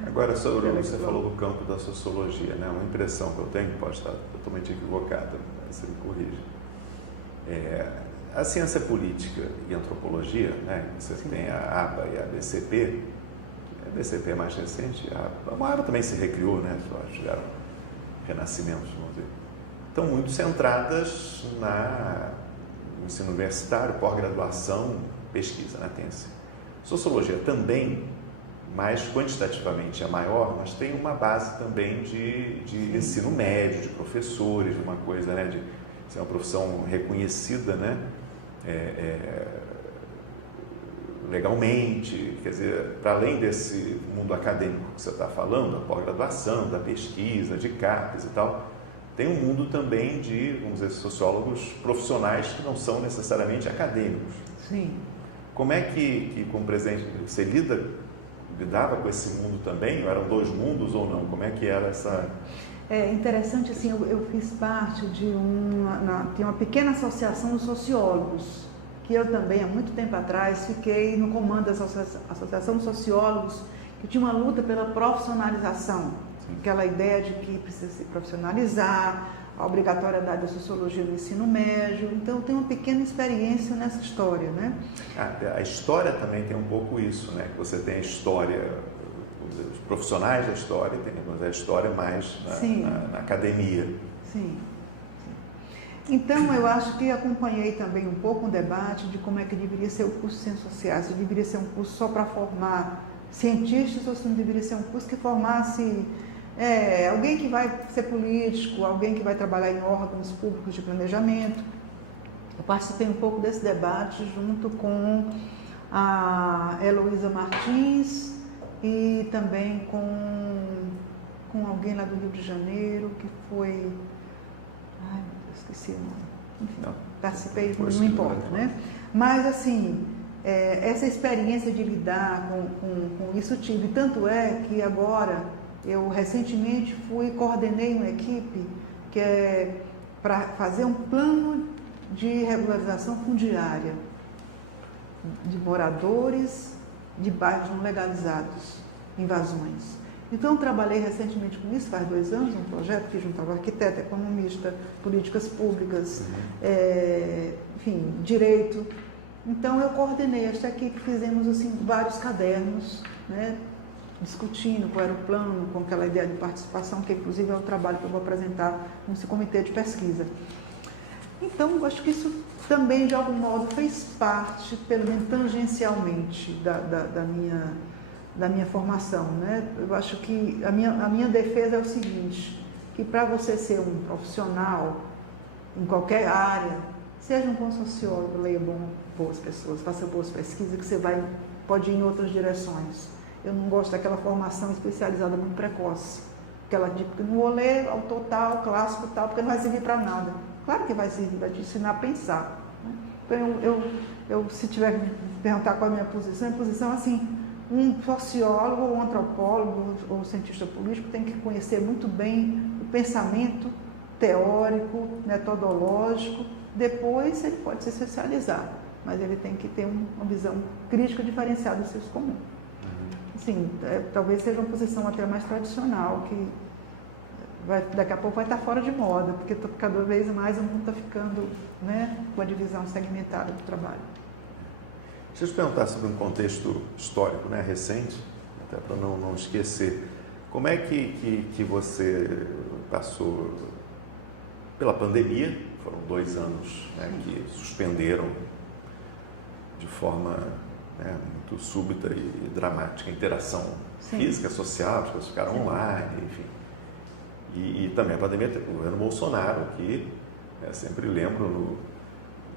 Agora, sobre você falou do campo da sociologia, né? Uma impressão que eu tenho, que pode estar totalmente equivocada, você me corrige. A ciência política e antropologia, né? Você tem a ABA e a BCP. A BCP é mais recente, a ABA também se recriou, né? Tiveram renascimentos, vamos dizer. Estão muito centradas no ensino universitário, pós-graduação, pesquisa, né? Tem sociologia também, mais quantitativamente é maior, mas tem uma base também de ensino médio, de professores, uma coisa, né? De é uma profissão reconhecida, né? Legalmente, quer dizer, para além desse mundo acadêmico que você está falando, da pós-graduação, da pesquisa, de CAPES e tal, tem um mundo também de, vamos dizer, sociólogos profissionais que não são necessariamente acadêmicos. Sim. Como é que como presidente, você lidava com esse mundo também? Ou eram dois mundos ou não? Como é que era essa... É interessante, assim, eu fiz parte de uma pequena associação de sociólogos, que eu também, há muito tempo atrás, fiquei no comando da Associação de Sociólogos, que tinha uma luta pela profissionalização. Sim. Aquela ideia de que precisa se profissionalizar, a obrigatoriedade da sociologia no ensino médio. Então, eu tenho uma pequena experiência nessa história, né? A história também tem um pouco isso, né? Que você tem a história, os profissionais da história, tem a história mais na academia. Sim. Então, eu acho que acompanhei também um pouco o debate de como é que deveria ser o curso de Ciências Sociais. Se deveria ser um curso só para formar cientistas ou se não deveria ser um curso que formasse alguém que vai ser político, alguém que vai trabalhar em órgãos públicos de planejamento. Eu participei um pouco desse debate junto com a Heloísa Martins e também com alguém lá do Rio de Janeiro, que foi... Ai, esqueci o nome. Enfim, não, participei, não importa, né? Mas, assim, essa experiência de lidar com isso eu tive. Tanto é que agora, eu recentemente coordenei uma equipe que é para fazer um plano de regularização fundiária de moradores de bairros não legalizados, invasões. Então, trabalhei recentemente com isso, faz 2 anos, um projeto que juntava arquiteto, economista, políticas públicas, enfim, direito. Então, eu coordenei esta equipe, fizemos assim, vários cadernos, né, discutindo qual era o plano, com aquela ideia de participação, que inclusive é o trabalho que eu vou apresentar nesse comitê de pesquisa. Então, eu acho que isso também, de algum modo, fez parte, pelo menos tangencialmente, da minha formação, né? Eu acho que a minha defesa é o seguinte, que para você ser um profissional em qualquer área, seja um bom sociólogo, leia boas pessoas, faça boas pesquisas, que você pode ir em outras direções. Eu não gosto daquela formação especializada muito precoce, aquela de não vou ler autor tal, clássico tal, porque não vai servir para nada. Claro que vai servir, vai te ensinar a pensar, né? Então, eu se tiver que me perguntar qual é a minha posição assim, um sociólogo, ou um antropólogo, ou cientista político tem que conhecer muito bem o pensamento teórico, metodológico, depois ele pode se especializar, mas ele tem que ter uma visão crítica diferenciada do senso comum. Assim, talvez seja uma posição até mais tradicional, que daqui a pouco vai estar fora de moda, porque cada vez mais o mundo está ficando, né, com a divisão segmentada do trabalho. Deixa eu te perguntar sobre um contexto histórico, né, recente, até para não esquecer. Como é que você passou pela pandemia? Foram 2 anos, né, que suspenderam de forma, né, muito súbita e dramática a interação física, social, as pessoas ficaram online, enfim. E também a pandemia, o governo Bolsonaro, que sempre lembro,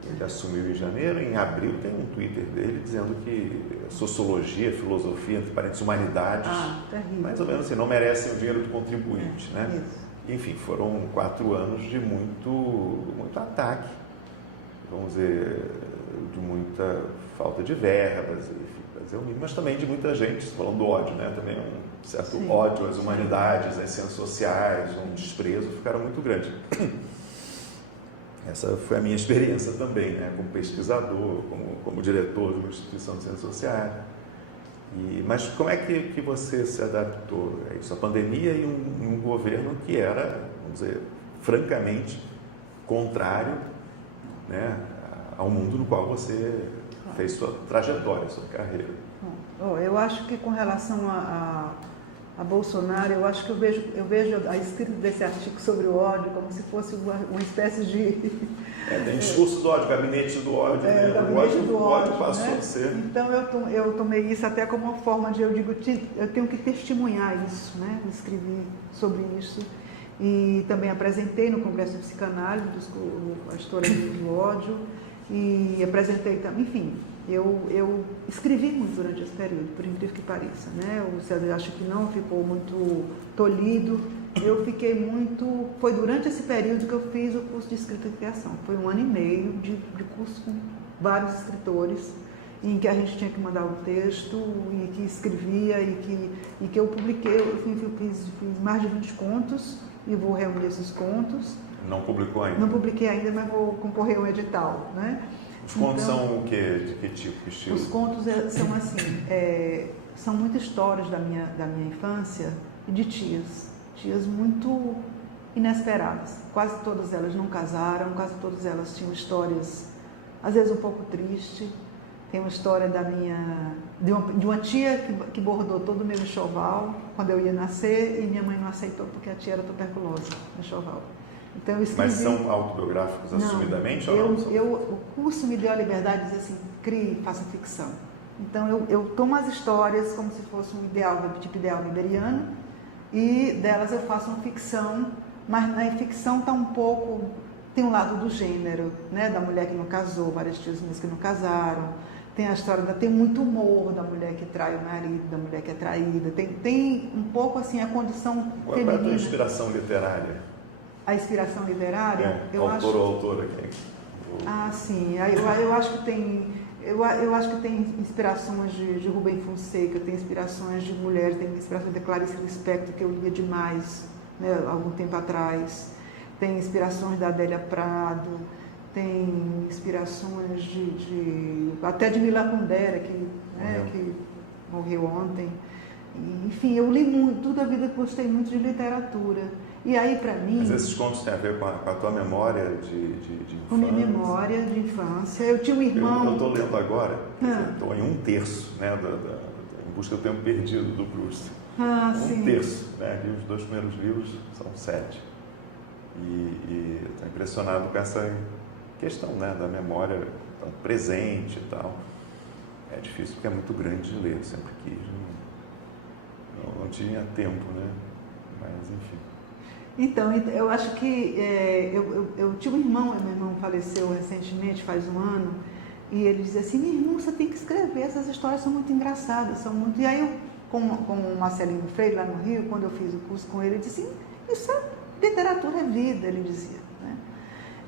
ele assumiu em janeiro, em abril tem um Twitter dele dizendo que sociologia, filosofia, entre parênteses, humanidades, mais ou menos assim, não merecem o dinheiro do contribuinte, né? Enfim, foram 4 anos de muito ataque, vamos dizer, de muita falta de verbas, enfim, mas também de muita gente, falando do ódio, né? Também um certo ódio às humanidades, às ciências sociais, um desprezo, ficaram muito grandes. Essa foi a minha experiência também, né? Como pesquisador, como diretor de uma instituição de ciências sociais. Mas como é que você se adaptou a isso? A pandemia e um governo que era, vamos dizer, francamente contrário, né, ao mundo no qual você fez sua trajetória, sua carreira. Eu acho que com relação a Bolsonaro, eu acho que eu vejo a escrita desse artigo sobre o ódio como se fosse uma espécie de... tem discurso do ódio, gabinete do ódio, né? O ódio passou, né, a ser... Então eu tomei isso até como uma forma de, eu tenho que testemunhar isso, né? Escrevi sobre isso. E também apresentei no Congresso de Psicanálise a história do ódio e apresentei também, enfim, eu escrevi muito durante esse período, por incrível que pareça, né? O César acha que não, ficou muito tolhido. Eu fiquei muito... Foi durante esse período que eu fiz o curso de escrita e criação. Foi 1 ano e meio de curso com vários escritores, em que a gente tinha que mandar um texto e que escrevia e que eu publiquei. Eu fiz mais de 20 contos e vou reunir esses contos. Não publicou ainda? Não publiquei ainda, mas vou concorrer ao edital, né? Os contos são o quê? De que tipo? Que estilo? Os contos são assim, são muitas histórias da minha infância e de tias muito inesperadas. Quase todas elas não casaram, quase todas elas tinham histórias, às vezes um pouco tristes. Tem uma história de uma tia que bordou todo o meu enxoval quando eu ia nascer e minha mãe não aceitou porque a tia era tuberculosa no enxoval. Então, eu escrevi... Mas são autobiográficos assumidamente ou não? O curso me deu a liberdade de dizer assim, crie, faça ficção. Então eu tomo as histórias como se fosse um tipo ideal liberiano e delas eu faço uma ficção, mas na ficção está um pouco... Tem um lado do gênero, né? Da mulher que não casou, várias tias minhas que não casaram. Tem a história, tem muito humor da mulher que trai o marido, da mulher que é traída. Tem um pouco assim a condição Qual feminina. é a tua inspiração literária? A inspiração literária? Autor ou autora? Ah, sim. Eu acho que tem... Eu acho que tem inspirações de Rubem Fonseca, tem inspirações de mulheres, tem inspirações de Clarice Lispector, que eu lia demais, né, algum tempo atrás. Tem inspirações da Adélia Prado, tem inspirações até de Mila Kundera, que morreu ontem. E, enfim, eu li muito, toda a vida gostei muito de literatura. E aí, para mim... Mas esses contos têm a ver com a tua memória de infância? Com minha memória de infância. Eu tinha um irmão... Eu estou lendo agora, estou em 1/3, né, em busca do tempo perdido do Proust. Sim. 1/3, né, li os 2 primeiros livros, são 7. E estou impressionado com essa questão, né, da memória tão presente e tal. É difícil porque é muito grande de ler, eu sempre quis, não tinha tempo, né, mas enfim. Então, eu acho que eu tinha um irmão, meu irmão faleceu recentemente, faz 1 ano, e ele dizia assim, minha irmã, você tem que escrever, essas histórias são muito engraçadas, são muito... E aí, eu, com o Marcelinho Freire, lá no Rio, quando eu fiz o curso com ele disse assim, isso é literatura, é vida, ele dizia, né?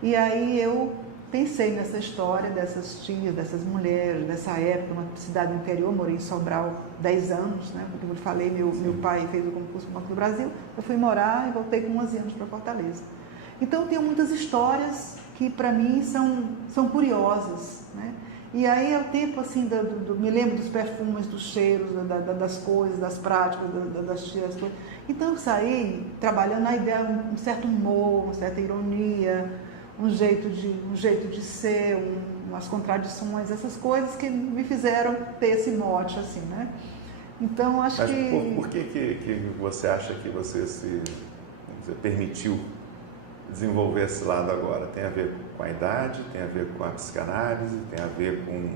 E aí eu pensei nessa história dessas tias, dessas mulheres, dessa época, uma cidade do interior, morei em Sobral 10 anos, né? Porque eu falei, meu pai fez o concurso no Banco do Brasil, eu fui morar e voltei com 11 anos para Fortaleza. Então eu tenho muitas histórias que para mim são curiosas, né? E aí ao tempo assim, me lembro dos perfumes, dos cheiros, das coisas, das práticas, das tias. Então eu saí trabalhando na ideia, um certo humor, uma certa ironia, um jeito de ser, umas contradições, essas coisas que me fizeram ter esse mote, assim, né? Então, acho Mas que... por que você acha que você se, vamos dizer, permitiu desenvolver esse lado agora? Tem a ver com a idade, tem a ver com a psicanálise, tem a ver com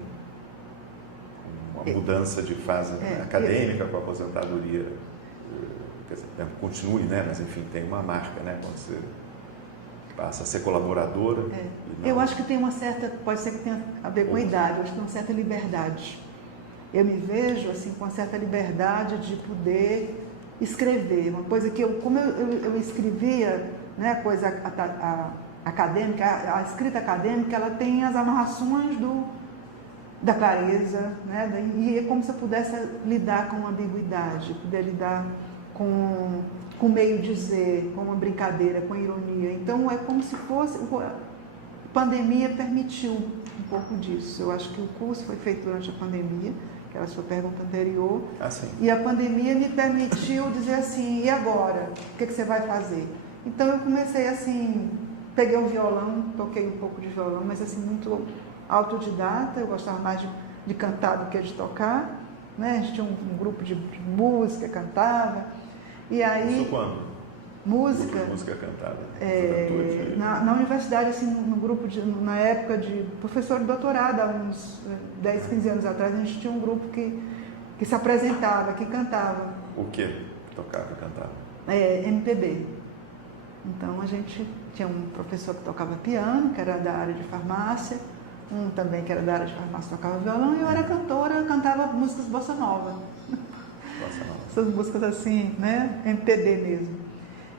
uma mudança de fase acadêmica, com a aposentadoria? Quer dizer, continue, né? Mas, enfim, tem uma marca, né? Quando você passa a ser colaboradora. Eu acho que tem uma certa, pode ser que tenha a ver com a idade, eu acho que tem uma certa liberdade. Eu me vejo assim com uma certa liberdade de poder escrever, uma coisa que como eu escrevia, né, coisa acadêmica, a escrita acadêmica, ela tem as amarrações da clareza, né, e é como se eu pudesse lidar com a ambiguidade, poder lidar com o meio dizer, com uma brincadeira, com a ironia. Então é como se fosse... A pandemia permitiu um pouco disso. Eu acho que o curso foi feito durante a pandemia, que era a sua pergunta anterior. Sim. E a pandemia me permitiu dizer assim, e agora? O que você vai fazer? Então eu comecei assim, peguei um violão, toquei um pouco de violão, mas assim, muito autodidata, eu gostava mais de cantar do que de tocar, né? A gente tinha um grupo de música, cantava. E aí, isso quando? Música cantada. Na universidade, assim, no grupo na época de professor de doutorado, há uns 10, 15 anos atrás, a gente tinha um grupo que se apresentava, que cantava. O que tocava e cantava? MPB. Então a gente tinha um professor que tocava piano, que era da área de farmácia, um também que era da área de farmácia tocava violão, e eu era cantora, eu cantava músicas bossa nova. Essas músicas assim, né, MPB mesmo.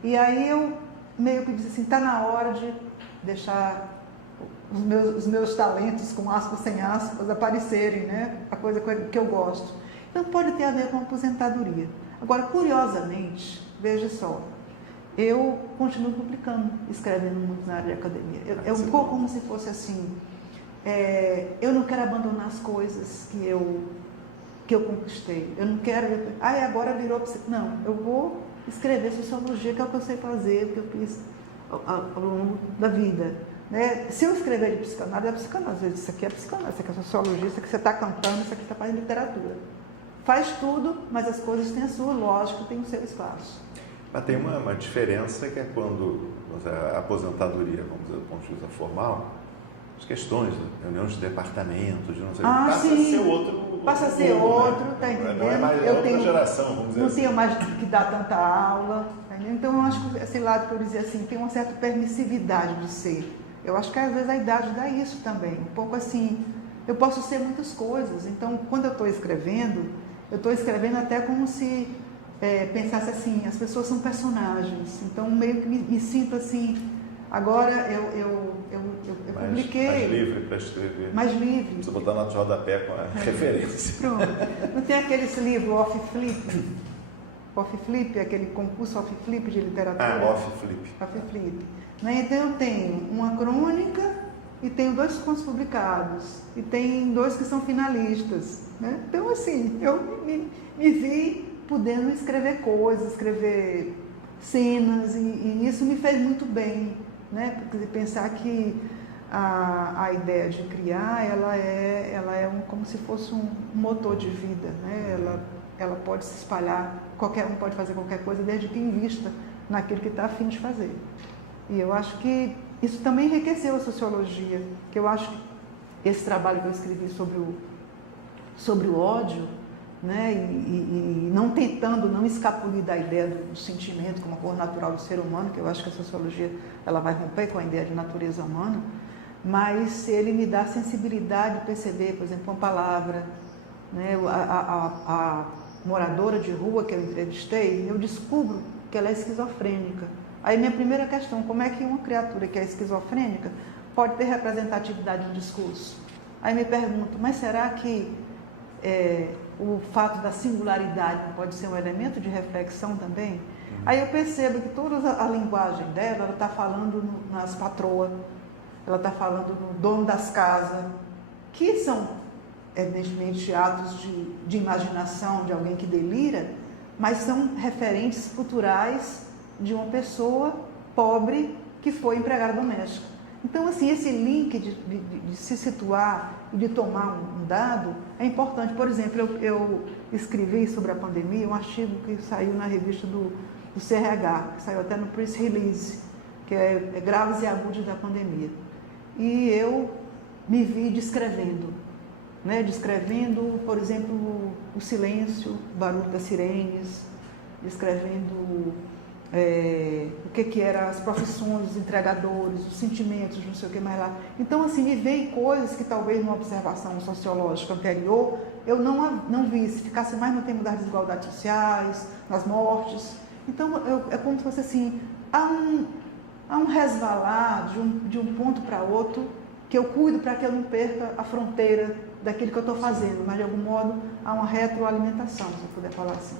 E aí eu meio que disse assim, está na hora de deixar os meus talentos, com aspas, sem aspas, aparecerem, né, a coisa que eu gosto. Então pode ter a ver com aposentadoria. Agora, curiosamente, veja só, eu continuo publicando, escrevendo muito na área de academia. É um pouco como se fosse assim, eu não quero abandonar as coisas que eu conquistei. Eu não quero, agora virou... Não, eu vou escrever sociologia, que é o que eu sei fazer, o que eu fiz ao longo da vida. Né? Se eu escrever de psicanálise, é psicanálise. Isso aqui é psicanálise, isso aqui é sociologia, isso aqui você está cantando, isso aqui está fazendo literatura. Faz tudo, mas as coisas têm a sua lógica, têm o seu espaço. Mas tem uma diferença que é quando a aposentadoria, vamos dizer, do ponto de vista formal, as questões, reuniões de departamento, de não sei o que, passa a ser outro. Passa a ser outro, né? Tá entendendo? Não é mais outra geração, vamos dizer não assim. Não tenho mais que dar tanta aula, tá entendendo? Então eu acho que esse lado que eu dizia assim, tem uma certa permissividade de ser. Eu acho que às vezes a idade dá isso também, um pouco assim, eu posso ser muitas coisas, então quando eu estou escrevendo até como se pensasse assim, as pessoas são personagens, então meio que me sinto assim, agora eu publiquei. Mais livre para escrever. Mais livre. Precisa botar nota de rodapé com a referência. Pronto. Não tem aqueles livros Off Flip, aquele concurso Off Flip de literatura? Off Flip. Né? Então eu tenho uma crônica e tenho 2 contos publicados e tem 2 que são finalistas. Né? Então assim, eu me vi podendo escrever coisas, escrever cenas e isso me fez muito bem, né? Porque pensar que a ideia de criar, ela é como se fosse um motor de vida, né? Ela pode se espalhar, qualquer um pode fazer qualquer coisa, desde que invista naquilo que está a fim de fazer. E eu acho que isso também enriqueceu a sociologia, que eu acho que esse trabalho que eu escrevi sobre o ódio, né, e não escapulir da ideia do sentimento como a cor natural do ser humano, que eu acho que a sociologia ela vai romper com a ideia de natureza humana, mas ele me dá sensibilidade de perceber, por exemplo, uma palavra, né, a moradora de rua que eu entrevistei, eu descubro que ela é esquizofrênica. Aí minha primeira questão, como é que uma criatura que é esquizofrênica pode ter representatividade de discurso? Aí me pergunto, mas será que o fato da singularidade pode ser um elemento de reflexão também? Aí eu percebo que toda a linguagem dela, ela está falando nas patroas, ela está falando no dono das casas, que são, evidentemente, atos de imaginação de alguém que delira, mas são referentes culturais de uma pessoa pobre que foi empregada doméstica. Então, assim, esse link de se situar e de tomar um dado é importante. Por exemplo, eu escrevi sobre a pandemia um artigo que saiu na revista do CRH, que saiu até no press release, que é Graves e Agudos da Pandemia. E eu me vi descrevendo, né? Descrevendo, por exemplo, o silêncio, o barulho das sirenes, descrevendo o que eram as profissões, os entregadores, os sentimentos, não sei o que mais lá. Então, assim, me veio coisas que talvez numa observação sociológica anterior eu não visse, ficasse mais no tema das desigualdades sociais, nas mortes. Então, é como se fosse assim, há um resvalar de um ponto para outro que eu cuido para que eu não perca a fronteira daquilo que eu estou fazendo, mas de algum modo há uma retroalimentação, se eu puder falar assim.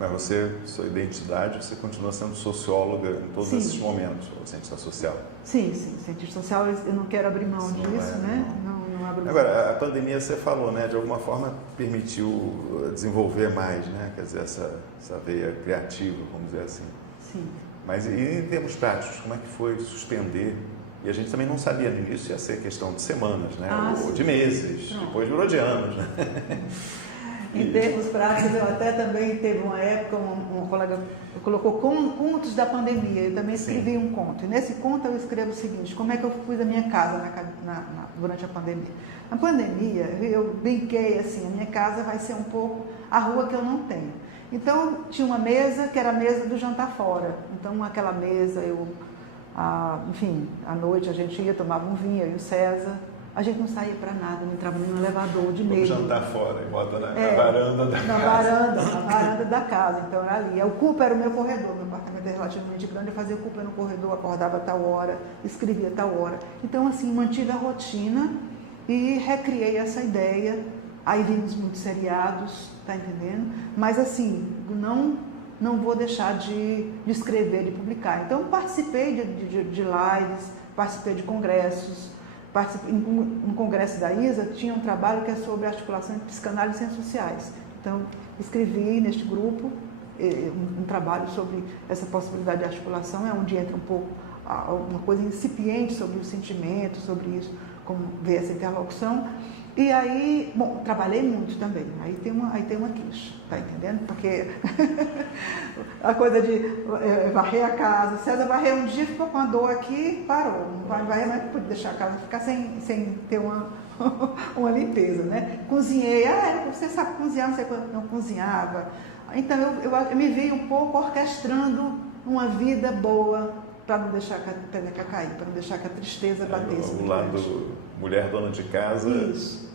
Mas você, sua identidade, você continua sendo socióloga em todos esses momentos, ou cientista social? Sim, cientista social, eu não quero abrir mão disso, né? Não abro mão. Agora, a pandemia, você falou, né, de alguma forma permitiu desenvolver mais, né, quer dizer, essa veia criativa, vamos dizer assim. Sim. Mas e em termos práticos, como é que foi suspender? E a gente também não sabia no início, ia ser questão de semanas, né, ou de meses, depois virou de anos, né? Em termos práticos, eu até também teve uma época, um colega colocou contos da pandemia, eu também escrevi um conto. E nesse conto eu escrevo o seguinte: como é que eu fui da minha casa durante a pandemia? Na pandemia, eu brinquei assim, a minha casa vai ser um pouco a rua que eu não tenho. Então, tinha uma mesa que era a mesa do jantar fora. Então, aquela mesa, enfim, à noite a gente ia, tomava um vinho, eu e o César. A gente não saía para nada, não entrava nem no elevador, de medo. Jantar fora, e bota na varanda da casa. Na varanda da casa, então era ali. O culpa era o meu corredor, meu apartamento é relativamente grande, eu fazia o culpa no corredor, acordava a tal hora, escrevia a tal hora. Então, assim, mantive a rotina e recriei essa ideia. Aí vimos muitos seriados, tá entendendo? Mas, assim, não vou deixar de escrever, de publicar. Então, participei de lives, participei de congressos. No congresso da ISA tinha um trabalho que é sobre articulação entre psicanálise e ciências sociais. Então, escrevi neste grupo um trabalho sobre essa possibilidade de articulação, é onde entra um pouco uma coisa incipiente sobre o sentimento, sobre isso, como ver essa interlocução. E aí, bom, trabalhei muito também, aí tem uma queixa, tá entendendo? Porque a coisa de varrer a casa, o César varreu um dia, ficou com a dor aqui, parou, não vai varrer, mas não pude deixar a casa ficar sem ter uma limpeza, né? Cozinhei, você sabe cozinhar, não sei quando, não cozinhava. Então eu me vi um pouco orquestrando uma vida boa, para não deixar a peneca cair, para não deixar que a tristeza batesse. O lado mulher dona de casa. Isso.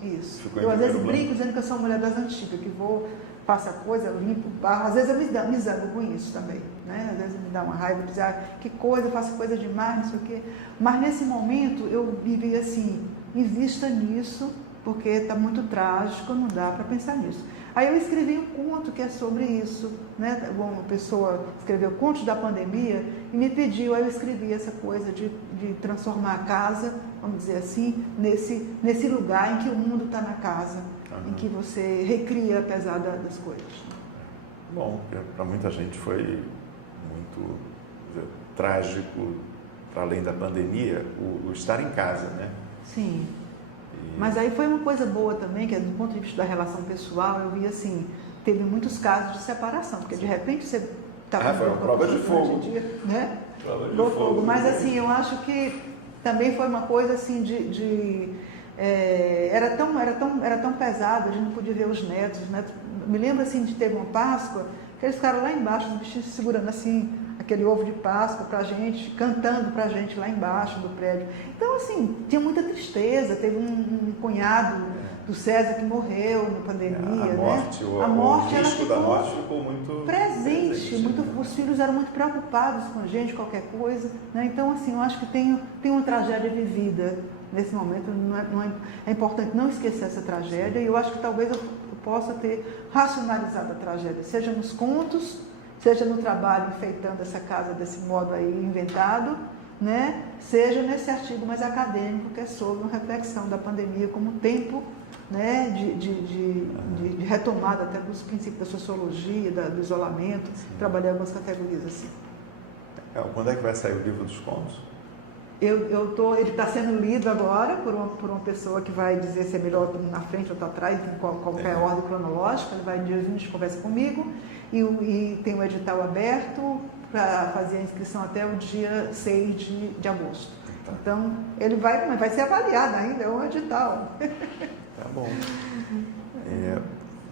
Eu às vezes brinco dizendo que eu sou mulher das antigas, que faço a coisa, limpo, barro. Às vezes eu me zango com isso também, né? Às vezes me dá uma raiva de dizer, que coisa, eu faço coisa demais, não sei o quê. Mas nesse momento eu vivi assim, invista nisso, porque está muito trágico, não dá para pensar nisso. Aí eu escrevi um conto que é sobre isso, né? Uma pessoa escreveu Contos da Pandemia e me pediu, aí eu escrevi essa coisa de transformar a casa, vamos dizer assim, nesse lugar em que o mundo está na casa, em que você recria apesar das coisas. Bom, para muita gente foi muito trágico, para além da pandemia, o estar em casa, né? Sim. Mas aí foi uma coisa boa também, que do ponto de vista da relação pessoal, eu vi assim, teve muitos casos de separação, porque de repente você está foi uma prova de fogo. Né? Prova de fogo. Mas assim, eu acho que também foi uma coisa assim era tão pesado, a gente não podia ver os netos. Me lembro assim de ter uma Páscoa, que eles ficaram lá embaixo, os bichinhos segurando assim, aquele ovo de Páscoa pra gente, cantando pra gente lá embaixo do prédio. Então, assim, tinha muita tristeza. Teve um cunhado do César que morreu na pandemia, o risco da morte ficou muito presente. Os filhos eram muito preocupados com a gente, qualquer coisa, né? Então, assim, eu acho que tem uma tragédia vivida nesse momento. É importante não esquecer essa tragédia, e eu acho que talvez eu possa ter racionalizado a tragédia, seja nos contos, seja no trabalho enfeitando essa casa desse modo aí inventado, né? Seja nesse artigo mais acadêmico, que é sobre uma reflexão da pandemia como tempo, né? de retomada até dos princípios da sociologia, do isolamento. Trabalhei algumas categorias assim. Quando é que vai sair o livro dos contos? Ele está sendo lido agora por uma pessoa que vai dizer se é melhor na frente ou atrás, em qualquer ordem cronológica. Ele vai dia 20, conversa comigo, e tem um edital aberto para fazer a inscrição até o dia 6 de agosto. Então, ele vai ser avaliado ainda, é um edital. Tá bom.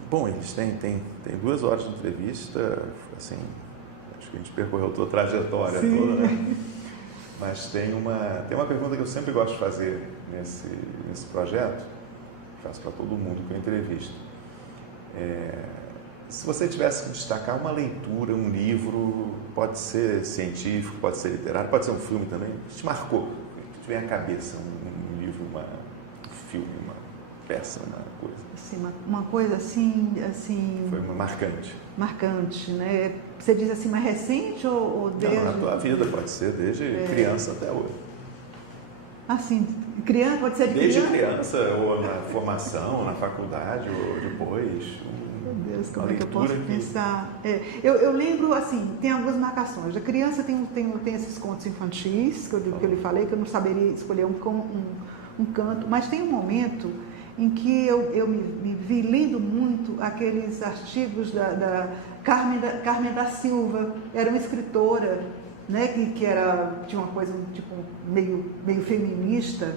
Bom, eles têm 2 horas de entrevista, assim, acho que a gente percorreu toda a trajetória toda, né? Mas tem uma pergunta que eu sempre gosto de fazer nesse projeto, faço para todo mundo que eu entrevisto. Se você tivesse que destacar uma leitura, um livro, pode ser científico, pode ser literário, pode ser um filme também, que te marcou, que te vem à cabeça, um livro, um filme, uma peça, uma coisa. Assim, uma coisa assim... Foi marcante. Marcante, né? Você diz assim, mais recente ou desde... Não, na tua vida, pode ser desde criança até hoje. Assim, criança, pode ser desde criança, ou na formação, na faculdade, ou depois... Meu Deus, como é que eu posso pensar? Eu lembro, assim, tem algumas marcações. A criança tem esses contos infantis, que eu lhe falei, que eu não saberia escolher um canto, mas tem um momento em que eu me vi lendo muito aqueles artigos da Carmen da Silva, era uma escritora, né, que tinha uma coisa tipo meio feminista,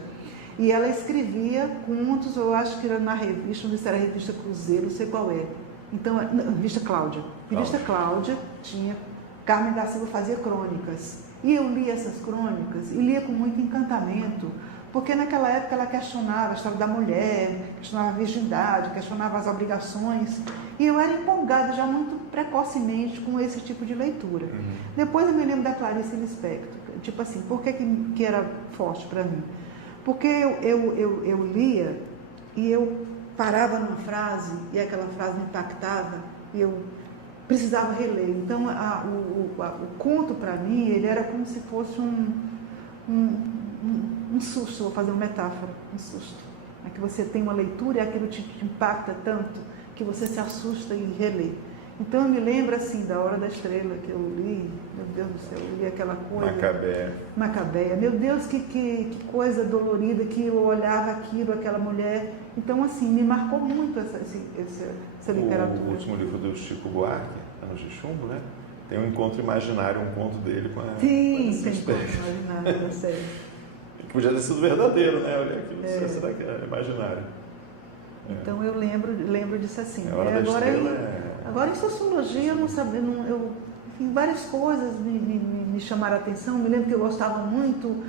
e ela escrevia contos, eu acho que era na revista, não sei se era a revista Cruzeiro, não sei qual é. Então, revista Cláudia. Revista Cláudia tinha, Carmen da Silva fazia crônicas. E eu lia essas crônicas e lia com muito encantamento, porque naquela época ela questionava a história da mulher, questionava a virgindade, questionava as obrigações, e eu era empolgada já muito precocemente com esse tipo de leitura. Depois eu me lembro da Clarice Lispector, tipo assim, por que era forte para mim? Porque eu lia e eu parava numa frase e aquela frase me impactava e eu precisava reler. Então o conto para mim, ele era como se fosse um susto, vou fazer uma metáfora, um susto. É que você tem uma leitura e aquilo te impacta tanto que você se assusta e relê. Então eu me lembro assim da Hora da Estrela que eu li, meu Deus do céu, eu li aquela coisa. Macabeia. Meu Deus, que coisa dolorida, que eu olhava aquela mulher. Então assim, me marcou muito essa literatura. O último livro do Chico Buarque, Anos de Chumbo, né? Tem um encontro imaginário, um conto dele com a Sim, tem encontro imaginário, eu sei. Que podia ter sido verdadeiro, né? Olha aquilo, será que é imaginário? Então eu lembro disso assim. Agora em sociologia eu não sabia, enfim, várias coisas me chamaram a atenção. Me lembro que eu gostava muito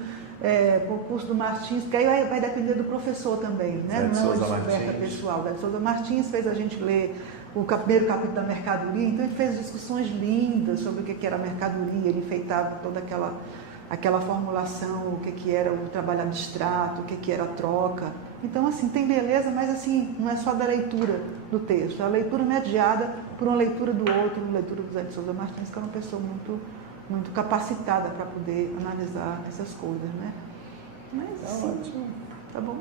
do curso do Martins, porque aí vai depender do professor também, né? Não é uma descoberta pessoal. O Souza Martins fez a gente ler o primeiro capítulo da mercadoria, então ele fez discussões lindas sobre o que era a mercadoria, ele enfeitava toda aquela formulação, o que era o trabalho abstrato, o que era a troca. Então, assim, tem beleza, mas assim, não é só da leitura do texto, a leitura mediada por uma leitura do outro, uma leitura do Zé de Souza Martins, que é uma pessoa muito capacitada para poder analisar essas coisas, né? Mas, tá ótimo. Tá bom.